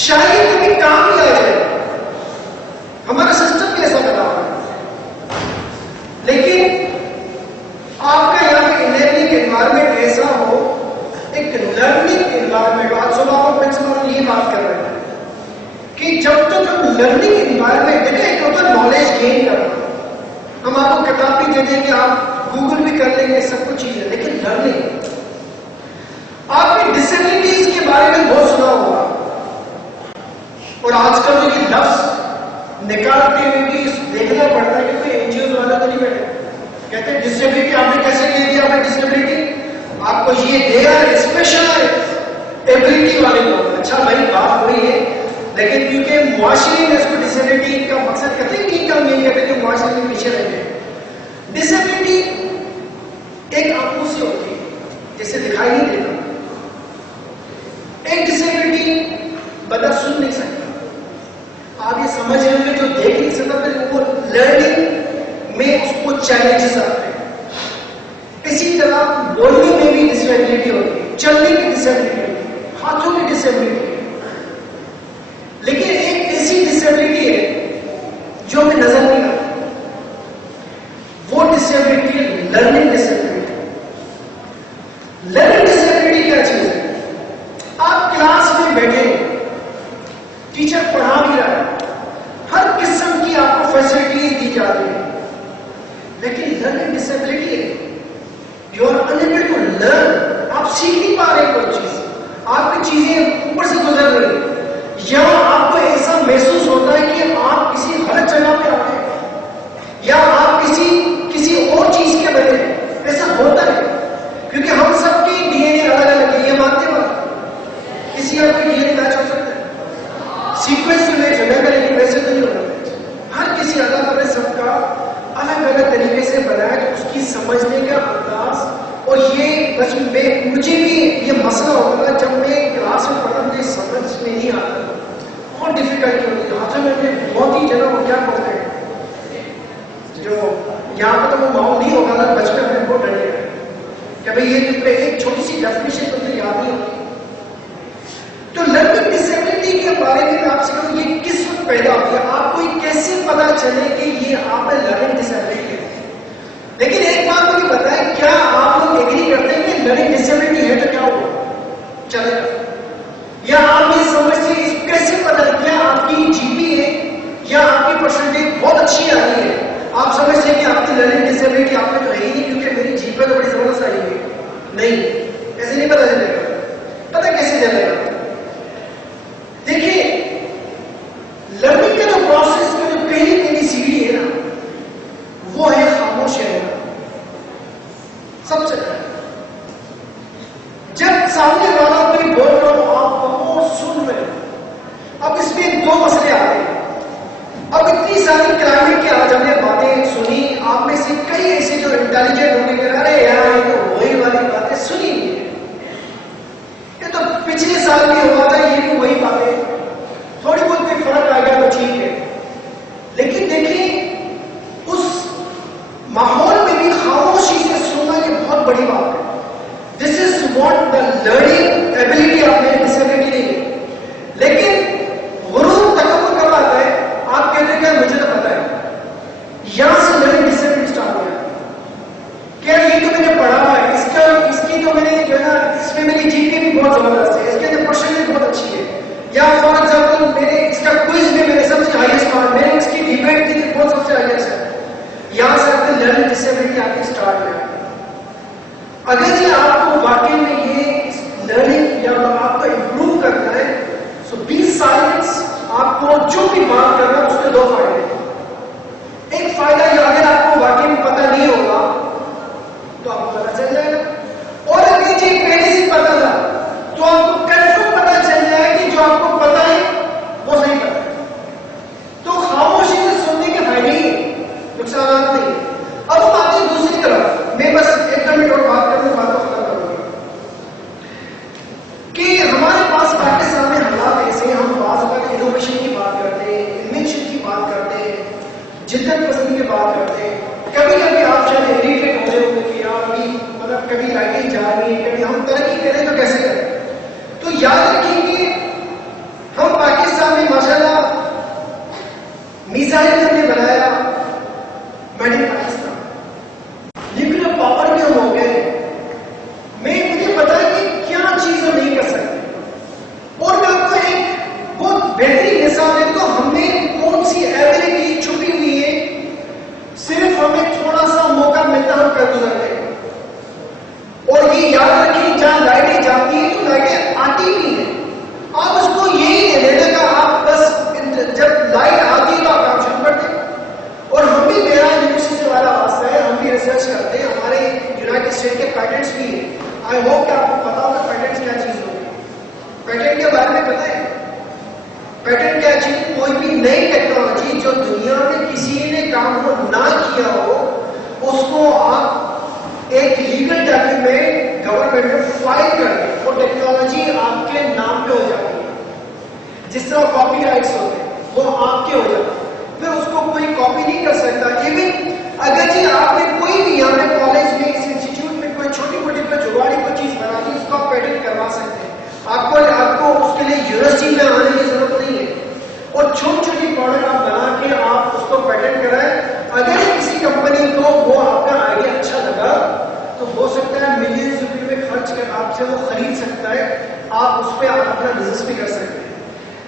شاید کبھی کام ہی آ جائے. ہمارا سسٹم بھی ایسا بنا ہوا ہے. لیکن آپ کا یہاں پہ انیبلنگ انوائرمنٹ ایسا ہو، ایک لرننگ انوائرمنٹ. آج صبح ہم پرنسپل یہ بات کر رہے ہیں کہ جب تک ہم لرننگ انوائرمنٹ دیکھیں، ایک ہوتا ہے نالج گین کرنا. ہم آپ کو کتاب بھی دے دیں گے، آپ گوگل بھی کر لیں گے، سب کچھ چیزیں، لیکن لرننگ. آپ نے ڈسیبلٹیز کے بارے میں بہت سنا ہوگا، اور آج کل یہ لفظ نکالتے ہوئے بھی دیکھنا پڑتا ہے کہ کوئی NGOs والا تو نہیں بیٹھے. کہتے ہیں ڈسیبلٹی آپ نے کیسے دے دیا؟ آپ نے ڈسیبلٹی آپ کو یہ دے رہا ہے اسپیشل ایبلٹی والے کو. اچھا بھائی بات وہی ہے، لیکن کیونکہ معاشرے میں اس کو ڈسیبلٹی کا مقصد کہتے ہیں کہ ہم یہ کہتے ہیں کہ معاشرے میں پیچھے رہ گئے. ڈسیبلٹی ایک آنکھوں سے ہوتی ہے جسے دکھائی نہیں دیتا. ایک ڈسیبلٹی بندہ سن نہیں سکتا. آپ یہ سمجھ رہے ہیں جو دیکھ نہیں سکتا، پھر وہ لرننگ میں اس کو کچھ چیلنجز آتے ہیں. اسی طرح بولنے میں بھی ڈسیبلٹی ہوتی ہے, چلنے کی ڈسیبلٹی ہوتی ہے, ہاتھوں کی ڈسیبلٹی ہے. لیکن ایک ایسی ڈسیبلٹی ہے جو ہمیں نظر نہیں آتی, وہ ڈسیبلٹی ہے لرننگ ڈسیبلٹی. لرننگ ڈسیبلٹی کیا چیز ہے؟ آپ کلاس میں بیٹھے, ٹیچر پڑھا بھی رہا ہے, ہر قسم کی آپ کو فیسلٹی دی جا رہی ہے, لیکن لرننگ ڈسیبلٹی ہے you are unable to learn. آپ سیکھ نہیں پا رہے کوئی چیز, آپ کی چیزیں اوپر سے گزر رہی ہیں, یا آپ کو ایسا محسوس ہوتا ہے کہ آپ کسی غلط جگہ پہ آ گئے, یا آپ کسی اور چیز کے بنے. ایسا ہوتا ہے کیونکہ ہم سب کی ڈی این اے الگ الگ ہے, یہ مانتے ہیں. کسی اور کی ڈی این اے میچ ہو سکتا ہے, سیکوینس میں میچ ہو جائے گا, لیکن ویسے تو نہیں ہوتا. ہر کسی الگ الگ سب کا الگ الگ طریقے سے بنایا, اس کی سمجھنے کا انداز. اور یہ مجھے بھی یہ مسئلہ ہوتا تھا جب میں کلاس میں پڑھا, مجھے سمجھ میں نہیں آتا, بہت ڈیفیکلٹی ہوتی ہے. ہاتھوں میں بہت ہی جگہ وہ کیا کرتے ہیں جو یہاں پہ تو وہ ماحول نہیں ہوگا نا, بچپن میں بہت ڈرے گئے کہ بھائی یہ ایک چھوٹی سی ڈیفینیشن تو یاد نہیں ہوتی. تو لرننگ ڈسیبلٹی کے بارے میں آپ سے کہوں, یہ کس وقت پیدا ہوتی ہے, آپ کو کیسے پتا چلے کہ یہ آپ میں لرننگ ڈسیبلٹی ہے. لیکن ایک بات مجھے بتائیں, کیا آپ لوگ ایگری کرتے ہیں کہ لرننگ ڈسیبلٹی ہے تو کیا ہوگا, چلے گا, یا آپ یہ سمجھتے ہیں کیسے پتا ہے, کیا آپ کی جی پی ہے یا آپ کی پرسنٹیج بہت اچھی آ رہی ہے, آپ سمجھتے ہیں کہ آپ کی لرننگ ڈسیبلٹی آپ میں تو رہی نہیں کیونکہ میری جی پی تو بڑی زبردست آئی ہے. نہیں, ایسے نہیں پتا چلے گا. پتا کیسے چلے گا؟ دیکھیے, لرننگ کا جو پروسیس کا جو پہلی سیڑھی ہے نا, وہ ہے خاموش رہنا. سب سے پہلے جب سامنے والا کوئی بول رہا ہو, آپ بہت سن رہے ہیں. اب اس میں دو مسئلے آتے ہیں. اب اتنی ساری کلائمیٹ کی آج ہم نے باتیں سنی, آپ میں سے کئی ایسے جو انٹیلیجنٹ ہوں گے, ارے یار یہ تو وہی والی باتیں سنی نہیں ہے, یہ تو پچھلے سال بھی ہوا تھا, یہ بھی وہی باتیں, تھوڑی بہت کوئی فرق آ گیا تو ٹھیک ہے. لیکن دیکھیں, اس ماحول میں بھی خاموشی سے سننا یہ بہت بڑی بات ہے. This is what the learning ability آپ نے ڈسیبلٹی نہیں ہے. لیکن غرور تکبر کب آتا ہے, آپ کہتے ہیں کہ مجھے تو پتا ہے, یہاں سے لرننگ ڈسیبلٹی اسٹارٹ ہو گیا. کیا یہ تو میں نے پڑھا ہوا ہے, اس کی تو میں نے جو ہے نا, اس میں میری جی پی بھی بہت زبردست ہے, اس کے اندر پرسنٹیج بہت اچھی ہے, یا فار ایگزامپل میں نے اس کا کوئز میں میرے سب سے ہائیسٹ مارک, میں نے اس کی ڈیبیٹ کی تھی بہت سب سے ہائیسٹ ہے. یہاں سے آپ کی لرننگ ڈسیبلٹی آپ کی اسٹارٹ ہے. اگر یہ آپ کو واقعی میں یہ لرننگ یا آپ کو امپروو کرنا ہے, سو بی سائلنس. آپ کو جو بھی بات کرنا ہے اس کے دو فائدے. ایک فائدہ یہ, اگر آپ کو واقعی میں پتہ نہیں ہوگا تو آپ کو پتہ چل جائے گا, اور اگر یہ چیز پہلے سے پتہ تھا تو آپ کو کنفرم پتہ چل جائے کہ جو آپ کو پتہ ہے وہ صحیح پتہ ہے. تو خاموشی سے سننے کے فائدے ہی ہیں, نقصانات نہیں. اب ہم آتے ہیں دوسری طرف. میں بس ایک منٹ اور بات کروں, بات کو ختم کروں گا کہ ہمارے پاس پاکستان میں حالات ایسے ہیں, ہم بعض اوقات انوویشن کی بات کرتے ہیں, انوینشن کی بات کرتے ہیں, جدت پسندی کی بات کرتے ہیں. کبھی کبھی آپ شاید اریٹیٹ ہو رہے ہوں کہ یار مطلب کبھی لائٹیں جا رہی ہیں, کبھی ہم ترقی کریں تو کیسے کریں. تو یاد رکھیں کہ ہم پاکستان میں ماشاءاللہ میزائل ہم نے بنایا, made in Pakistan. Nuclear power میں ہم ہو گئے. مجھے پتا ہے کہ کیا چیز ہم نہیں کر سکتے. اور میں آپ کو ایک بہت بہترین مثال دے دوں, ہم نے کون سی ایبلٹی چھپی ہوئی ہے, صرف ہمیں تھوڑا سا موقع ملتا ہم کر گزرتے ہیں. اور یہ یاد رکھیں, جہاں لائٹیں جاتی ہیں تو لائٹیں آتی بھی ہیں. آپ اس کو یہی لینے کا, آپ بس جب لائٹ آتی ہے تو آپ کام شروع کرتے ہیں. اور ہم بھی, میرا یونیورسٹی سے والا واسطہ ہے, ہم بھی ریسرچ کرتے ہیں, ہمارے یونائٹڈ اسٹیٹ کے پیٹنٹس بھی ہیں. آئی ہوپ کہ آپ کو پتا ہوگا پیٹنٹس کیا چیز ہوگی. پیٹنٹ کے بارے میں پتہ ہے, پیٹنٹ کیا چیز, کوئی بھی نئی ٹیکنالوجی جو دنیا میں کسی نے کام کو نہ کیا ہو, اس کو آپ ایک لیگل ڈاکیومنٹ گورنمنٹ میں فائل کر دیں, وہ ٹیکنالوجی آپ کے نام پہ ہو جاتی ہے. جس طرح کاپی رائٹس ہوتے ہیں وہ آپ کے ہو جاتے ہیں, پھر اس کو کوئی کاپی نہیں کر سکتا. ایون اگر جی آپ अपना बिजनेस भी कर सकते हैं।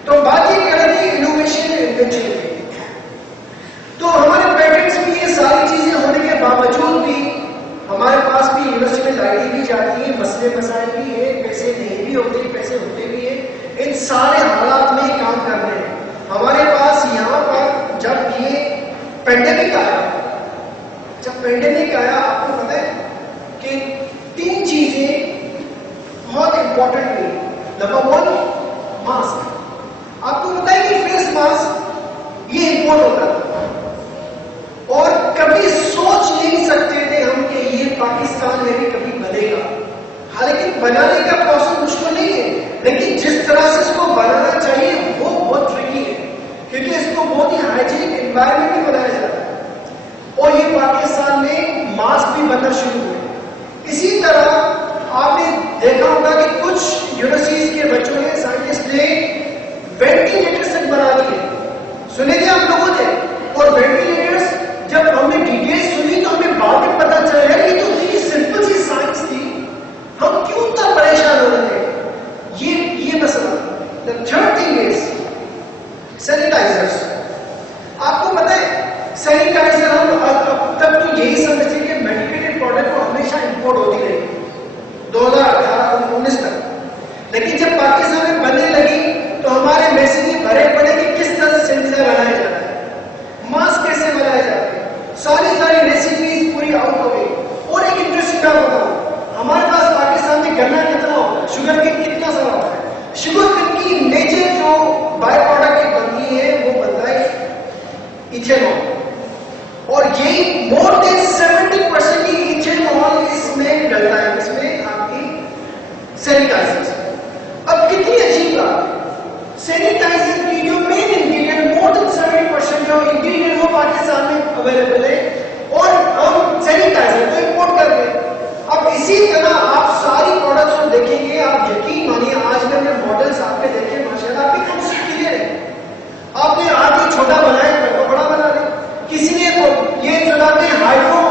तो बात ये कर रहे थे इनोवेशन इन्वेंशन की। तो हमारे पेटेंट्स में ये सारी चीजें होने के बावजूद भी हमारे पास भी यूनिवर्सिटी में लाइटें भी जाती है, मसले मसाइल भी है, पैसे नहीं भी होते, पैसे होते भी है, इन सारे हालात में ही काम कर रहे हैं। हमारे पास यहाँ पर जब ये पेंडेमिक आया, आपको पता है कि 3 चीजें बहुत इंपॉर्टेंट हुई। Number 1, mask. आपको पता है कि फेस मास्क ये इंपोर्ट होता था और कभी सोच नहीं सकते थे हम कि ये पाकिस्तान में भी कभी बनेगा। हालांकि बनाने का प्रोसेस मुश्किल नहीं है, लेकिन जिस तरह से इसको बनाना चाहिए वो बहुत ट्रिकी है, क्योंकि इसको बहुत ही हाइजीनिक एनवायरनमेंट में बनाया जाता है। और ये पाकिस्तान में मास्क भी बनना शुरू हुए। इसी तरह आपने देखा होगा कि कुछ यूनिवर्सिटीज के बच्चों ने, साइंटिस्ट ने वेंटिलेटर्स तक बना दिए। सुने थे आप लोगों ने? और वेंटिलेटर्स जब हमने डिटेल्स सुनी तो हमें बाद में पता चला कि तो इतनी सिंपल सी साइंस थी, हम क्यों इतना परेशान हो रहे थे। ये मसला। The third thing is sanitisers. आपको पता है सैनिटाइजर हम अब तक तो यही समझते कि मेडिकेटेड प्रोडक्ट को हमेशा इंपोर्ट होती रही 2018-19 तक, लेकिन जब पाकिस्तान में बनने लगी तो हमारे मैसेज भरे पड़े कि किस तरह से सैनिटाइजर बनाया जाता है, मास्क कैसे बनाए जाते हैं, सारी रेसिपीज पूरी आउट हो गई। और एक इंटरेस्टिंग बात बताऊं, हमारे पास पाकिस्तान में गन्ना कितना होता है, शुगर केन कितना सारा होता है। शुगर केन की मेजर जो बाय प्रोडक्ट बनती है वो बनता है इथेनॉल, और यही मोर देन 70% की इथेनॉल इसमें डलता है, इसमें आपकी सैनिटाइजर। अब कितनी अजीब बात है, सैनिटाइजर की जो मेन इंग्रेडिएंट मोर देन 70% जो इंग्रेडिएंट वो पाकिस्तान में अवेलेबल है, और हम सैनिटाइजर को इंपोर्ट कर रहे हैं। अब इसी तरह आप सारी प्रोडक्ट्स को देखेंगे, आप यकीन मानिए आज मैंने मॉडल्स आपके देखे, माशाल्लाह आपकी कॉन्सेप्ट क्लियर है। आपने आगे छोटा बनाया तो बड़ा बना रहे। किसी ने ये चलाते हाइड्रो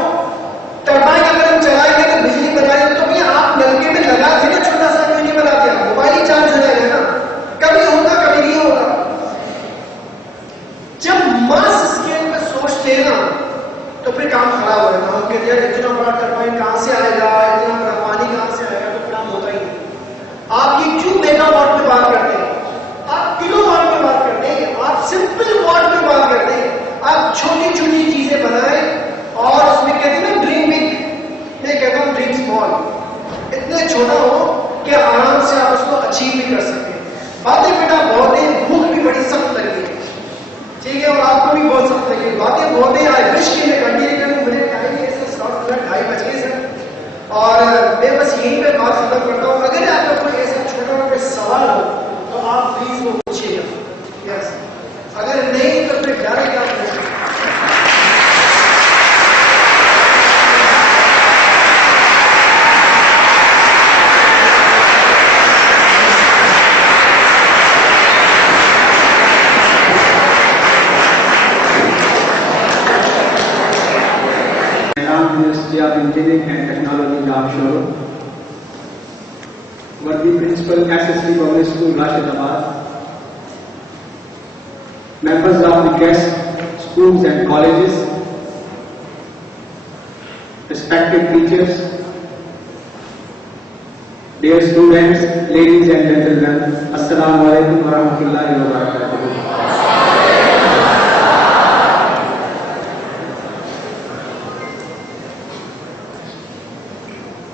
टरबाइन अगर हम चलाएंगे तो बिजली बनाएंगे, तो भैया आप नलके में लगा के ना छोटा सा क्यों नहीं बना दिया, मोबाइल ही चार्ज हो जाएगा ना, कभी होगा कभी नहीं होगा। जब मास स्केल पे सोचते हैं ना तो फिर काम खराब हो जाएगा। हम कहते हैं इतना बड़ा टरबाइन कहां से आएगा, इतना बड़ा पानी कहां से आएगा, तो काम होता ही नहीं। आप ये क्यों मेगावाट में बात करते हैं, आप किलोवाट में बात करते हैं, आप सिंपल वाट में बात करते हैं। आप छोटी छोटी चीजें बनाएं और उसमें कहते हैं ना ड्रीम बिग, मैं कहता हूं ड्रीम स्मॉल। इतना छोटा हो कि आराम से आप उसको अचीव भी कर सकते हैं। बातें बेटा बहुत है, भूख भी बड़ी सख्त लगी है, ठीक है, और आपको भी बहुत सख्त लगी, बातें बहुत है। आज विश के लिए कंटिन्यू करूं, मुझे टाइम है 2:30 बज गए सर, और मैं बस यहीं पे बात खत्म करता हूं। अगर आपका कोई ऐसा छोटा मोटा सवाल हो तो आप प्लीज वो पूछिएगा। यस, अगर नहीं तो फिर डायरेक्ट आप पूछिए। University of Engineering and Technology, Jamshoro, Worthy Principal, SSC Public School, Rashidabad, members of the guest schools and colleges, respected teachers, dear students, ladies and gentlemen, Assalamu alaikum wa rahmatullahi wa barakatuh.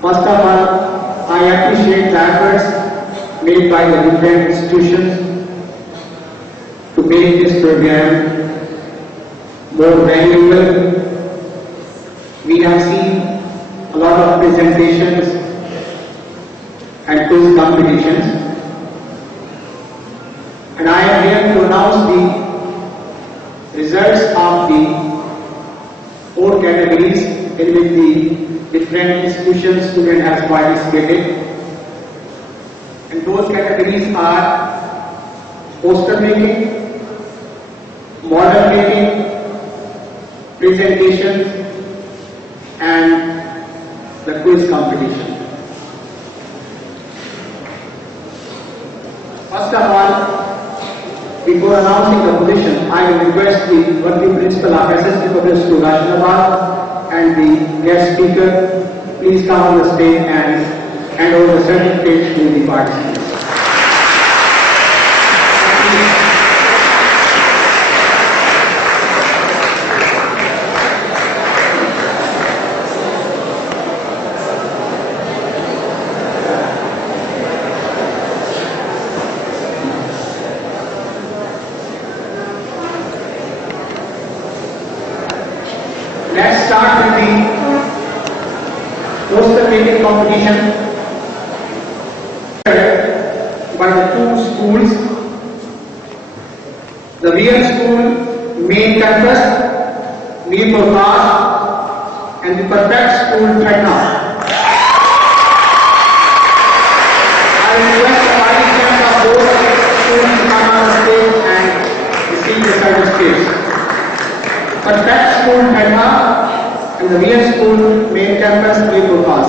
First of all, I appreciate the efforts made by the different institutions to make this program more valuable. We have seen a lot of presentations and quiz competitions, and I am here to announce the results of the 4 categories in which the different institutions student has participated, and those categories are poster making, model making, presentation, and the quiz competition. before announcing the position, I will request the working principal of SST Public School, Rajendra, and the guest speaker, please come on the stage and hand over the certificate to the participants. Let's start with the poster making competition by the two schools. The real school main campus, Neerpur Class, and the perfect school Thadna. I request the participants of both schools to come on the stage and receive the certificates. Perfect school Thadna and the real school main campus Neerpur Class.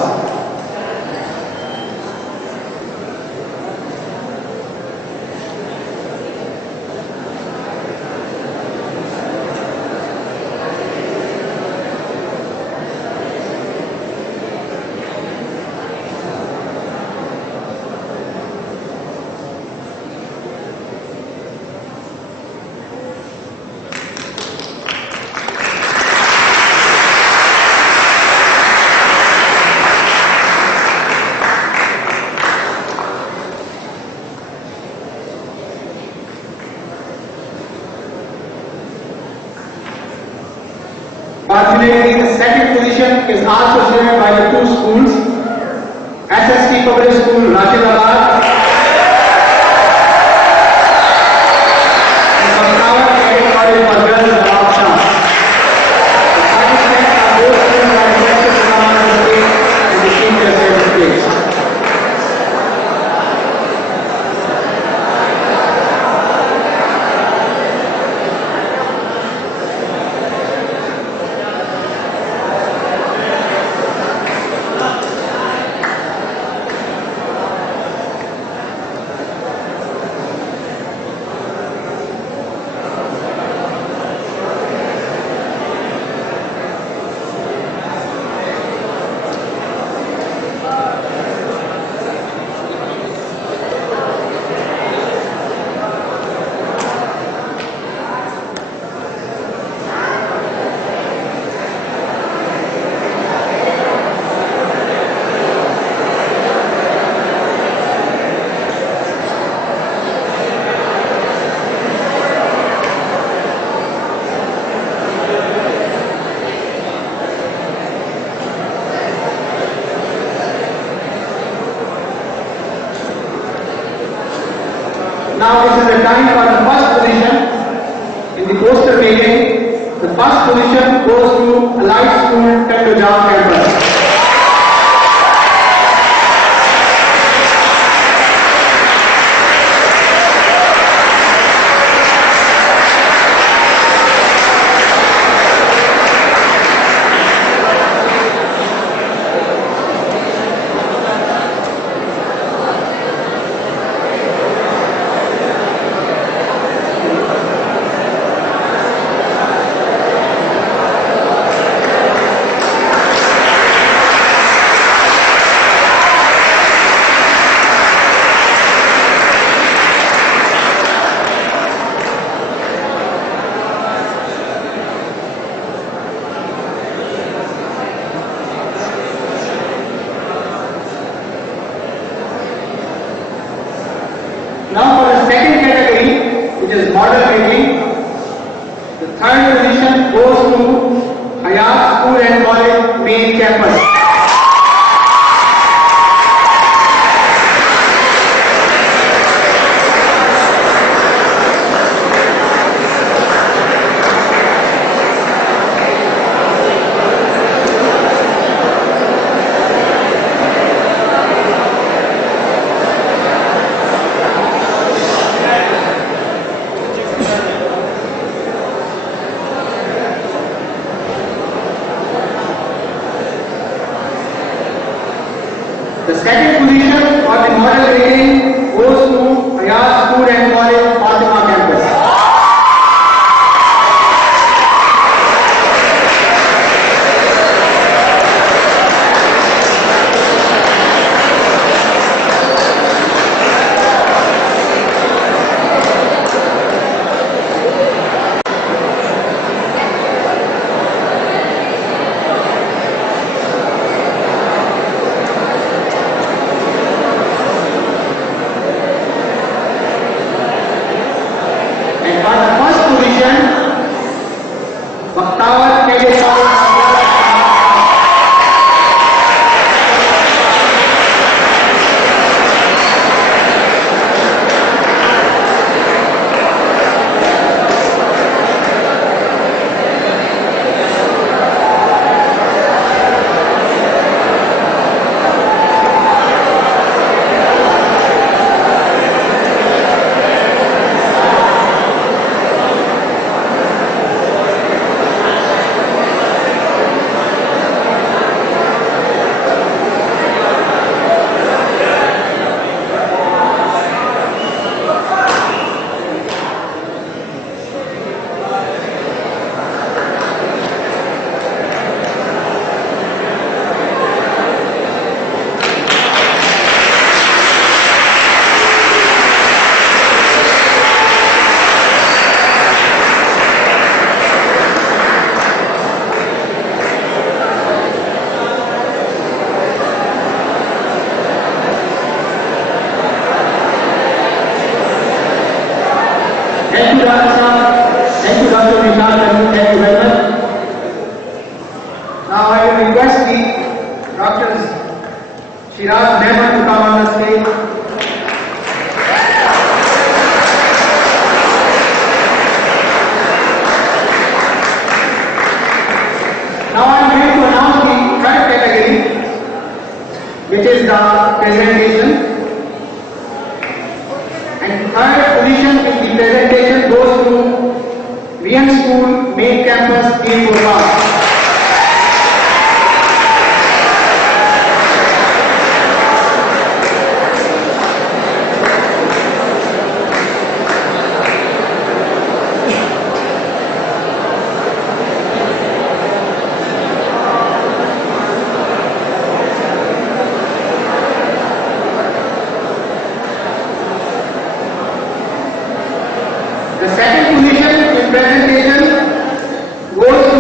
Participating in the second position is also shared by the two schools, SST Public School, Rajendra, and Samkawa Cadet College for Girls, Rabsha. The participants of both schools are requested to come on the stage and receive their certificates. Now this is the time for the first position in the poster making. The first position goes to Allied School, Tandojam campus. Now for the second category, which is model making, the third position goes to Hayat School and College main campus. The second position for the model rating goes to Hayat School and College, Fatima campus. Now I will request the Doctors Shiraz Mehman to come on the stage. Now I am going to announce the third category, which is the presentation. And third position in the presentation goes to VM School Main Campus Keynote. The second position in presentation goes to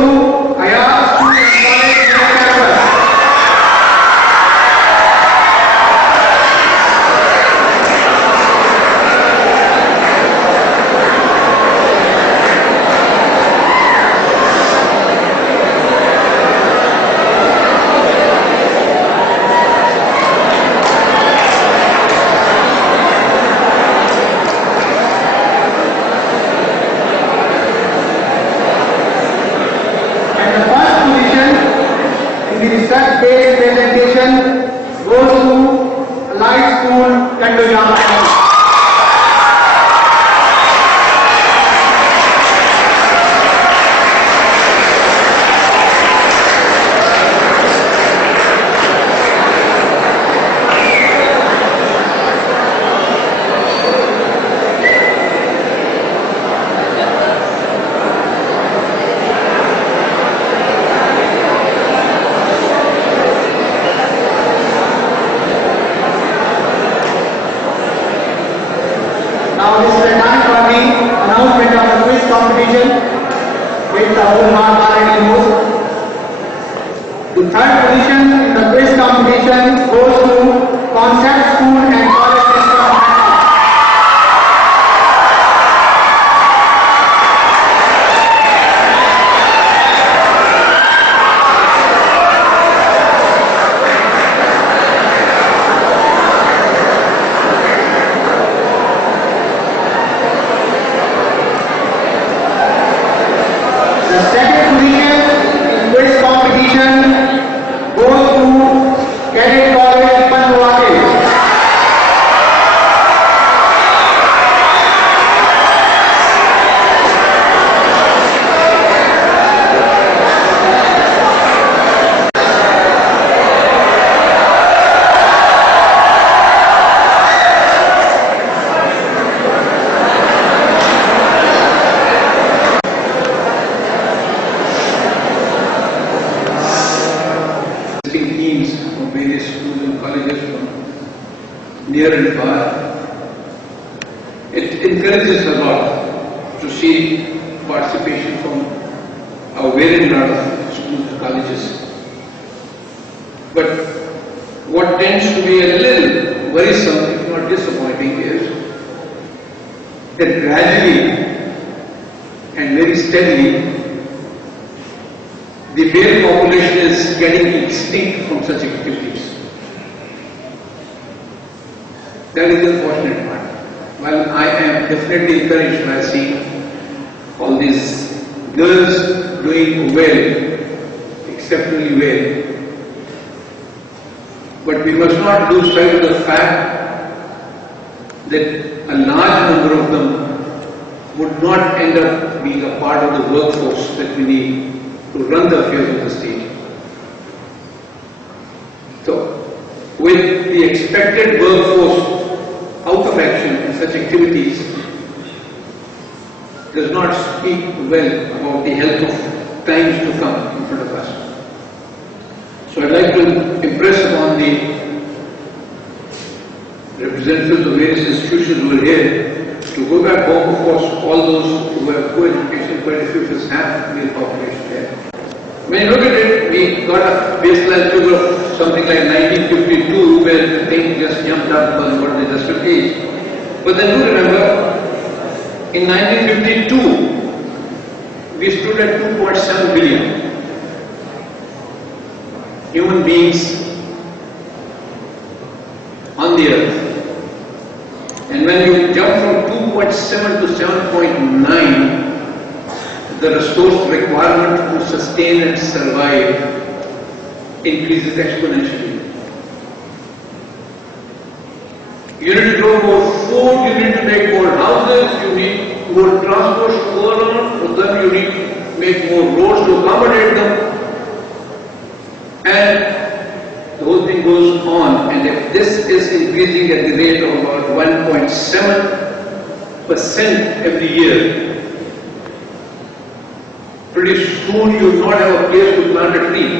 Ayaz School and College Main Campus. Research-based presentation goes to Light School, Kandojam. Now this is the time for the announcement of the quiz competition with the whole mark already knows. The third position in the quiz competition goes to Concept School and College Center of Bangalore. The second position in quiz competition goes to Cadet College, Panwati. Teams from various schools and colleges from near and far. It encourages a lot to see participation from a varying lot of schools and colleges. But what tends to be a little worrisome, if not disappointing, is that gradually and very steadily the male population is getting extinct from such activities. That is the unfortunate part. While I am definitely encouraged by seeing all these girls doing well, exceptionally well, but we must not lose sight of the fact that a large number of them would not end up being a part of the workforce that we need to run the affairs of the state. So, with the expected workforce out of action in such activities, does not speak well about the health of times to come in front of us. So I'd like to impress upon the representatives of various institutions who are here to go back home. Of course, all those who have co-education, quite a few of us have male population there. When you look at it, we got a baseline figure of something like 1952, where the thing just jumped up because of the industrial age. But then do remember, in 1952, we stood at 2.7 billion. human beings on the earth. And when you jump from 2.7 to 7.9, the resource requirement to sustain and survive increases exponentially. You need to grow more food, you need to make more houses, you need more transport to go around, for them you need to make more roads to accommodate them. And the whole thing goes on, and if this is increasing at the rate of about 1.7% every year, pretty soon you will not have a place to plant a tree.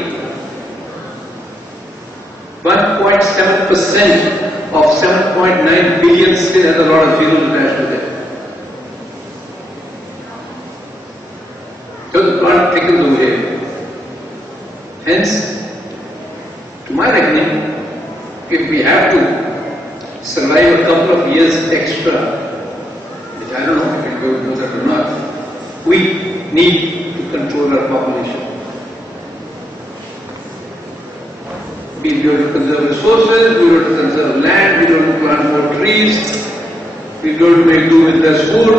1.7% of 7.9 billion still has a lot of zeros attached to it. So the plant taken away. Hence, to my reckoning, if we have to survive a couple of years extra, which I don't know if it will do that or not, we need to control our population. We have to conserve resources, we have to conserve land, we have to plant more trees, we have to make do with less food.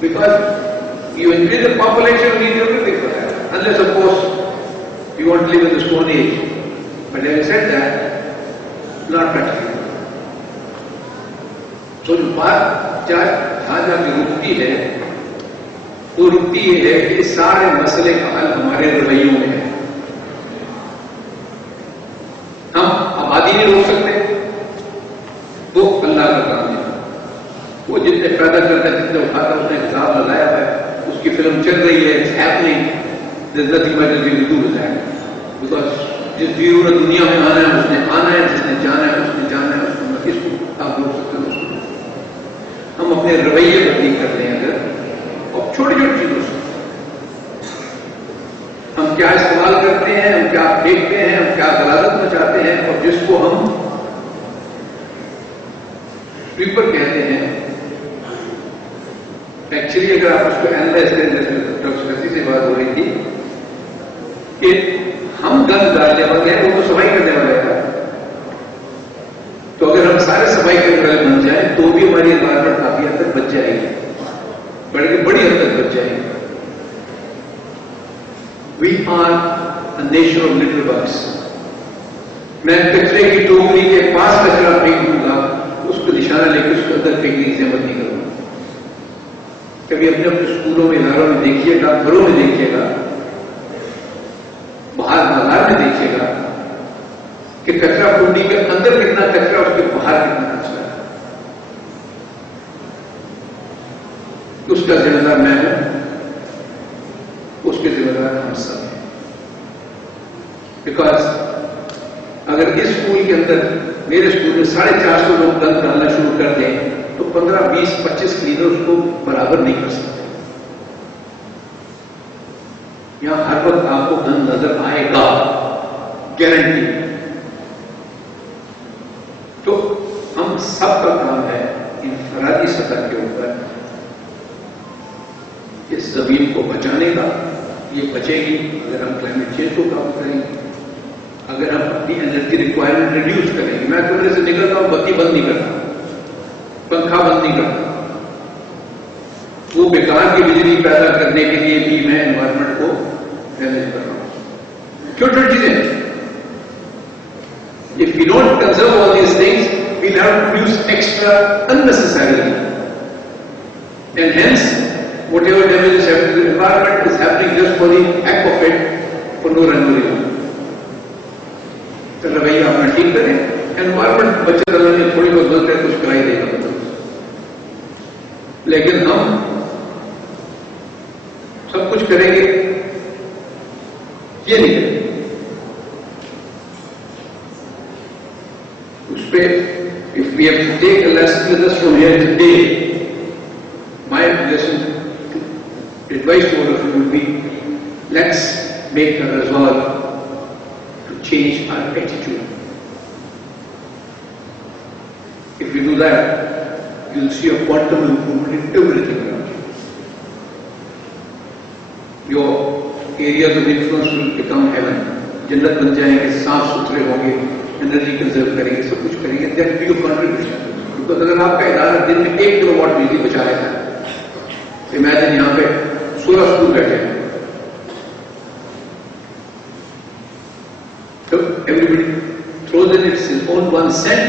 Because you increase the population, you need everything for that. Unless, of course, you want to live in the Stone Age. But having said that, not practical. So जो बात जहाँ जाके रुकती है, वो रुकती है कि सारे मसले का हल हमारे रवैयों में है. हम आबादी नहीं रोक सकते, वो अल्लाह का काम है. वो जितने पैदा करता है, जितने उठाता है, उसने हिसाब लगाया है, उसकी फिल्म चल रही है, it's happening, there's nothing much that we can do with that. Because जिस व्यूअर ने दुनिया में आना है, उसने आना है, जिसने जाना है, उसने जाना है, उसने इसको आप रोक सकते हो. हम अपने रवैये बदली कर लें अगर, और छोटी छोटी चीजों से हम क्या इस्तेमाल करते हैं, हम क्या फेंकते हैं, हम क्या गलाजत मचाते हैं, और जिसको हम स्वीपर कहते हैं, एक्चुअली अगर आप उसको एनालाइज करें, जैसे डॉक्टर शशि से बात हो रही थी कि हम गंद डालने वाले हैं, वो तो सफाई करने वाले हैं. तो अगर हम सारे सफाई करने वाले बन जाए तो भी हमारी एनवायरमेंट काफी हद तक बच जाएगी, बड़ी हद तक बच जाएगी. We are a nation of little bugs. मैं कचरे की टोकरी के पास कचरा फेंक दूंगा, उसको निशाना लेकर उसके अंदर फेंकने की जरूरत नहीं करूंगा. कभी अपने अपने स्कूलों में, इदारों में देखिएगा, घरों में देखिएगा, बाहर बाजार में देखिएगा कि कचरा कुंडी के अंदर कितना कचरा, उसके बाहर कितना कचरा है. उसका जिम्मेदार मैं हूं, उसके जिम्मेदार हम सब हैं. बिकॉज अगर इस स्कूल के अंदर, मेरे स्कूल में 450 लोग गंद डालना शुरू कर दें तो 15, 20, 25 क्लीनर उसको बराबर नहीं कर सकते. यहां हर वक्त आपको गंद नजर आएगा, गारंटी. तो हम सबका काम है इनफरादी सतह के ऊपर इस जमीन को बचाने का. ये बचेगी अगर हम क्लाइमेट चेंज को कम करेंगे, अगर हम अपनी एनर्जी रिक्वायरमेंट रिड्यूस करेंगे. मैं कमरे से निकलता हूं, बत्ती बंद नहीं करता, पंखा बंद नहीं करता. वो बेकार की बिजली पैदा करने के लिए भी मैं एनवायरमेंट को मैनेज कर रहा हूं. छोटी छोटी चीजें. If we don't conserve all these things, we'll have to produce extra unnecessarily. And hence, whatever damage is happening to the environment is happening just for the heck of it, for no rhyme or reason. तो रवैया अपना ठीक करें. Environment बचत करने में थोड़ी बहुत गलत है, कुछ कराई देगा मतलब. लेकिन हम सब कुछ करेंगे ये नहीं करेंगे. उस पे if we have to take a lesson with us from here today, my lesson, advice to all of you would be, let's make a resolve to change our attitude. If we do that, you'll see a quantum improvement in everything around you. Your areas of influence will become heaven. जन्नत बन जाएंगे, साफ सुथरे होंगे, energy conserve करेंगे, सब कुछ करेंगे. That will be your contribution. Because अगर आपका इदारा दिन में 1 किलोवाट बिजली बचाएगा, इमेजिन यहाँ पे 16 स्कूल बैठे हैं. So everybody throws in its own 1 cent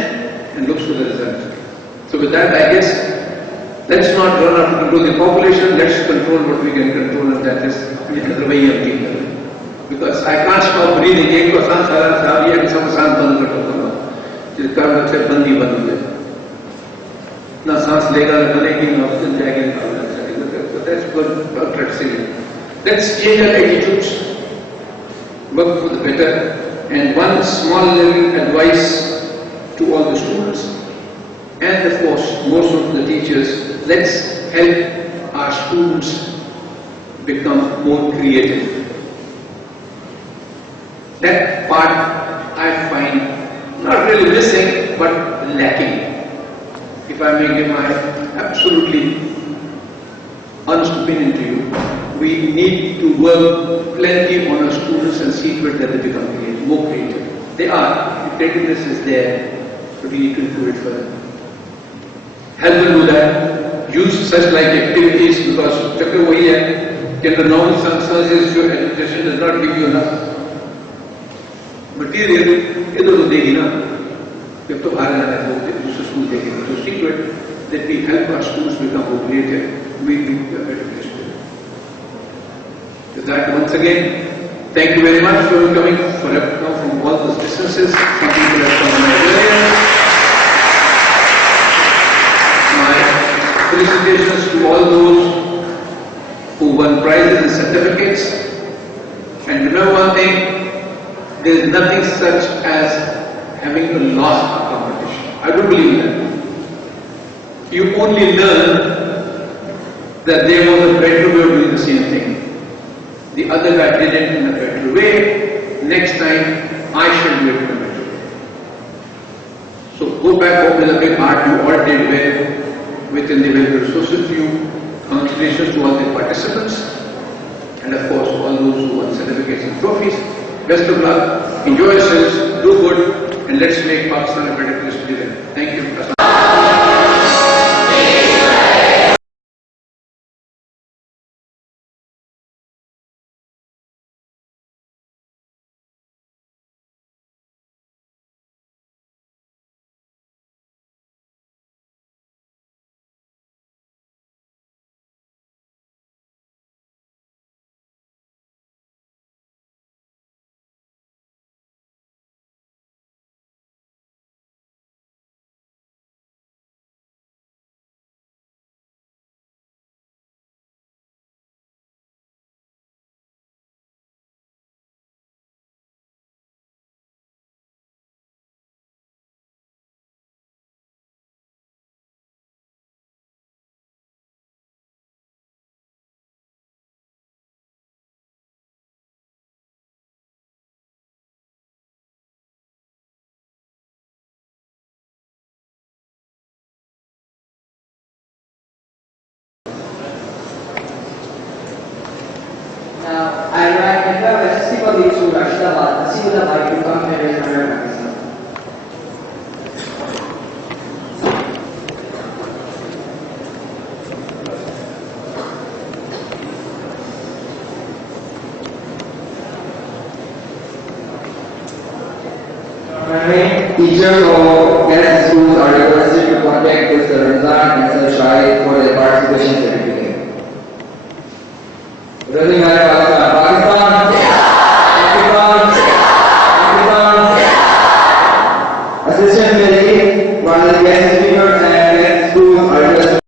and looks for the result. So with that, I guess, let's not run out to control the population, let's control what we can control, and that is because I can't stop breathing. एक तो सांस सारा खराब है कि सब सांस बंद कर दो, जिस कारण से बंद ही बंद हो जाए. ना सांस लेगा ना बनेगी, ना ऑक्सीजन जाएगी, ना carbon dioxide. So that's good for practicing. Let's change our attitudes, work for the better. And one small little advice to all the students and of course most of the teachers, let's help our students become more creative. That part I find not really missing but lacking. If I may give my absolutely honest opinion to you, we need to work plenty on our students and see to it that they become creative, more creative. They are. The creativeness is there, but we need to improve it further. Help them do that. Use such like activities because chakra wahi hai. Can the normal circumstances your education does not give you enough material, idhar to degi na. Jab to baahar jana hai to दूसरे school देखेंगे. So see to it that we help our students become more creative. We do a better place. With that, once again, thank you very much for coming from all those distances. Some people have come from earlier. My felicitations to all those who won prizes and certificates. And remember one thing, there is nothing such as having to lose a competition. I don't believe in that. You only learn that there was a better way of doing the same thing. The other guy did it in a better way. Next time, I shall do it in a better way. So go back home with a big heart. You all did well within the welfare associate to you. Congratulations to all the participants. And of course, all those who won certificates and trophies. Best of luck. Enjoy yourselves. Do good. And let's make Pakistan a better place to live in. Thank you. Now, I invite SSC colleagues to Rashidabad, Asifullah to come here and recognize them. Teachers or guest schools are requested to contact Mr. Rizan and Mr. Shahid for their participation certificate. Running